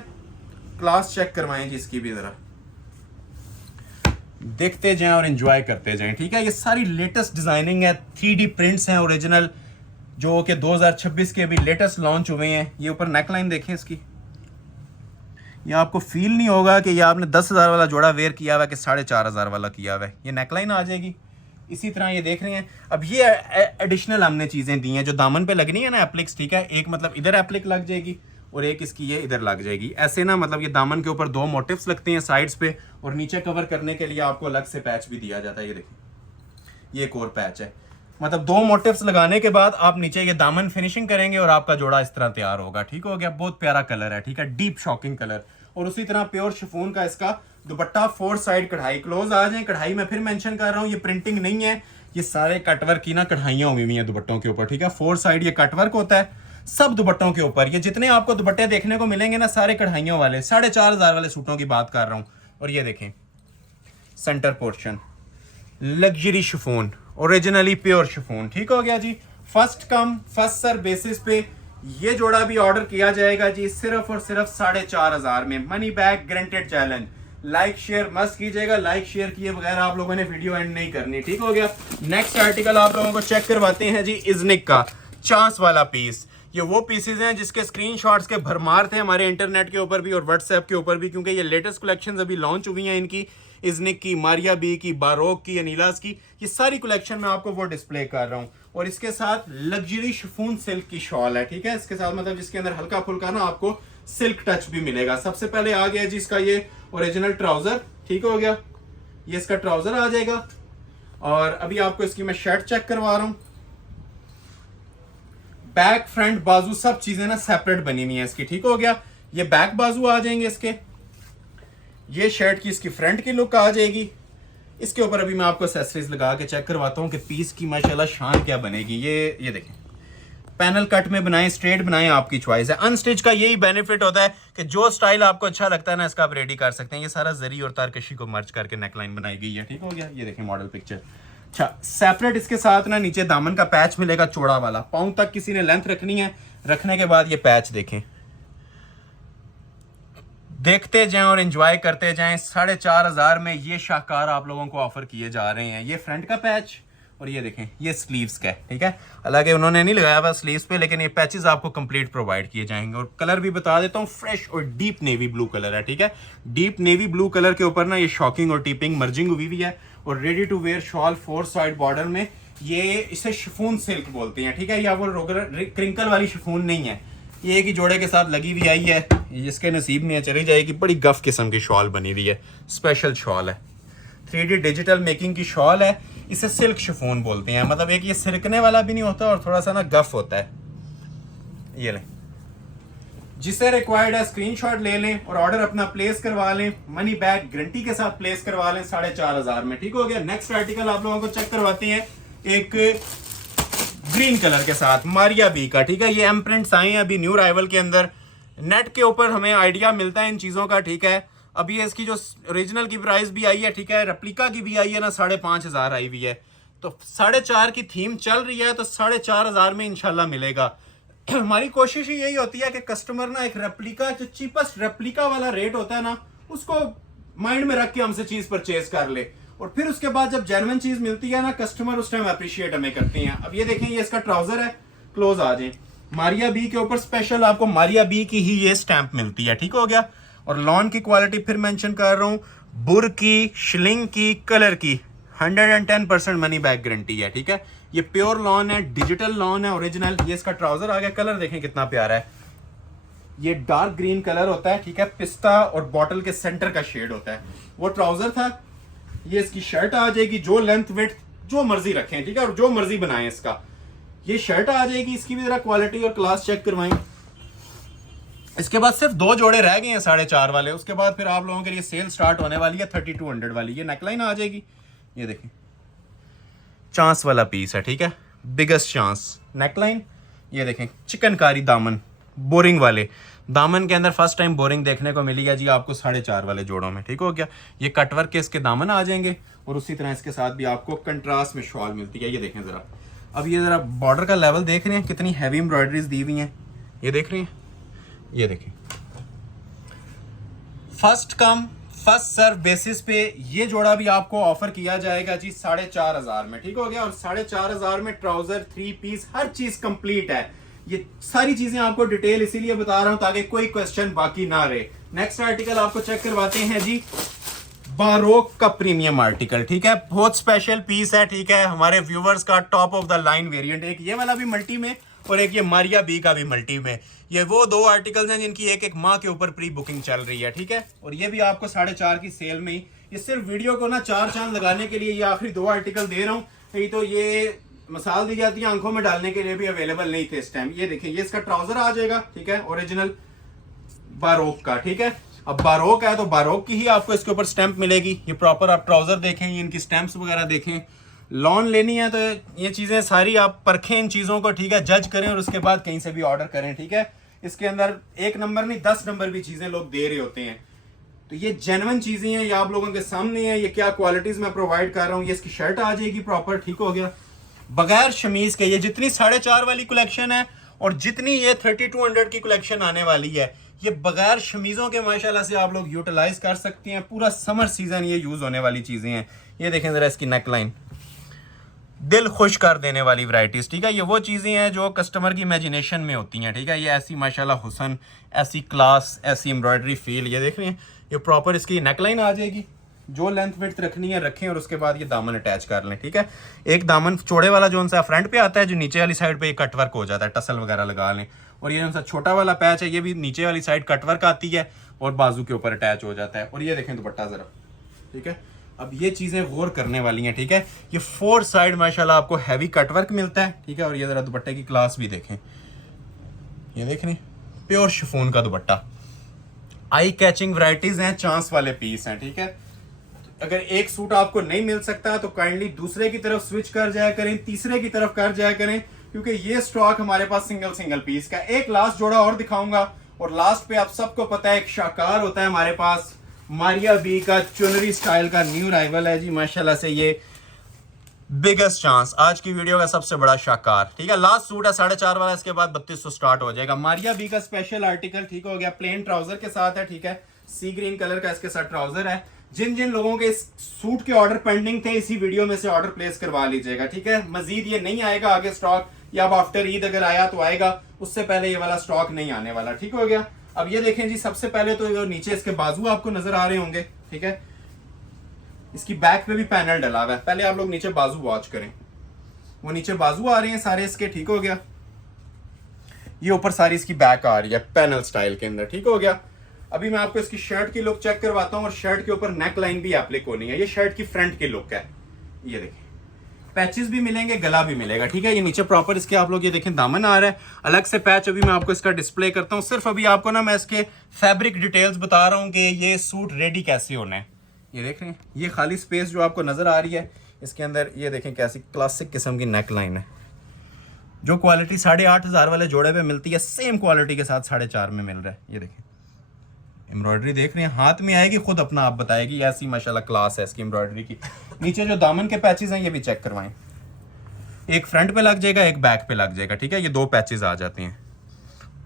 क्लास चेक करवाएं जी इसकी भी जरा, देखते जाएं और एंजॉय करते जाएं, ठीक है। ये सारी लेटेस्ट डिजाइनिंग है, 3D प्रिंट्स हैं ओरिजिनल, जो कि 2026 के अभी लेटेस्ट लॉन्च हुए हैं। ये ऊपर नेकलाइन देखें इसकी, ये आपको फील नहीं होगा कि ये आपने 10,000 वाला जोड़ा वेयर किया हुआ है कि 4,500 वाला किया हुआ है। ये नेकलाइन आ जाएगी इसी तरह, ये देख रहे हैं। अब ये एडिशनल हमने चीज़ें दी हैं जो दामन पे लगनी है ना, एप्लिक्स, ठीक है। एक मतलब इधर एप्लिक लग जाएगी और एक इसकी ये इधर लग जाएगी, ऐसे ना। मतलब ये दामन के ऊपर 2 मोटिव्स लगते हैं साइड्स पे, और नीचे कवर करने के लिए आपको अलग से पैच भी दिया जाता है। ये देखिए, ये एक और पैच है। मतलब 2 मोटिव्स लगाने के बाद आप नीचे ये दामन फिनिशिंग करेंगे और आपका जोड़ा इस तरह तैयार होगा, ठीक हो गया। बहुत प्यारा कलर है, ठीक है, डीप शॉकिंग कलर। और उसी तरह प्योर शिफॉन का इसका दुपट्टा, 4 साइड कढ़ाई। क्लोज आ जाए, कढ़ाई मैं फिर मेंशन कर रहा हूँ, ये प्रिंटिंग नहीं है, ये सारे कटवर्क की ना कढ़ाइयां हुई हुई हैं दुपट्टों के ऊपर, ठीक है। 4 साइड ये कटवर्क होता है सब दुपट्टों के ऊपर। ये जितने आपको दुपट्टे देखने को मिलेंगे ना, सारे कढ़ाइयों वाले। 4,500 वाले सूटों की बात कर रहा हूँ। और ये देखें centre portion, luxury chiffon, originally pure chiffon, ठीक हो गया जी। First come first serve basis पे ये जोड़ा भी ऑर्डर किया जाएगा जी, सिर्फ और सिर्फ 4,500 में। Money back guaranteed challenge. Like share मस्त कीजिएगा, लाइक शेयर किए बगैर आप लोगों ने वीडियो एंड नहीं करनी, ठीक हो गया। नेक्स्ट आर्टिकल आप लोगों को चेक करवाते हैं जी, इजनिक का चांस वाला पीस। ये वो पीसेज हैं जिसके स्क्रीनशॉट्स के भरमार थे हमारे इंटरनेट के ऊपर भी और व्हाट्सएप के ऊपर भी, क्योंकि ये लेटेस्ट कलेक्शंस अभी लॉन्च हुई हैं इनकी, इजनिक की, मारिया बी की, बारोक की, अनीलास की। ये सारी कलेक्शन मैं आपको वो डिस्प्ले कर रहा हूँ। और इसके साथ लग्जरी शिफॉन सिल्क की शॉल है, ठीक है। इसके साथ मतलब जिसके अंदर हल्का फुल्का ना आपको सिल्क टच भी मिलेगा। सबसे पहले आ गया जी इसका ये ओरिजिनल ट्राउजर, ठीक हो गया। ये इसका ट्राउजर आ जाएगा। और अभी आपको इसकी मैं शर्ट चेक करवा रहा हूँ। बैक फ्रंट बाजू सब चीजें ना सेपरेट बनी हुई है इसकी, ठीक हो गया। ये बैक बाजू आ जाएंगे इसके, ये शर्ट की इसकी फ्रंट की लुक आ जाएगी। इसके ऊपर अभी मैं आपको एक्सेसरीज लगा के चेक करवाता हूँ कि पीस की माशाल्लाह शान क्या बनेगी। ये देखें, पैनल कट में बनाएं, स्ट्रेट बनाएं, आपकी चॉइस है। अनस्टिच का यही बेनिफिट होता है कि जो स्टाइल आपको अच्छा लगता है ना, इसका आप रेडी कर सकते हैं। ये सारा जरी और तारकशी को मर्ज करके नेकलाइन बनाई गई है, ठीक हो गया। ये देखें मॉडल पिक्चर। अच्छा, सेपरेट इसके साथ ना नीचे दामन का पैच मिलेगा चौड़ा वाला, पाँव तक किसी ने लेंथ रखनी है, रखने के बाद ये पैच देखें, देखते जाएं और एंजॉय करते जाएं। 4,500 में ये शाहकार आप लोगों को ऑफर किए जा रहे हैं। ये फ्रंट का पैच और ये देखें ये स्लीव्स का है, ठीक है। हालांकि उन्होंने नहीं लगाया हुआ स्लीव्स पे, लेकिन ये पैचेस आपको कंप्लीट प्रोवाइड किए जाएंगे। और कलर भी बता देता हूँ, फ्रेश और डीप नेवी ब्लू कलर है, ठीक है। डीप नेवी ब्लू कलर के ऊपर ना ये शॉकिंग और टीपिंग मर्जिंग हुई हुई है। और ready to wear shawl 4 side border में, ये इसे शिफॉन सिल्क बोलते हैं, ठीक है। या वो रेगुलर क्रिंकल वाली शिफॉन नहीं है, ये एक ही जोड़े के साथ लगी हुई आई है। जिसके नसीब में चली जाएगी। बड़ी गफ किस्म की शॉल बनी हुई है, स्पेशल शॉल है, 3D डिजिटल मेकिंग की शॉल है। इसे सिल्क शिफॉन बोलते हैं, मतलब एक ये सिरकने वाला भी नहीं होता और थोड़ा सा ना गफ होता है। ये लें, जिसे रिक्वायर्ड है स्क्रीनशॉट ले लें और ऑर्डर अपना प्लेस करवा लें। मनी बैक गारंटी के साथ प्लेस करवा लें 4,500 में, ठीक हो गया। नेक्स्ट आर्टिकल आप लोगों को चेक करवाते हैं, एक ग्रीन कलर के साथ मारिया बी का, ठीक है। ये एम्प्रिंट्स आए हैं अभी न्यू राइवल के अंदर। नेट के ऊपर हमें आइडिया मिलता है इन चीज़ों का, ठीक है। अभी इसकी जो ओरिजिनल की प्राइस भी आई है, ठीक है, रेप्लिका की भी आई है ना, 5,500 आई हुई है। तो 4,500 की थीम चल रही है, तो 4,500 में इंशाल्लाह मिलेगा। हमारी कोशिश ही यही होती है कि कस्टमर ना एक रेप्लिका, जो चीपेस्ट रेप्लिका वाला रेट होता है ना, उसको माइंड में रख के हमसे चीज परचेज कर ले। और फिर उसके बाद जब जेन्युइन चीज मिलती है ना, कस्टमर उस टाइम अप्रिशिएट हमें करते हैं। अब ये देखें, ये इसका ट्राउजर है, क्लोज आ जाए। मारिया बी के ऊपर स्पेशल आपको मारिया बी की ही ये स्टैंप मिलती है, ठीक हो गया। और लॉन की क्वालिटी फिर मेंशन कर रहा हूँ, बुर की, शिलिंग की, कलर की 110% मनी बैक गारंटी है, ठीक है। ये प्योर लॉन है, डिजिटल लॉन है ओरिजिनल। ये इसका ट्राउजर आ गया, कलर देखें कितना प्यारा है। ये डार्क ग्रीन कलर होता है, ठीक है, पिस्ता और बॉटल के सेंटर का शेड होता है। वो ट्राउजर था, ये इसकी शर्ट आ जाएगी। जो लेंथ विड्थ जो मर्जी रखें, ठीक है, और जो मर्जी बनाएं इसका। ये शर्ट आ जाएगी, इसकी भी जरा क्वालिटी और क्लास चेक करवाएं। इसके बाद सिर्फ 2 जोड़े रह गए हैं 4,500 वाले। उसके बाद फिर आप लोगों के लिए सेल स्टार्ट होने वाली है 3,200 वाली। ये नेकलाइन आ जाएगी, ये देखें चांस वाला पीस है, ठीक है, बिगेस्ट चांस नेकलाइन। ये देखें चिकनकारी दामन, बोरिंग वाले दामन के अंदर फर्स्ट टाइम बोरिंग देखने को मिली है जी आपको 4,500 वाले जोड़ों में, ठीक हो गया। ये कटवर्क के इसके दामन आ जाएंगे और उसी तरह इसके साथ भी आपको कंट्रास्ट में शॉल मिलती है। ये देखें जरा, अब ये जरा बॉर्डर का लेवल देख रहे हैं, कितनी हैवी एम्ब्रॉयडरीज दी हुई हैं, ये देख रहे हैं। ये देखें first come first serve basis पे ये जोड़ा भी आपको ऑफर किया जाएगा जी 4,500 में, ठीक हो गया। और 4,500 में ट्राउजर, 3 पीस, हर चीज कंप्लीट है। ये सारी चीजें आपको डिटेल इसीलिए बता रहा हूं ताकि कोई क्वेश्चन बाकी ना रहे। नेक्स्ट आर्टिकल आपको चेक करवाते हैं जी, बारोक का प्रीमियम आर्टिकल, ठीक है, बहुत स्पेशल पीस है, ठीक है, हमारे व्यूवर्स का top of the line variant. एक ये वाला भी मल्टी में और एक ये मारिया बी का भी मल्टी में। ये वो 2 आर्टिकल्स हैं जिनकी एक माह के ऊपर प्री बुकिंग चल रही है, ठीक है। और ये भी आपको 4,500 की सेल में ही, ये सिर्फ वीडियो को ना 4 चांद लगाने के लिए ये आखिरी 2 आर्टिकल दे रहा हूँ। नहीं तो ये मिसाल दी जाती है, आंखों में डालने के लिए भी अवेलेबल नहीं थे इस टाइम। ये देखिए, ये इसका ट्राउजर आ जाएगा, ठीक है, ओरिजिनल बारोक का, ठीक है। अब बारोक है तो बारोक की ही आपको इसके ऊपर स्टैंप मिलेगी। ये प्रॉपर आप ट्राउजर देखें, ये इनकी स्टैंप्स वगैरह देखें। लॉन लेनी है तो ये चीजें सारी आप परखें इन चीजों को, ठीक है, जज करें और उसके बाद कहीं से भी ऑर्डर करें, ठीक है। इसके अंदर 1 नंबर नहीं 10 नंबर भी चीजें लोग दे रहे होते हैं। तो ये जेन्युइन चीजें हैं, ये आप लोगों के सामने है। ये क्या क्वालिटीज मैं प्रोवाइड कर रहा हूँ। ये इसकी शर्ट आ जाएगी प्रॉपर, ठीक हो गया, बगैर शमीज के। ये जितनी 4,500 वाली कलेक्शन है और जितनी ये 3,200 की कलेक्शन आने वाली है, ये बगैर शमीजों के माशाल्लाह से आप लोग यूटिलाइज कर सकते हैं। पूरा समर सीजन ये यूज होने वाली चीजें हैं। ये देखें जरा इसकी नेकलाइन, दिल खुश कर देने वाली वैरायटीज, ठीक है। ये वो चीजें हैं जो कस्टमर की इमेजिनेशन में होती हैं, ठीक है। ये ऐसी माशाल्लाह हुसन, ऐसी क्लास, ऐसी एम्ब्रॉयडरी फील। ये देख रहे हैं, ये प्रॉपर इसकी नेकलाइन आ जाएगी। जो लेंथ विड्थ रखनी है रखें और उसके बाद ये दामन अटैच कर लें, ठीक है। एक दामन चौड़े वाला जो उनसा फ्रंट पे आता है, जो नीचे वाली साइड पे ये कटवर्क हो जाता है, टसल वगैरह लगा लें। और ये उनसा छोटा वाला पैच है, ये भी नीचे वाली साइड कटवर्क आती है और बाजू के ऊपर अटैच हो जाता है। और ये देखें दुपट्टा जरा, ठीक है। अब ये चीजें गौर करने वाली हैं, ठीक है। ये 4 साइड माशाल्लाह आपको हैवी कटवर्क मिलता है, ठीक है। और ये जरा दुपट्टे की क्लास भी देखें, ये देख रहे हैं, प्योर शिफॉन का दुपट्टा, आई कैचिंग वैरायटीज हैं, चांस वाले पीस हैं, ठीक है। अगर एक सूट आपको नहीं मिल सकता तो काइंडली दूसरे की तरफ स्विच कर जाया करें, तीसरे की तरफ कर जाया करें, क्योंकि ये स्टॉक हमारे पास सिंगल पीस का। एक लास्ट जोड़ा और दिखाऊंगा, और लास्ट पे आप सबको पता है एक शाकार होता है हमारे पास, मारिया बी का चुनरी स्टाइल का न्यू राइवल है जी, माशाल्लाह से ये बिगेस्ट चांस, आज की वीडियो का सबसे बड़ा शाकार, ठीक है। लास्ट सूट है 4.5 वाला, इसके बाद 3200 स्टार्ट हो जाएगा। मारिया बी का स्पेशल आर्टिकल, ठीक हो गया, प्लेन ट्राउजर के साथ है, ठीक है, सी ग्रीन कलर का इसके साथ ट्राउजर है। जिन जिन लोगों के इस सूट के ऑर्डर पेंडिंग थे, इसी वीडियो में से ऑर्डर प्लेस करवा लीजिएगा, ठीक है। मजीद ये नहीं आएगा आगे स्टॉक, या अब आफ्टर ईद अगर आया तो आएगा, उससे पहले ये वाला स्टॉक नहीं आने वाला, ठीक हो गया। अब ये देखें जी, सबसे पहले तो नीचे इसके बाजू आपको नजर आ रहे होंगे, ठीक है, इसकी बैक पे भी पैनल डला हुआ है। पहले आप लोग नीचे बाजू वॉच करें, वो नीचे बाजू आ रहे हैं सारे इसके, ठीक हो गया। ये ऊपर सारी इसकी बैक आ रही है पैनल स्टाइल के अंदर, ठीक हो गया। अभी मैं आपको इसकी शर्ट की लुक चेक करवाता हूँ, और शर्ट के ऊपर नेक लाइन भी एप्लिक होनी है। ये शर्ट की फ्रंट की लुक है, ये देखिए, पैचेस भी मिलेंगे, गला भी मिलेगा, ठीक है। ये नीचे प्रॉपर इसके आप लोग ये देखें दामन आ रहा है, अलग से पैच अभी मैं आपको इसका डिस्प्ले करता हूँ। सिर्फ अभी आपको ना मैं इसके फैब्रिक डिटेल्स बता रहा हूँ कि ये सूट रेडी कैसे होना है। ये देख रहे हैं, ये खाली स्पेस जो आपको नजर आ रही है इसके अंदर, ये देखें कैसी क्लासिक किस्म की नेक लाइन है। जो क्वालिटी 8,500 वाले जोड़े पे मिलती है, सेम क्वालिटी के साथ 4.5 में मिल रहा है। ये देखें, एम्ब्रॉयडरी देख रहे हैं, हाथ में आएगी, खुद अपना आप बताएगी, ऐसी माशाल्लाह क्लास है इसकी एम्ब्रॉयडरी की। नीचे जो दामन के पैचेस हैं ये भी चेक करवाएं, एक फ्रंट पे लग जाएगा, एक बैक पे लग जाएगा, ठीक है। ये 2 पैचेस आ जाते हैं।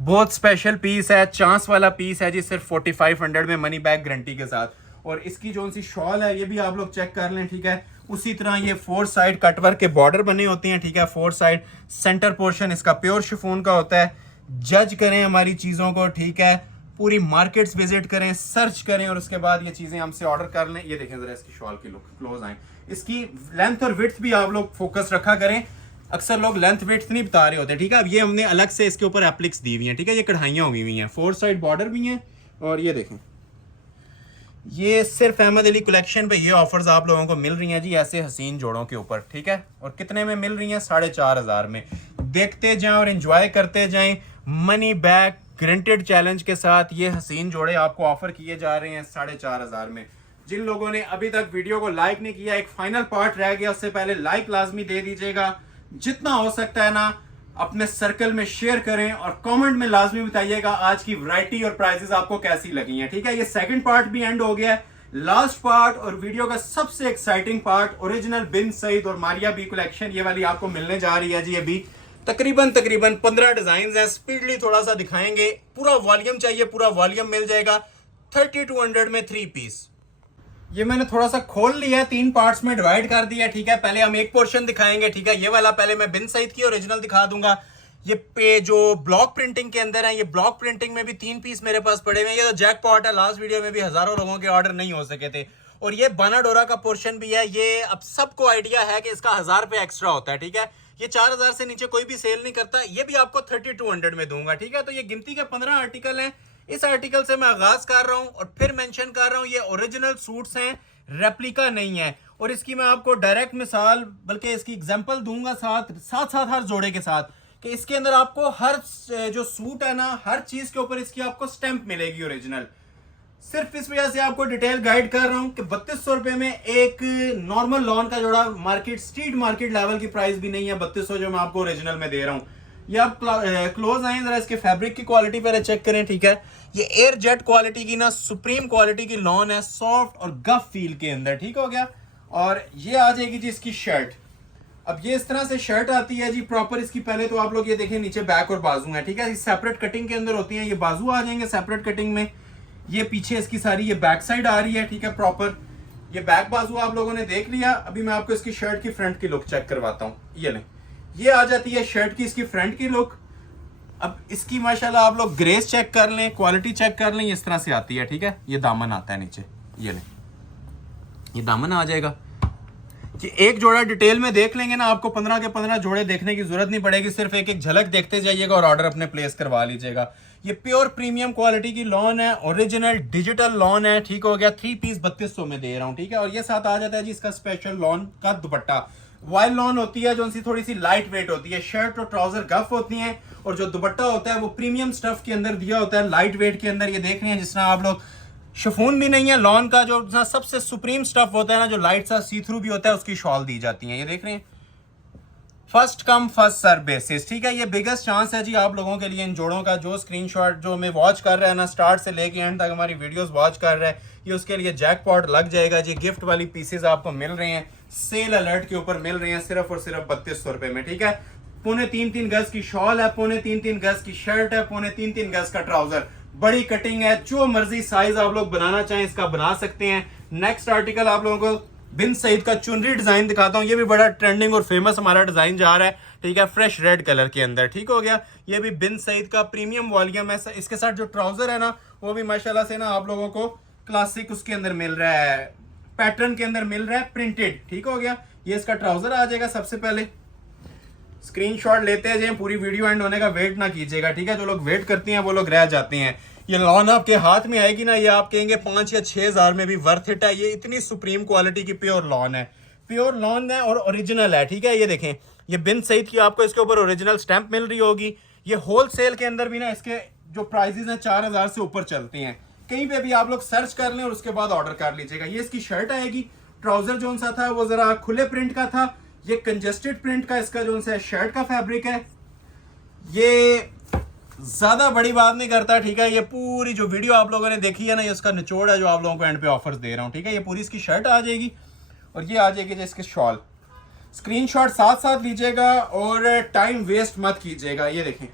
बहुत स्पेशल पीस है, चांस वाला पीस है जी, सिर्फ 4500 में मनी बैक गारंटी के साथ। और इसकी जो सी शॉल है ये भी आप लोग चेक कर लें, ठीक है। उसी तरह ये 4 साइड कटवर्क के बॉर्डर बने होते हैं, ठीक है। 4 साइड सेंटर पोर्शन इसका प्योर शिफॉन का होता है। जज करें हमारी चीज़ों को, ठीक है, पूरी मार्केट्स विजिट करें, सर्च करें, और उसके बाद ये चीज़ें हमसे ऑर्डर कर लें। ये देखें जरा इसकी शॉल की लुक, क्लोज आए, इसकी लेंथ और विड्थ भी आप लोग फोकस रखा करें। अक्सर लोग लेंथ विड्थ नहीं बता रहे होते, ठीक है। अब ये हमने अलग से इसके ऊपर एप्लिक्स दी हुई हैं, ठीक है। ये कढ़ाइयाँ हुई हैं, 4 साइड बॉर्डर भी हैं। और ये देखें, ये सिर्फ अहमद अली कलेक्शन पे ये ऑफर्स आप लोगों को मिल रही हैं जी, ऐसे हसीन जोड़ों के ऊपर, ठीक है। और कितने में मिल रही हैं? 4,500 में। देखते जाएं और एंजॉय करते जाएं। मनी बैक ग्रंटेड चैलेंज के साथ ये हसीन जोड़े आपको ऑफर किए जा रहे हैं 4,500 में। जिन लोगों ने अभी तक वीडियो को लाइक नहीं किया, एक फाइनल पार्ट रह गया, उससे पहले लाइक लाजमी दे दीजिएगा। जितना हो सकता है ना अपने सर्कल में शेयर करें, और कमेंट में लाजमी बताइएगा आज की वैरायटी और प्राइसेस आपको कैसी लगी हैं, ठीक है। ये सेकंड पार्ट भी एंड हो गया है। लास्ट पार्ट और वीडियो का सबसे एक्साइटिंग पार्ट, ओरिजिनल बिन सईद और मारिया बी कलेक्शन, ये वाली आपको मिलने जा रही है जी। अभी तकरीबन 15 डिजाइन है, स्पीडली थोड़ा सा दिखाएंगे। पूरा वॉल्यूम चाहिए, पूरा वॉल्यूम मिल जाएगा 3200 में 3 पीस। ये मैंने थोड़ा सा खोल लिया, 3 पार्ट्स में डिवाइड कर दिया, ठीक है। पहले हम एक पोर्शन दिखाएंगे, ठीक है। ये वाला पहले मैं बिन सईद की ओरिजिनल दिखा दूंगा। ये पे जो ब्लॉक प्रिंटिंग के अंदर है, ये ब्लॉक प्रिंटिंग में भी 3 पीस मेरे पास पड़े हुए हैं। ये तो जैकपॉट है, लास्ट वीडियो में भी हजारों लोगों के ऑर्डर नहीं हो सके थे। और ये बाना डोरा का पोर्शन भी है। ये अब सबको आइडिया है कि इसका 1000 रुपये एक्स्ट्रा होता है, ठीक है। ये 4000 से नीचे कोई भी सेल नहीं करता। ये भी आपको 3200 में दूंगा, ठीक है। तो ये गिनती के 15 आर्टिकल हैं। इस आर्टिकल से मैं आगाज कर रहा हूं और फिर मेंशन कर रहा हूं, ये ओरिजिनल सूट्स हैं, रेप्लिका नहीं है। और इसकी मैं आपको डायरेक्ट मिसाल, बल्कि इसकी एग्जांपल दूंगा साथ हर जोड़े के साथ, कि इसके अंदर आपको हर जो सूट है ना, हर चीज के ऊपर इसकी आपको स्टैंप मिलेगी ओरिजिनल। सिर्फ इस वजह से आपको डिटेल गाइड कर रहा हूं कि 3200 रुपए में एक नॉर्मल लॉन का जोड़ा मार्केट, स्ट्रीट मार्केट लेवल की प्राइस भी नहीं है 3200 जो मैं आपको ओरिजिनल में दे रहा हूं। ये आप क्लोज आए जरा, इसके फैब्रिक की क्वालिटी पर चेक करें, ठीक है। ये एयर जेट क्वालिटी की ना, सुप्रीम क्वालिटी की लॉन है, सॉफ्ट और गफ फील के अंदर, ठीक हो गया। और ये आ जाएगी जी इसकी शर्ट। अब ये इस तरह से शर्ट आती है जी प्रॉपर। इसकी पहले तो आप लोग ये देखें, नीचे बैक और बाजू है, ठीक है। सेपरेट कटिंग के अंदर होती है। ये बाजू आ जाएंगे सेपरेट कटिंग में। ये पीछे इसकी सारी ये बैक साइड आ रही है, ठीक है, प्रॉपर। ये बैक बाजू आप लोगों ने देख लिया। अभी मैं आपको इसकी शर्ट की फ्रंट की लुक चेक करवाता हूँ। ये लें, ये आ जाती है शर्ट की इसकी फ्रंट की लुक। अब इसकी माशाल्लाह आप लोग ग्रेस चेक कर लें, क्वालिटी चेक कर लें, इस तरह से आती है, ठीक है। ये दामन आता है नीचे, ये लें, ये दामन आ जाएगा। कि एक जोड़ा डिटेल में देख लेंगे ना, आपको 15 के 15 जोड़े देखने की जरूरत नहीं पड़ेगी। सिर्फ एक एक झलक देखते जाइएगा और ऑर्डर अपने प्लेस करवा लीजिएगा। ये प्योर प्रीमियम क्वालिटी की लॉन है, ओरिजिनल डिजिटल लॉन है, ठीक हो गया। 3 पीस 3200 में दे रहा हूं, ठीक है। और ये साथ आ जाता है जी इसका स्पेशल लॉन का दुपट्टा। वाइल लॉन होती है जो उनसी थोड़ी सी लाइट वेट होती है, शर्ट और ट्राउजर गफ होती हैं, और जो दुपट्टा होता है वो प्रीमियम स्टफ के अंदर दिया होता है, लाइट वेट के अंदर। ये देख रहे हैं जिस तरह आप लोग, शिफॉन भी नहीं है, लॉन का जो सबसे सुप्रीम स्टफ होता है ना, जो लाइट सा सी थ्रू भी होता है, उसकी शॉल दी जाती है। ये देख रहे हैं, first come first serve basis, ठीक है। ये बिगेस्ट चांस है जी आप लोगों के लिए इन जोड़ों का। जो स्क्रीनशॉट जो हमें वॉच कर रहा है ना, स्टार्ट से लेके एंड तक हमारी वीडियोस वॉच कर रहा है, ये उसके लिए जैकपॉट लग जाएगा जी। गिफ्ट वाली पीसेस आपको मिल रहे हैं, सेल अलर्ट के ऊपर मिल रहे हैं, सिर्फ और सिर्फ 3200 रुपए में, ठीक है। 3.5 गज की शॉल है, 3.5 गज की शर्ट है, 3.5 गज का ट्राउजर, बड़ी कटिंग है, जो मर्जी साइज आप लोग बनाना चाहें इसका बना सकते हैं। नेक्स्ट आर्टिकल आप लोगों को बिन सईद का चुनरी डिजाइन दिखाता हूँ। ये भी बड़ा ट्रेंडिंग और फेमस हमारा डिजाइन जा रहा है, ठीक है, फ्रेश रेड कलर के अंदर, ठीक हो गया। ये भी बिन सईद का प्रीमियम वॉल्यूम है। इसके साथ जो ट्राउजर है ना, वो भी माशाल्लाह से ना आप लोगों को क्लासिक उसके अंदर मिल रहा है, पैटर्न के अंदर मिल रहा है, प्रिंटेड, ठीक हो गया। ये इसका ट्राउजर आ जाएगा। सबसे पहले स्क्रीनशॉट लेते जाएं, पूरी वीडियो एंड होने का वेट ना कीजिएगा, ठीक है। जो लोग वेट करते हैं वो लोग रह जाते हैं। ये लॉन आपके हाथ में आएगी ना, ये आप कहेंगे 5 या 6 हज़ार में भी वर्थ इट है। ये इतनी सुप्रीम क्वालिटी की प्योर लॉन है, प्योर लॉन है और ओरिजिनल है, ठीक है। ये देखें, ये बिन सईद की आपको इसके ऊपर ओरिजिनल स्टैंप मिल रही होगी। ये होल सेल के अंदर भी ना इसके जो प्राइजेस हैं 4000 से ऊपर चलते हैं। कहीं पे भी आप लोग सर्च कर लें और उसके बाद ऑर्डर कर लीजिएगा। ये इसकी शर्ट आएगी। ट्राउजर जो सा था वो जरा खुले प्रिंट का था, ये कंजेस्टेड प्रिंट का इसका जो सा शर्ट का फैब्रिक है। ये ज्यादा बड़ी बात नहीं करता, ठीक है। ये पूरी जो वीडियो आप लोगों ने देखी है ना, ये उसका निचोड़ है जो आप लोगों को एंड पे ऑफर्स दे रहा हूँ, ठीक है। ये पूरी इसकी शर्ट आ जाएगी और ये आ जाएगी जो इसके शॉल। स्क्रीनशॉट साथ साथ लीजिएगा और टाइम वेस्ट मत कीजिएगा। ये देखें,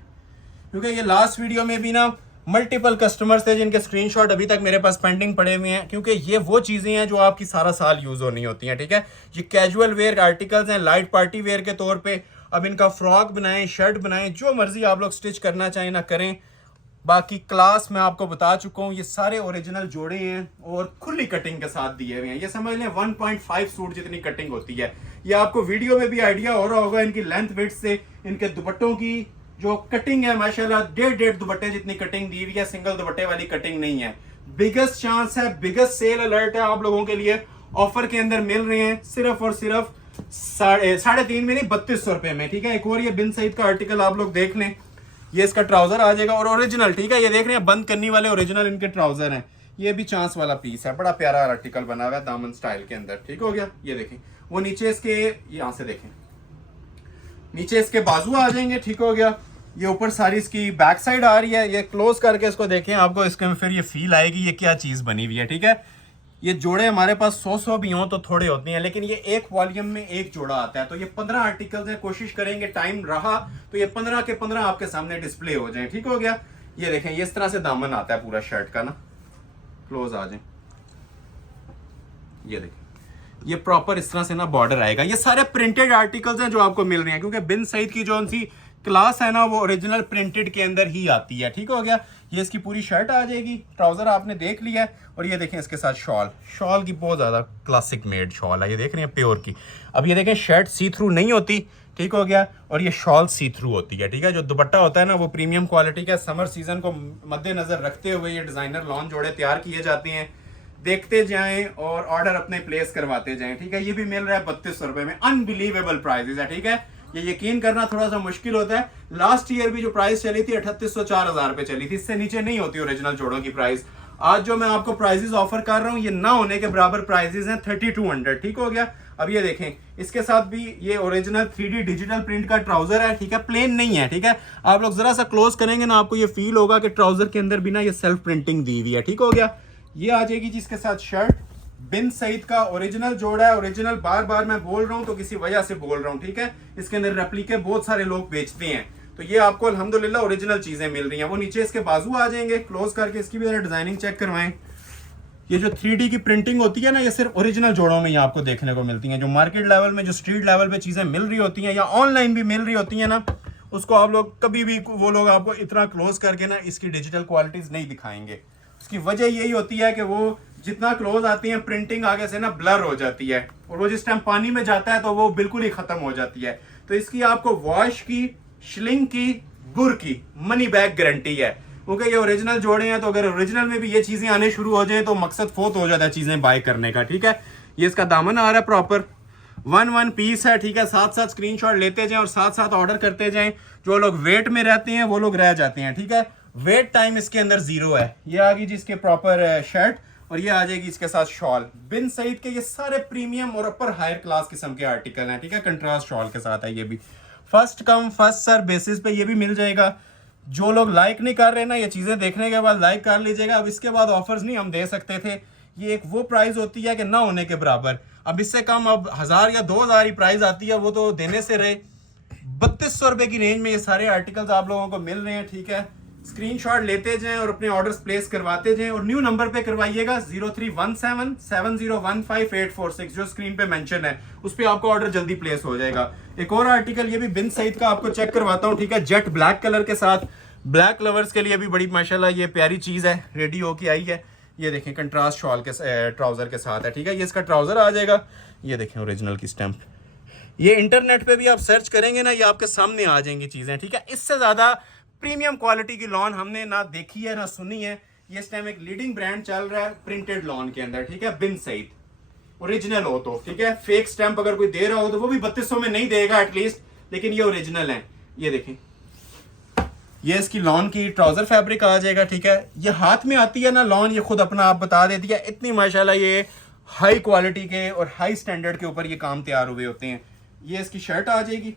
क्योंकि ये लास्ट वीडियो में भी ना मल्टीपल कस्टमर्स थे जिनके स्क्रीनशॉट अभी तक मेरे पास पेंडिंग पड़े हुए हैं, क्योंकि ये वो चीज़ें हैं जो आपकी सारा साल यूज़ होनी होती हैं, ठीक है। ये कैजुअल वेयर आर्टिकल्स हैं, लाइट पार्टी वेयर के तौर पे। अब इनका फ्रॉक बनाएं, शर्ट बनाएं, जो मर्जी आप लोग स्टिच करना चाहें ना करें। बाकी क्लास मैं आपको बता चुका हूँ, ये सारे ओरिजिनल जोड़े हैं और खुली कटिंग के साथ दिए हुए हैं। ये समझ लें 1.5 सूट जितनी कटिंग होती है। ये आपको वीडियो में भी आइडिया हो रहा होगा इनकी लेंथ विड्थ से। इनके दुपट्टों की जो कटिंग है माशाल्लाह 1.5 दुपट्टे जितनी कटिंग दी हुई है, सिंगल दुपट्टे वाली कटिंग नहीं है। बिगेस्ट चांस है, बिगेस्ट सेल अलर्ट है आप लोगों के लिए। ऑफर के अंदर मिल रहे हैं सिर्फ और सिर्फ 3.5 में नहीं 3200 रुपए में, ठीक है। एक और ये बिन सईद का आर्टिकल आप लोग देख लें, ये इसका ट्राउजर आ जाएगा और ओरिजिनल, ठीक है। ये देख रहे हैं बंद करने वाले ओरिजिनल इनके ट्राउजर हैं। ये भी चांस वाला पीस है, बड़ा प्यारा आर्टिकल बना हुआ है दामन स्टाइल के अंदर, ठीक हो गया। ये देखें, वो नीचे इसके, यहां से देखें, नीचे इसके बाजू आ जाएंगे, ठीक हो गया। ये ऊपर सारी इसकी बैक साइड आ रही है। ये क्लोज करके इसको देखें, आपको इसके में फिर ये फील आएगी ये क्या चीज बनी हुई है, ठीक है। ये जोड़े हमारे पास 100 भी हों तो थोड़े होते हैं, लेकिन ये एक वॉल्यूम में एक जोड़ा आता है। तो ये 15 आर्टिकल्स हैं। कोशिश करेंगे टाइम रहा तो ये 15 के 15 आपके सामने डिस्प्ले हो जाए, ठीक हो गया। ये देखें, ये इस तरह से दामन आता है पूरा शर्ट का ना, क्लोज आ जाए। ये देखें, ये प्रॉपर इस तरह से ना बॉर्डर आएगा। ये सारे प्रिंटेड आर्टिकल्स हैं जो आपको मिल रहे हैं, क्योंकि बिन सईद की जो सी क्लास है ना वो ओरिजिनल प्रिंटेड के अंदर ही आती है, ठीक हो गया। ये इसकी पूरी शर्ट आ जाएगी, ट्राउजर आपने देख लिया है, और ये देखें इसके साथ शॉल की बहुत ज़्यादा क्लासिक मेड शॉल है। ये देख रहे हैं प्योर की। अब ये देखें, शर्ट सी थ्रू नहीं होती, ठीक हो गया, और ये शॉल सी थ्रू होती है, ठीक है। जो दुपट्टा होता है ना वो प्रीमियम क्वालिटी का। समर सीजन को मद्देनजर रखते हुए ये डिजाइनर लॉन जोड़े तैयार किए जाते हैं। देखते जाएं और ऑर्डर अपने प्लेस करवाते जाएं, ठीक है। ये भी मिल रहा है 3200 रुपए में, अनबिलीवेबल प्राइसेस है, ठीक है। ये यकीन करना थोड़ा सा मुश्किल होता है। लास्ट ईयर भी जो प्राइस चली थी 3800 4000 पे चली थी, इससे नीचे नहीं होती ओरिजिनल जोड़ों की प्राइस। आज जो मैं आपको प्राइसेस ऑफर कर रहा हूँ ये ना होने के बराबर प्राइसेस हैं, 3200, ठीक हो गया। अब ये देखें, इसके साथ भी ये ओरिजिनल 3D डिजिटल प्रिंट का ट्राउजर है, ठीक है, प्लेन नहीं है, ठीक है। आप लोग जरा सा क्लोज करेंगे ना, आपको ये फील होगा कि ट्राउजर के अंदर भी ना ये सेल्फ प्रिंटिंग दी हुई है, ठीक हो गया। ये आ जाएगी जिसके साथ शर्ट। बिन सईद का ओरिजिनल जोड़ा है। ओरिजिनल बार बार मैं बोल रहा हूं तो किसी वजह से बोल रहा हूं, ठीक है। इसके अंदर रेप्लिके बहुत सारे लोग बेचते हैं, तो ये आपको अल्हम्दुलिल्लाह ओरिजिनल चीजें मिल रही हैं। वो नीचे इसके बाजू आ जाएंगे, क्लोज करके इसकी भी डिजाइनिंग चेक करवाएं। ये जो 3D की प्रिंटिंग होती है ना, ये सिर्फ ओरिजिनल जोड़ों में ही आपको देखने को मिलती है। जो मार्केट लेवल में, जो स्ट्रीट लेवल पे चीजें मिल रही होती हैं या ऑनलाइन भी मिल रही होती है ना, उसको आप लोग कभी भी, वो लोग आपको इतना क्लोज करके ना इसकी डिजिटल क्वालिटीज नहीं दिखाएंगे। उसकी वजह यही होती है कि वो जितना क्लोज आती है प्रिंटिंग आगे से ना ब्लर हो जाती है, और वो जिस टाइम पानी में जाता है तो वो बिल्कुल ही खत्म हो जाती है। तो इसकी आपको वॉश की, शिलिंग की, बुर की मनी बैक गारंटी है, क्योंकि ये ओरिजिनल जोड़े हैं। तो अगर ओरिजिनल में भी ये चीजें आने शुरू हो जाए तो मकसद फोत हो जाता है चीजें बाय करने का, ठीक है। ये इसका दामन आ रहा है प्रॉपर, वन पीस है, ठीक है। साथ साथ स्क्रीनशॉट लेते जाएं और साथ साथ ऑर्डर करते जाएं। जो लोग वेट में रहते हैं वो लोग रह जाते हैं, ठीक है। वेट टाइम इसके अंदर 0 है। ये आ गई जिसके प्रॉपर शर्ट और ये आ जाएगी इसके साथ शॉल। बिन सईद के ये सारे प्रीमियम और अपर हायर क्लास किस्म के आर्टिकल हैं, ठीक है। कंट्रास्ट शॉल के साथ है ये भी। First come first serve basis पे ये भी मिल जाएगा। जो लोग लाइक नहीं कर रहे ना, ये चीज़ें देखने के बाद लाइक कर लीजिएगा। अब इसके बाद ऑफर्स नहीं हम दे सकते थे, ये एक वो प्राइस होती है कि ना होने के बराबर। अब इससे कम अब 1000 या 2000 ही प्राइस आती है, वो तो देने से रहे। 3200 रुपए की रेंज में ये सारे आर्टिकल्स आप लोगों को मिल रहे हैं, ठीक है। स्क्रीनशॉट लेते जाएं और अपने ऑर्डर्स प्लेस करवाते जाएं और न्यू नंबर पे करवाइएगा 031770154846 जो स्क्रीन पे मेंशन है, उस पे आपको ऑर्डर जल्दी प्लेस हो जाएगा। एक और आर्टिकल ये भी बिन सईद का आपको चेक करवाता हूँ, ठीक है। जेट ब्लैक कलर के साथ, ब्लैक लवर्स के लिए भी बड़ी माशाल्लाह ये प्यारी चीज है, रेडी होके आई है। ये देखें कंट्रास्ट शॉल के ट्राउजर के साथ है, ठीक है। ये इसका ट्राउजर आ जाएगा। ये देखें ओरिजिनल की स्टैंप। ये इंटरनेट पे भी आप सर्च करेंगे ना, ये आपके सामने आ जाएंगी चीजें, ठीक है। इससे ज्यादा प्रीमियम क्वालिटी की लॉन हमने ना देखी है ना सुनी है। ये इस टाइम एक लीडिंग ब्रांड चल रहा है प्रिंटेड लॉन के अंदर, ठीक है। बिन सईद ओरिजिनल हो तो, ठीक है। फेक स्टैंप अगर कोई दे रहा हो तो वो भी 3200 में नहीं देगा एटलीस्ट, लेकिन ये ओरिजिनल है। ये देखें, ये इसकी लॉन की ट्राउजर फैब्रिक आ जाएगा, ठीक है। ये हाथ में आती है ना लॉन, ये खुद अपना आप बता देती है, इतनी माशाल्लाह ये हाई क्वालिटी के और हाई स्टैंडर्ड के ऊपर ये काम तैयार हुए होते हैं। ये इसकी शर्ट आ जाएगी,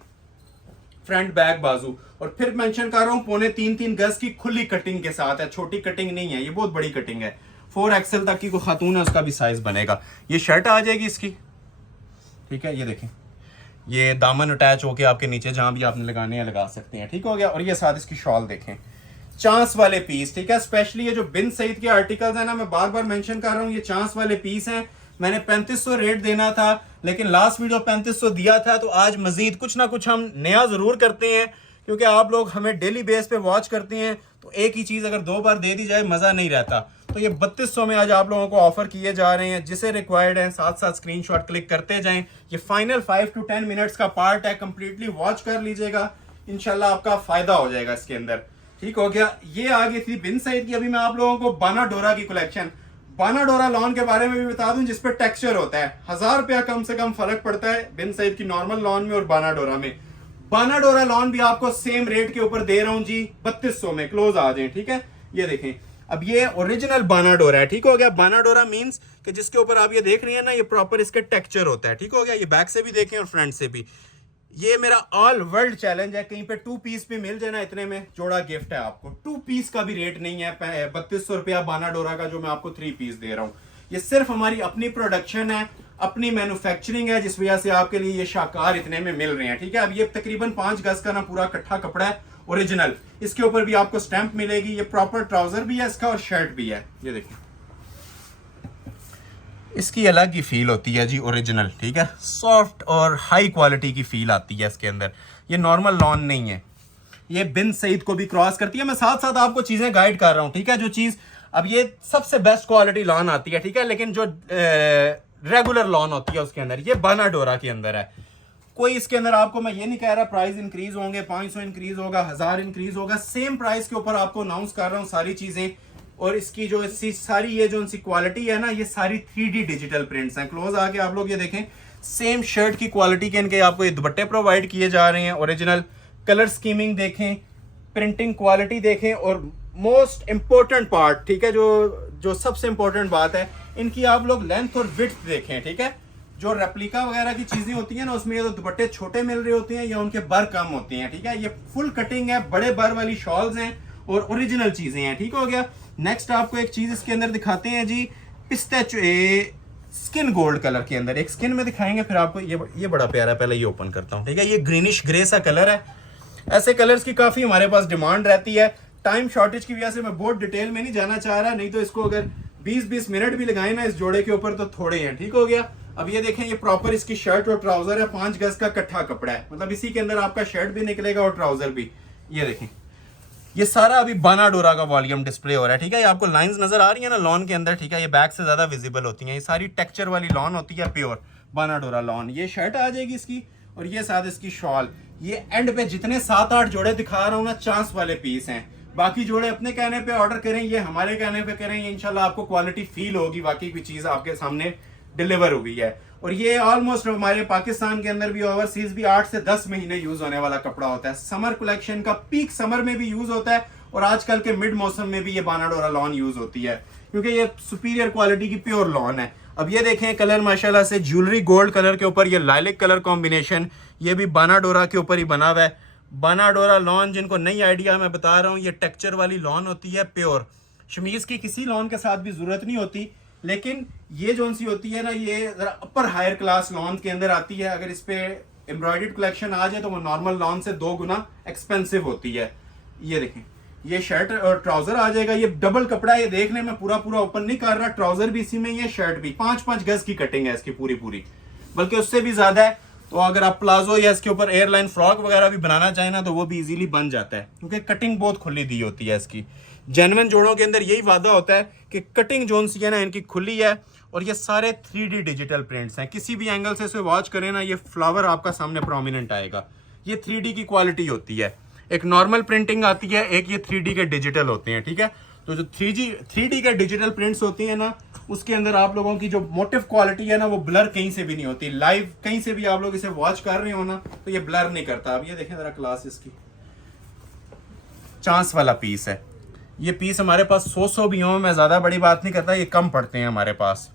फ्रंट बैक बाजू, और फिर मेंशन कर रहा हूँ 3.25 गज की खुली कटिंग के साथ है, छोटी कटिंग नहीं है, ये बहुत बड़ी कटिंग है। 4XL तक की कोई खातून है उसका भी साइज बनेगा। ये शर्ट आ जाएगी इसकी, ठीक है। ये देखें, ये दामन अटैच होके आपके नीचे जहां भी आपने लगाने हैं लगा सकते हैं, ठीक हो गया। और ये साथ इसकी शॉल देखें, चांस वाले पीस, ठीक है। स्पेशली ये जो बिन सईद के आर्टिकल्स है ना, मैं बार बार मेंशन कर रहा हूँ, ये चांस वाले पीस हैं। मैंने 3500 रेट देना था, लेकिन लास्ट वीडियो 3500 दिया था, तो आज मजीद कुछ ना कुछ हम नया जरूर करते हैं, क्योंकि आप लोग हमें डेली बेस पे वॉच करते हैं, तो एक ही चीज अगर 2 बार दे दी जाए मजा नहीं रहता। तो ये 3200 में आज आप लोगों को ऑफर किए जा रहे हैं, जिसे रिक्वायर्ड है साथ साथ स्क्रीनशॉट क्लिक करते जाएं। ये फाइनल 5 to 10 मिनट्स का पार्ट है, कंप्लीटली वॉच कर लीजिएगा, इंशाल्लाह आपका फायदा हो जाएगा इसके अंदर, ठीक हो गया। ये आ गई थी बिन सईद की। अभी मैं आप लोगों को बाना डोरा की कलेक्शन, बाना डोरा लॉन के बारे में भी बता दूं, जिसपे टेक्सचर होता है। 1000 रुपया कम से कम फर्क पड़ता है बिन सईद की नॉर्मल लॉन में और बाना डोरा में। बाना डोरा लॉन भी आपको सेम रेट के ऊपर दे रहा हूं जी, 3200 में। क्लोज आ जाए, ठीक है। ये देखें, अब ये ओरिजिनल बाना डोरा है, ठीक हो गया। बाना डोरा मींस कि जिसके ऊपर आप ये देख रही है ना, ये प्रॉपर इसके टेक्सचर होता है, ठीक हो गया। ये बैक से भी देखें और फ्रंट से भी। ये मेरा ऑल वर्ल्ड चैलेंज है, कहीं पे 2 पीस भी मिल जाए ना, इतने में जोड़ा गिफ्ट है आपको। 2 पीस का भी रेट नहीं है 3200 रुपया बाना डोरा का, जो मैं आपको 3 पीस दे रहा हूँ। ये सिर्फ हमारी अपनी प्रोडक्शन है, अपनी मैन्युफैक्चरिंग है, जिस वजह से आपके लिए ये शाकार इतने में मिल रहे हैं, ठीक है। अब ये तकरीबन 5 गज का ना पूरा इकट्ठा कपड़ा है ओरिजिनल। इसके ऊपर भी आपको स्टैंप मिलेगी। ये प्रॉपर ट्राउजर भी है इसका और शर्ट भी है। ये देखिए, इसकी अलग ही फील होती है जी, ओरिजिनल, ठीक है। सॉफ्ट और हाई क्वालिटी की फील आती है इसके अंदर। ये नॉर्मल लॉन नहीं है, ये बिन सईद को भी क्रॉस करती है। मैं साथ साथ आपको चीजें गाइड कर रहा हूं, ठीक है। जो चीज अब ये सबसे बेस्ट क्वालिटी लॉन आती है, ठीक है, लेकिन जो रेगुलर लॉन होती है उसके अंदर, ये बाना डोरा के अंदर है। कोई इसके अंदर आपको मैं ये नहीं कह रहा प्राइस इंक्रीज होंगे, 500 इंक्रीज होगा, 1000 इंक्रीज होगा, सेम प्राइस के ऊपर आपको अनाउंस कर रहा हूँ सारी चीजें। और इसकी जो सारी ये जो इनकी क्वालिटी है ना, ये सारी 3D डिजिटल प्रिंट्स हैं। क्लोज आके आप लोग ये देखें, सेम शर्ट की क्वालिटी के इनके आपको ये दुपट्टे प्रोवाइड किए जा रहे हैं ओरिजिनल। कलर स्कीमिंग देखें, प्रिंटिंग क्वालिटी देखें, और मोस्ट इंपॉर्टेंट पार्ट, ठीक है, जो सबसे इंपॉर्टेंट बात है, इनकी आप लोग लेंथ और विड्थ देखें, ठीक है। जो रेप्लिका वगैरह की चीजें होती हैं ना, उसमें ये तो दुपट्टे छोटे मिल रहे होते हैं या उनके बर कम होते हैं, ठीक है। ये फुल कटिंग है, बड़े बर वाली शॉल्स हैं और ओरिजिनल चीजें हैं, ठीक हो गया। नेक्स्ट आपको एक चीज इसके अंदर दिखाते हैं जी, पिस्ता स्किन गोल्ड कलर के अंदर। एक स्किन में दिखाएंगे, फिर आपको ये बड़ा प्यारा, पहले ये ओपन करता हूँ, ठीक है। ये ग्रीनिश ग्रे सा कलर है। ऐसे कलर्स की काफी हमारे पास डिमांड रहती है। टाइम शॉर्टेज की वजह से मैं बहुत डिटेल में नहीं जाना चाह रहा, नहीं तो इसको अगर 20-20 मिनट भी लगाए ना इस जोड़े के ऊपर तो थोड़े हैं, ठीक हो गया। अब ये देखें, ये प्रॉपर इसकी शर्ट और ट्राउजर है, 5 गज का इकट्ठा कपड़ा है, मतलब इसी के अंदर आपका शर्ट भी निकलेगा और ट्राउजर भी। ये देखें, ये सारा अभी बाना डोरा का वॉल्यूम डिस्प्ले हो रहा है, ठीक है। ये आपको लाइंस नजर आ रही है ना लॉन के अंदर, ठीक है। ये बैक से ज्यादा विजिबल होती है। ये सारी टेक्सचर वाली लॉन होती है, प्योर बाना डोरा लॉन। ये शर्ट आ जाएगी इसकी, और ये साथ इसकी शॉल। ये एंड पे जितने 7-8 जोड़े दिखा रहा हूँ ना, चांस वाले पीस हैं। बाकी जोड़े अपने कहने पे ऑर्डर करें, ये हमारे कहने पे करें, इंशाल्लाह आपको क्वालिटी फील होगी, वाकई कोई चीज आपके सामने डिलीवर हुई है। और ये ऑलमोस्ट हमारे पाकिस्तान के अंदर भी ओवरसीज भी 8 से 10 महीने यूज होने वाला कपड़ा होता है। समर कलेक्शन का पीक समर में भी यूज होता है और आजकल के मिड मौसम में भी ये बानाडोरा लॉन यूज होती है, क्योंकि ये सुपीरियर क्वालिटी की प्योर लॉन है। अब ये देखें कलर माशाल्लाह से ज्वेलरी गोल्ड कलर के ऊपर ये लाइलिक कलर कॉम्बिनेशन, ये भी बानाडोरा के ऊपर ही बना हुआ है। बानाडोरा लॉन, जिनको नई आइडिया मैं बता रहा हूँ, ये टेक्सचर वाली लॉन होती है प्योर। शमीज की किसी लॉन के साथ भी जरूरत नहीं होती, लेकिन ये जो सी होती है ना, ये जरा अपर हायर क्लास लॉन के अंदर आती है। अगर इस पे एम्ब्रॉयडर्ड कलेक्शन आ जाए तो वो नॉर्मल लॉन से 2 गुना एक्सपेंसिव होती है। ये देखें, ये शर्ट और ट्राउजर आ जाएगा, ये डबल कपड़ा है। ये देखने में पूरा ओपन नहीं कर रहा, ट्राउजर भी इसी में ही है, शर्ट भी 5-5 गज की कटिंग है इसकी पूरी, बल्कि उससे भी ज्यादा है। तो अगर आप प्लाजो या इसके ऊपर एयरलाइन फ्रॉक वगैरह भी बनाना चाहें ना, तो वो भी इजीली बन जाता है, क्योंकि कटिंग बहुत खुली दी होती है इसकी। जेन्युइन जोड़ों के अंदर यही वादा होता है कि कटिंग जोन सी है ना, इनकी खुली है। और ये सारे 3D डिजिटल प्रिंट्स हैं, किसी भी एंगल से इसे वॉच करें ना, ये फ्लावर आपका सामने प्रोमिनेंट आएगा। ये 3D की क्वालिटी होती है। एक नॉर्मल प्रिंटिंग आती है, एक ये 3D के डिजिटल होते हैं, ठीक है। तो जो 3D के डिजिटल प्रिंट्स होती हैं ना, उसके अंदर आप लोगों की जो मोटिव क्वालिटी है ना, वो ब्लर कहीं से भी नहीं होती। लाइव कहीं से भी आप लोग इसे वॉच कर रहे हो ना, तो ये ब्लर नहीं करता। अब ये देखें जरा क्लास इसकी, चांस वाला पीस है। ये पीस हमारे पास 100 भी हो, मैं ज़्यादा बड़ी बात नहीं करता, ये कम पड़ते हैं हमारे पास,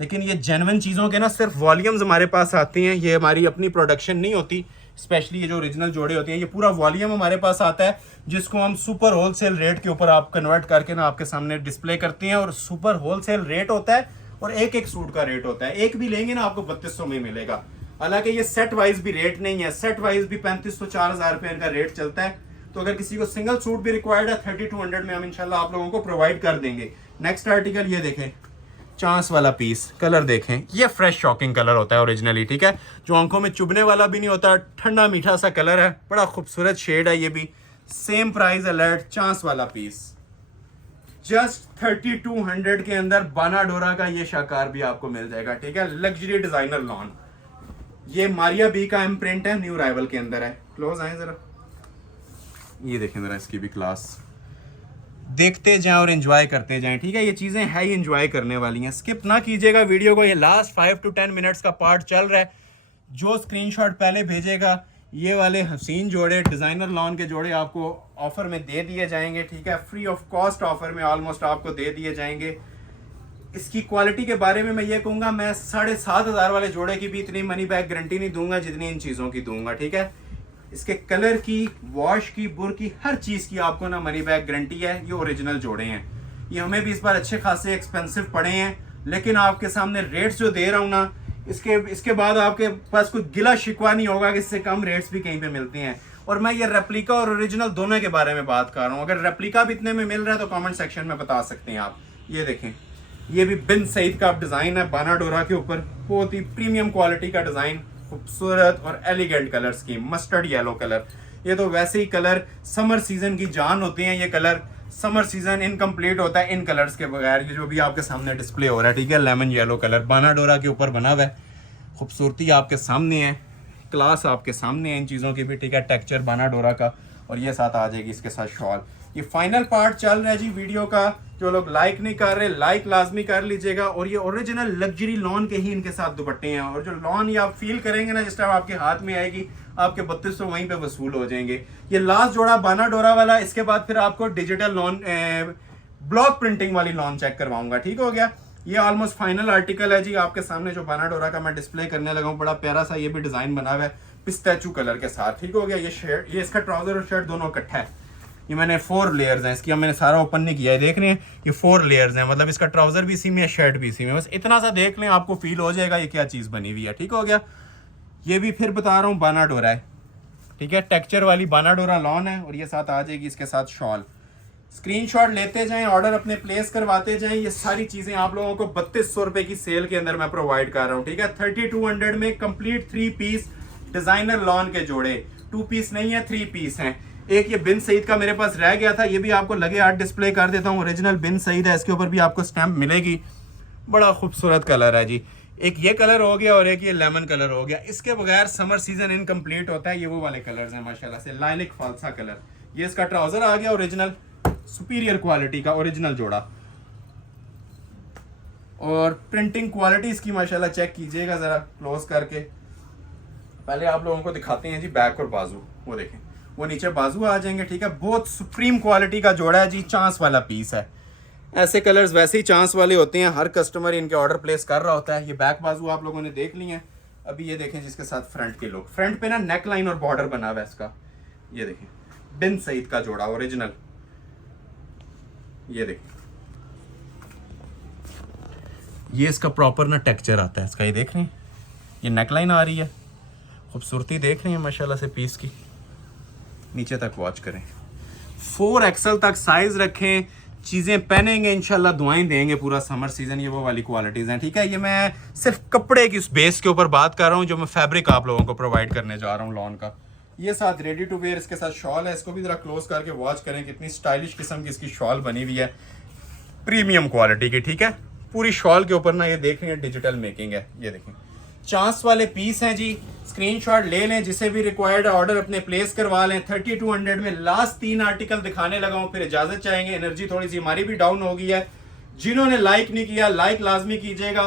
लेकिन ये जेन्युइन चीज़ों के ना सिर्फ वॉल्यूम्स हमारे पास आती हैं। ये हमारी अपनी प्रोडक्शन नहीं होती। स्पेशली ये जो ओरिजिनल जोड़े होते हैं, ये पूरा वॉल्यूम हमारे पास आता है, जिसको हम सुपर होलसेल रेट के ऊपर आप कन्वर्ट करके ना आपके सामने डिस्प्ले करते हैं। और सुपर होलसेल रेट होता है और एक सूट का रेट होता है। एक भी लेंगे ना आपको 3200 में मिलेगा। हालांकि ये सेट वाइज भी रेट नहीं है, सेट वाइज भी 3500-4000 रुपये इनका रेट चलता है। तो अगर किसी को सिंगल सूट भी रिक्वायर्ड है, 3200 में हम इंशाल्लाह आप लोगों को प्रोवाइड कर देंगे। नेक्स्ट आर्टिकल ये देखें, चांस वाला पीस, कलर देखें, ये फ्रेश शॉकिंग कलर होता है ओरिजिनली, ठीक है, जो आंखों में चुभने वाला भी नहीं होता, ठंडा मीठा सा कलर है, बड़ा खूबसूरत शेड है। ये भी सेम प्राइस अलर्ट, चांस वाला पीस जस्ट 3200 के अंदर बानाडोरा का ये शाकार भी आपको मिल जाएगा, ठीक है। लग्जरी डिजाइनर लॉन, ये मारिया बी का इम्प्रिंट है, न्यू राइवल के अंदर है। क्लोज आए जरा, ये देखें जरा इसकी भी क्लास, देखते जाएं और एंजॉय करते जाएं, ठीक है। ये चीज़ें है ही एंजॉय करने वाली हैं, स्किप ना कीजिएगा वीडियो को। ये लास्ट 5 to 10 मिनट्स का पार्ट चल रहा है। जो स्क्रीनशॉट पहले भेजेगा, ये वाले हसीन जोड़े, डिज़ाइनर लॉन के जोड़े आपको ऑफर में दे दिए जाएंगे, ठीक है। फ्री ऑफ कॉस्ट ऑफर में ऑलमोस्ट आपको दे दिए जाएंगे। इसकी क्वालिटी के बारे में मैं ये कहूँगा, मैं 7500 वाले जोड़े की भी इतनी मनी बैक गारंटी नहीं दूंगा जितनी इन चीज़ों की दूंगा, ठीक है। इसके कलर की, वॉश की, बुर की, हर चीज़ की आपको ना मनी बैक गारंटी है। ये ओरिजिनल जोड़े हैं, ये हमें भी इस बार अच्छे खासे एक्सपेंसिव पड़े हैं, लेकिन आपके सामने रेट्स जो दे रहा हूँ ना, इसके बाद आपके पास कोई गिला शिकवा नहीं होगा कि इससे कम रेट्स भी कहीं पे मिलते हैं। और मैं ये रेप्लिका और ओरिजिनल दोनों के बारे में बात कर रहा हूँ। अगर रेप्लिका भी इतने में मिल रहा है तो कमेंट सेक्शन में बता सकते हैं आप। ये देखें, ये भी बिन सईद का डिज़ाइन है बानाडोरा के ऊपर, बहुत ही प्रीमियम क्वालिटी का डिज़ाइन, खूबसूरत और elegant colour scheme, mustard yellow colour. ये तो वैसे ही कलर समर सीजन की जान होते हैं। ये कलर समर सीजन इनकम्प्लीट होता है इन कलर्स के बगैर। ये जो भी आपके सामने डिस्प्ले हो रहा है, ठीक है, लेमन येलो कलर बानाडोरा के ऊपर बना हुआ है। खूबसूरती आपके सामने है, क्लास आपके सामने है इन चीज़ों की भी, ठीक है। टेक्सचर बानाडोरा का, और ये साथ आ जाएगी इसके साथ शॉल। ये फाइनल पार्ट चल रहा है जी वीडियो का। जो लोग लाइक नहीं कर रहे, लाइक लाजमी कर लीजिएगा। और ये ओरिजिनल लग्जरी लॉन के ही इनके साथ दुपट्टे हैं, और जो लॉन ये आप फील करेंगे ना, जिस टाइम आपके हाथ में आएगी, आपके 3200 वहीं पे वसूल हो जाएंगे। ये लास्ट जोड़ा बानाडोरा वाला, इसके बाद फिर आपको डिजिटल लॉन, ब्लॉक प्रिंटिंग वाली लॉन चेक करवाऊंगा, ठीक हो गया। ये ऑलमोस्ट फाइनल आर्टिकल है जी आपके सामने, जो बानाडोरा का मैं डिस्प्ले करने लगा हूँ। बड़ा प्यारा सा ये भी डिजाइन बना हुआ है पिस्ताचू कलर के साथ, ठीक हो गया। ये शर्ट, ये इसका ट्राउजर और शर्ट दोनों इकट्ठा है। ये मैंने 4 लेयर्स हैं इसकी, मैंने सारा ओपन नहीं किया है, देख रहे हैं, ये 4 लेयर्स हैं, मतलब इसका ट्राउजर भी इसी में है, शर्ट भी इसी में। बस इतना सा देख लें, आपको फील हो जाएगा ये क्या चीज़ बनी हुई है, ठीक हो गया। ये भी फिर बता रहा हूँ बानाडोरा है, ठीक है, टेक्सचर वाली बानाडोरा लॉन है, और ये साथ आ जाएगी इसके साथ शॉल। स्क्रीनशॉट लेते जाएं, ऑर्डर अपने प्लेस करवाते जाएं। ये सारी चीज़ें आप लोगों को 3200 रुपये की सेल के अंदर मैं प्रोवाइड कर रहा हूँ, ठीक है। 3200 में कंप्लीट 3 पीस डिजाइनर लॉन के जोड़े, 2 पीस नहीं है, 3 पीस हैं। एक ये बिन सईद का मेरे पास रह गया था, ये भी आपको लगे हाथ डिस्प्ले कर देता हूँ। ओरिजिनल बिन सईद है, इसके ऊपर भी आपको स्टैंप मिलेगी। बड़ा खूबसूरत कलर है जी। एक ये कलर हो गया और एक ये लेमन कलर हो गया। इसके बगैर समर सीजन इनकम्प्लीट होता है। ये वो वाले कलर्स हैं माशाल्लाह से, लाइलिक फालसा कलर। ये इसका ट्राउजर आ गया ओरिजिनल, सुपीरियर क्वालिटी का ओरिजिनल जोड़ा। और प्रिंटिंग क्वालिटी इसकी माशाल्लाह चेक कीजिएगा ज़रा क्लोज करके। पहले आप लोगों को दिखाते हैं जी बैक और बाजू, वो देखें, वो नीचे बाजू आ जाएंगे, ठीक है। बहुत सुप्रीम क्वालिटी का जोड़ा है जी, चांस वाला पीस है। ऐसे कलर्स वैसे ही चांस वाले होते हैं, हर कस्टमर इनके ऑर्डर प्लेस कर रहा होता है। ये बैक बाजू आप लोगों ने देख लिए हैं। अभी ये देखें जिसके साथ फ्रंट के लुक, फ्रंट पे ना नेक लाइन और बॉर्डर बना हुआ है इसका, ये देखें, बिन सईद का जोड़ा ओरिजिनल, ये देखें, ये इसका प्रॉपर ना टेक्सचर आता है इसका, ये देख रहे हैं, ये नेक लाइन आ रही है, खूबसूरती देख रहे हैं माशाल्लाह से पीस की। नीचे तक वॉच करें, 4XL तक साइज रखें, चीज़ें पहनेंगे इंशाल्लाह, दुआएं देंगे पूरा समर सीजन। ये वो वाली क्वालिटीज़ हैं, ठीक है। ये मैं सिर्फ कपड़े की बेस के ऊपर बात कर रहा हूँ, जो मैं फैब्रिक आप लोगों को प्रोवाइड करने जा रहा हूँ लॉन का। ये साथ रेडी टू वेयर इसके साथ शॉल है, इसको भी ज़रा क्लोज करके वॉच करें, कितनी स्टाइलिश किस्म की इसकी शॉल बनी हुई है, प्रीमियम क्वालिटी की, ठीक है। पूरी शॉल के ऊपर ना ये देख रहे हैं डिजिटल मेकिंग है, ये देखें, चांस वाले पीस हैं जी। स्क्रीनशॉट ले लें, जिसे भी रिक्वायर्ड ऑर्डर अपने प्लेस करवा लें। 3200 में लास्ट 3 आर्टिकल दिखाने लगा हूं, फिर इजाजत चाहेंगे, एनर्जी थोड़ी सी हमारी भी डाउन हो गई है। जिन्होंने लाइक नहीं किया, लाइक लाजमी कीजिएगा।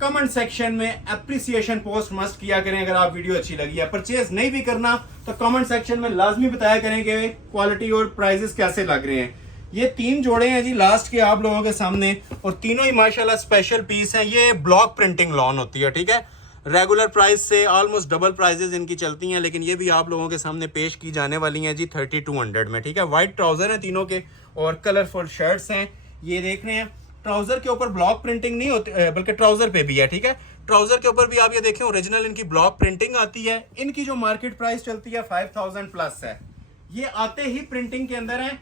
कमेंट सेक्शन में एप्रिसिएशन पोस्ट मस्ट किया करें अगर आप वीडियो अच्छी लगी है। परचेज नहीं भी करना तो कमेंट सेक्शन में लाजमी बताया करें कि क्वालिटी और प्राइजेस कैसे लग रहे हैं। ये 3 जोड़े हैं जी लास्ट के आप लोगों के सामने, और तीनों ही माशाल्लाह स्पेशल पीस हैं। ये ब्लॉक प्रिंटिंग लॉन होती है, ठीक है। रेगुलर प्राइस से ऑलमोस्ट डबल प्राइजेस इनकी चलती हैं, लेकिन ये भी आप लोगों के सामने पेश की जाने वाली हैं जी 3200 में, ठीक है। वाइट ट्राउजर हैं तीनों के और कलरफुल शर्ट्स हैं, ये देख रहे हैं। ट्राउजर के ऊपर ब्लॉक प्रिंटिंग नहीं होती, बल्कि ट्राउजर पे भी है, ठीक है। ट्राउजर के ऊपर भी आप ये देखें ओरिजिनल इनकी ब्लॉक प्रिंटिंग आती है। इनकी जो मार्केट प्राइस चलती है 5000 प्लस है। ये आते ही प्रिंटिंग के अंदर है।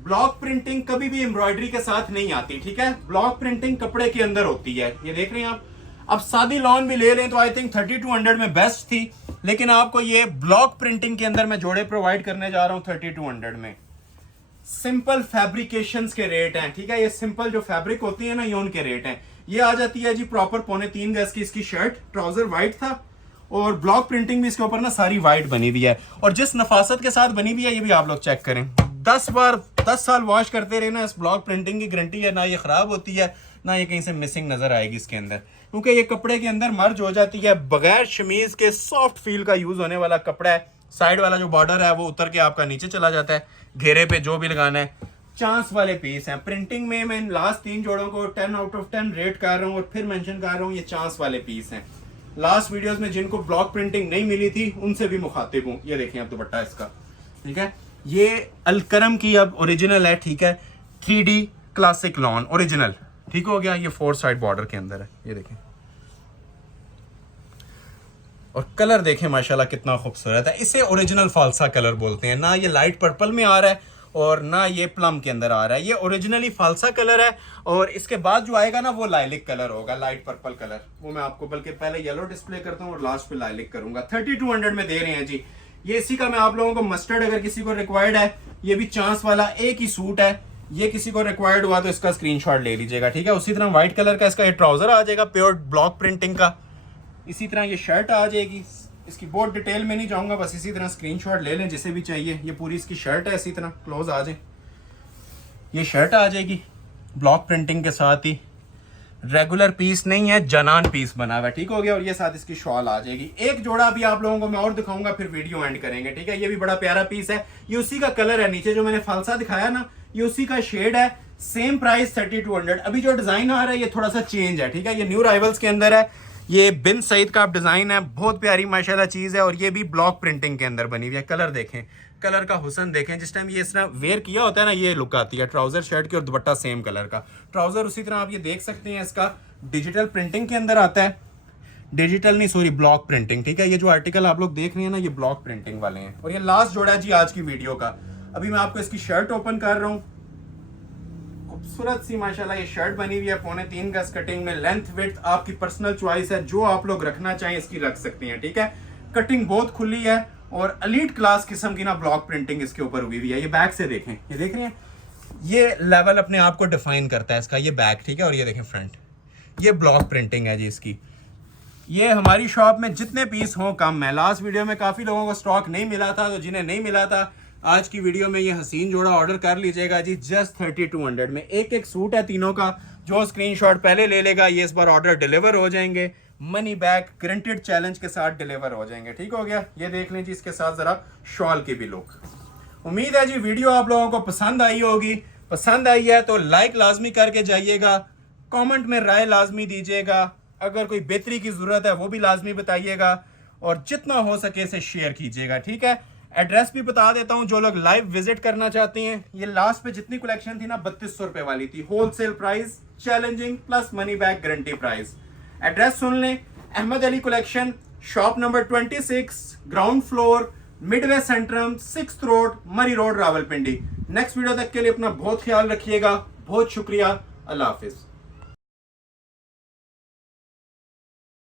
ब्लॉक प्रिंटिंग कभी भी एम्ब्रॉयडरी के साथ नहीं आती, ठीक है। ब्लॉक प्रिंटिंग कपड़े के अंदर होती है, ये देख रहे हैं आप। अब सादी लॉन भी ले लें तो आई थिंक 3200 में बेस्ट थी, लेकिन आपको ये ब्लॉक प्रिंटिंग के अंदर मैं जोड़े प्रोवाइड करने जा रहा हूं 3200 में। सिंपल फैब्रिकेशंस के रेट हैं, ठीक है। ये सिंपल जो फैब्रिक होती है ना, ये उनके रेट हैं। ये आ जाती है जी प्रॉपर 3.25 गज की इसकी शर्ट, ट्राउजर व्हाइट था और ब्लॉक प्रिंटिंग भी इसके ऊपर ना सारी व्हाइट बनी हुई है, और जिस नफासत के साथ बनी हुई है ये भी आप लोग चेक करें। 10 साल वॉश करते रहे ना, इस ब्लॉक प्रिंटिंग की गारंटी है, ना ये खराब होती है ना ये कहीं से मिसिंग नजर आएगी इसके अंदर, क्योंकि ये कपड़े के अंदर मर्ज हो जाती है। बगैर शमीज के सॉफ्ट फील का यूज होने वाला कपड़ा है। साइड वाला जो बॉर्डर है वो उतर के आपका नीचे चला जाता है, घेरे पे जो भी लगाना है। चांस वाले पीस हैं। प्रिंटिंग में मैं इन लास्ट 3 जोड़ों को 10 आउट ऑफ 10 रेट कर रहा हूँ, और फिर मेंशन कर रहा हूँ ये चांस वाले पीस हैं। लास्ट वीडियोस में जिनको ब्लॉक प्रिंटिंग नहीं मिली थी उनसे भी मुखातिब हूँ। ये देखिए आप दुपट्टा इसका, ठीक है। ये अलकरम की अब ओरिजिनल है, ठीक है। 3D क्लासिक लॉन ओरिजिनल, ठीक हो गया। ये 4 साइड बॉर्डर के अंदर है, ये देखें। और कलर देखें माशाल्लाह कितना खूबसूरत है। इसे ओरिजिनल फालसा कलर बोलते हैं। ना ये लाइट पर्पल में आ रहा है और ना ये प्लम के अंदर आ रहा है, ये ओरिजिनली फालसा कलर है। और इसके बाद जो आएगा ना वो लाइलिक कलर होगा, लाइट पर्पल कलर। वो मैं आपको बल्कि पहले येलो डिस्प्ले करता हूँ और लास्ट पे लाइलिक करूंगा। 3200 में दे रहे हैं जी। ये इसी का मैं आप लोगों को मस्टर्ड अगर किसी को रिक्वायर्ड है, ये भी चांस वाला एक ही सूट है। ये किसी को रिक्वायर्ड हुआ तो इसका स्क्रीनशॉट ले लीजिएगा, ठीक है। उसी तरह व्हाइट कलर का इसका ये ट्राउजर आ जाएगा प्योर ब्लॉक प्रिंटिंग का। इसी तरह ये शर्ट आ जाएगी। इसकी बहुत डिटेल में नहीं जाऊंगा, बस इसी तरह स्क्रीनशॉट ले लें जिसे भी चाहिए। ये पूरी इसकी शर्ट है, इसी तरह क्लोज आ जाए। ये शर्ट आ जाएगी ब्लॉक प्रिंटिंग के साथ ही। रेगुलर पीस नहीं है, जनान पीस बना हुआ है, ठीक हो गया। और ये साथ इसकी शॉल आ जाएगी। एक जोड़ा भी आप लोगों को मैं और दिखाऊंगा, फिर वीडियो एंड करेंगे, ठीक है। ये भी बड़ा प्यारा पीस है। ये उसी का कलर है, नीचे जो मैंने फालसा दिखाया ना ये उसी का शेड है। Same price 3200। अभी जो डिजाइन आ रहा है ये थोड़ा सा चेंज है, ठीक है। ये न्यू राइवल्स के अंदर है। ये बिन सईद का डिजाइन है, बहुत प्यारी माशाल्लाह चीज है। और ये भी ब्लॉक प्रिंटिंग के अंदर बनी हुई है। कलर देखें, कलर का हुसन देखें। जिस टाइम ये इस तरह वेयर किया होता है ना, ये लुक आती है। ट्राउजर शर्ट की और दुपट्टा सेम कलर का। ट्राउजर उसी तरह आप ये देख सकते हैं, इसका डिजिटल प्रिंटिंग के अंदर आता है। डिजिटल नहीं, सॉरी, ब्लॉक प्रिंटिंग, ठीक है। ये जो आर्टिकल आप लोग देख रहे हैं ना, ये ब्लॉक प्रिंटिंग वाले हैं। और ये लास्ट जोड़ा है जी आज की वीडियो का। अभी मैं आपको इसकी शर्ट ओपन कर रहा हूँ। खूबसूरत सी माशाल्लाह ये शर्ट बनी हुई है 3.25 गज कटिंग में। लेंथ विड्थ आपकी पर्सनल चॉइस है, जो आप लोग रखना चाहें इसकी रख सकते हैं, ठीक है। कटिंग बहुत खुली है और एलीट क्लास किस्म की ना ब्लॉक प्रिंटिंग इसके ऊपर हुई हुई है। ये बैक से देखें, ये देख रहे हैं, ये लेवल अपने आप को डिफाइन करता है इसका। ये बैक, ठीक है। और ये देखें फ्रंट, ये ब्लॉक प्रिंटिंग है जी इसकी। ये हमारी शॉप में जितने पीस हों कम है। लास्ट वीडियो में काफ़ी लोगों को स्टॉक नहीं मिला था, तो जिन्हें नहीं मिला था आज की वीडियो में ये हसीन जोड़ा ऑर्डर कर लीजिएगा जी जस्ट 3200 में। एक एक सूट है तीनों का, जो स्क्रीनशॉट पहले ले लेगा ये इस बार ऑर्डर डिलीवर हो जाएंगे, मनी बैक गारंटेड चैलेंज के साथ डिलीवर हो जाएंगे। ठीक हो गया। ये देख लें जी इसके साथ जरा शॉल की भी लुक। उम्मीद है जी वीडियो आप लोगों को पसंद आई होगी। पसंद आई है तो लाइक लाजमी करके जाइएगा, कमेंट में राय लाजमी दीजिएगा, अगर कोई बेहतरी की जरूरत है वो भी लाजमी बताइएगा, और जितना हो सके इसे शेयर कीजिएगा। ठीक है। एड्रेस भी बता देता हूं, जो लोग लाइव विजिट करना चाहते हैं। ये लास्ट पे जितनी कलेक्शन थी ना 3200 रुपए वाली थी, wholesale price, challenging plus money back guarantee price. Address सुन लें, Ahmad Ali collection, shop number 26, ground floor, midway centrum, 6th road, Murree road, Rawalpindi. Next video तक के लिए अपना बहुत ख्याल रखिएगा। बहुत शुक्रिया। अल्लाह हाफिज।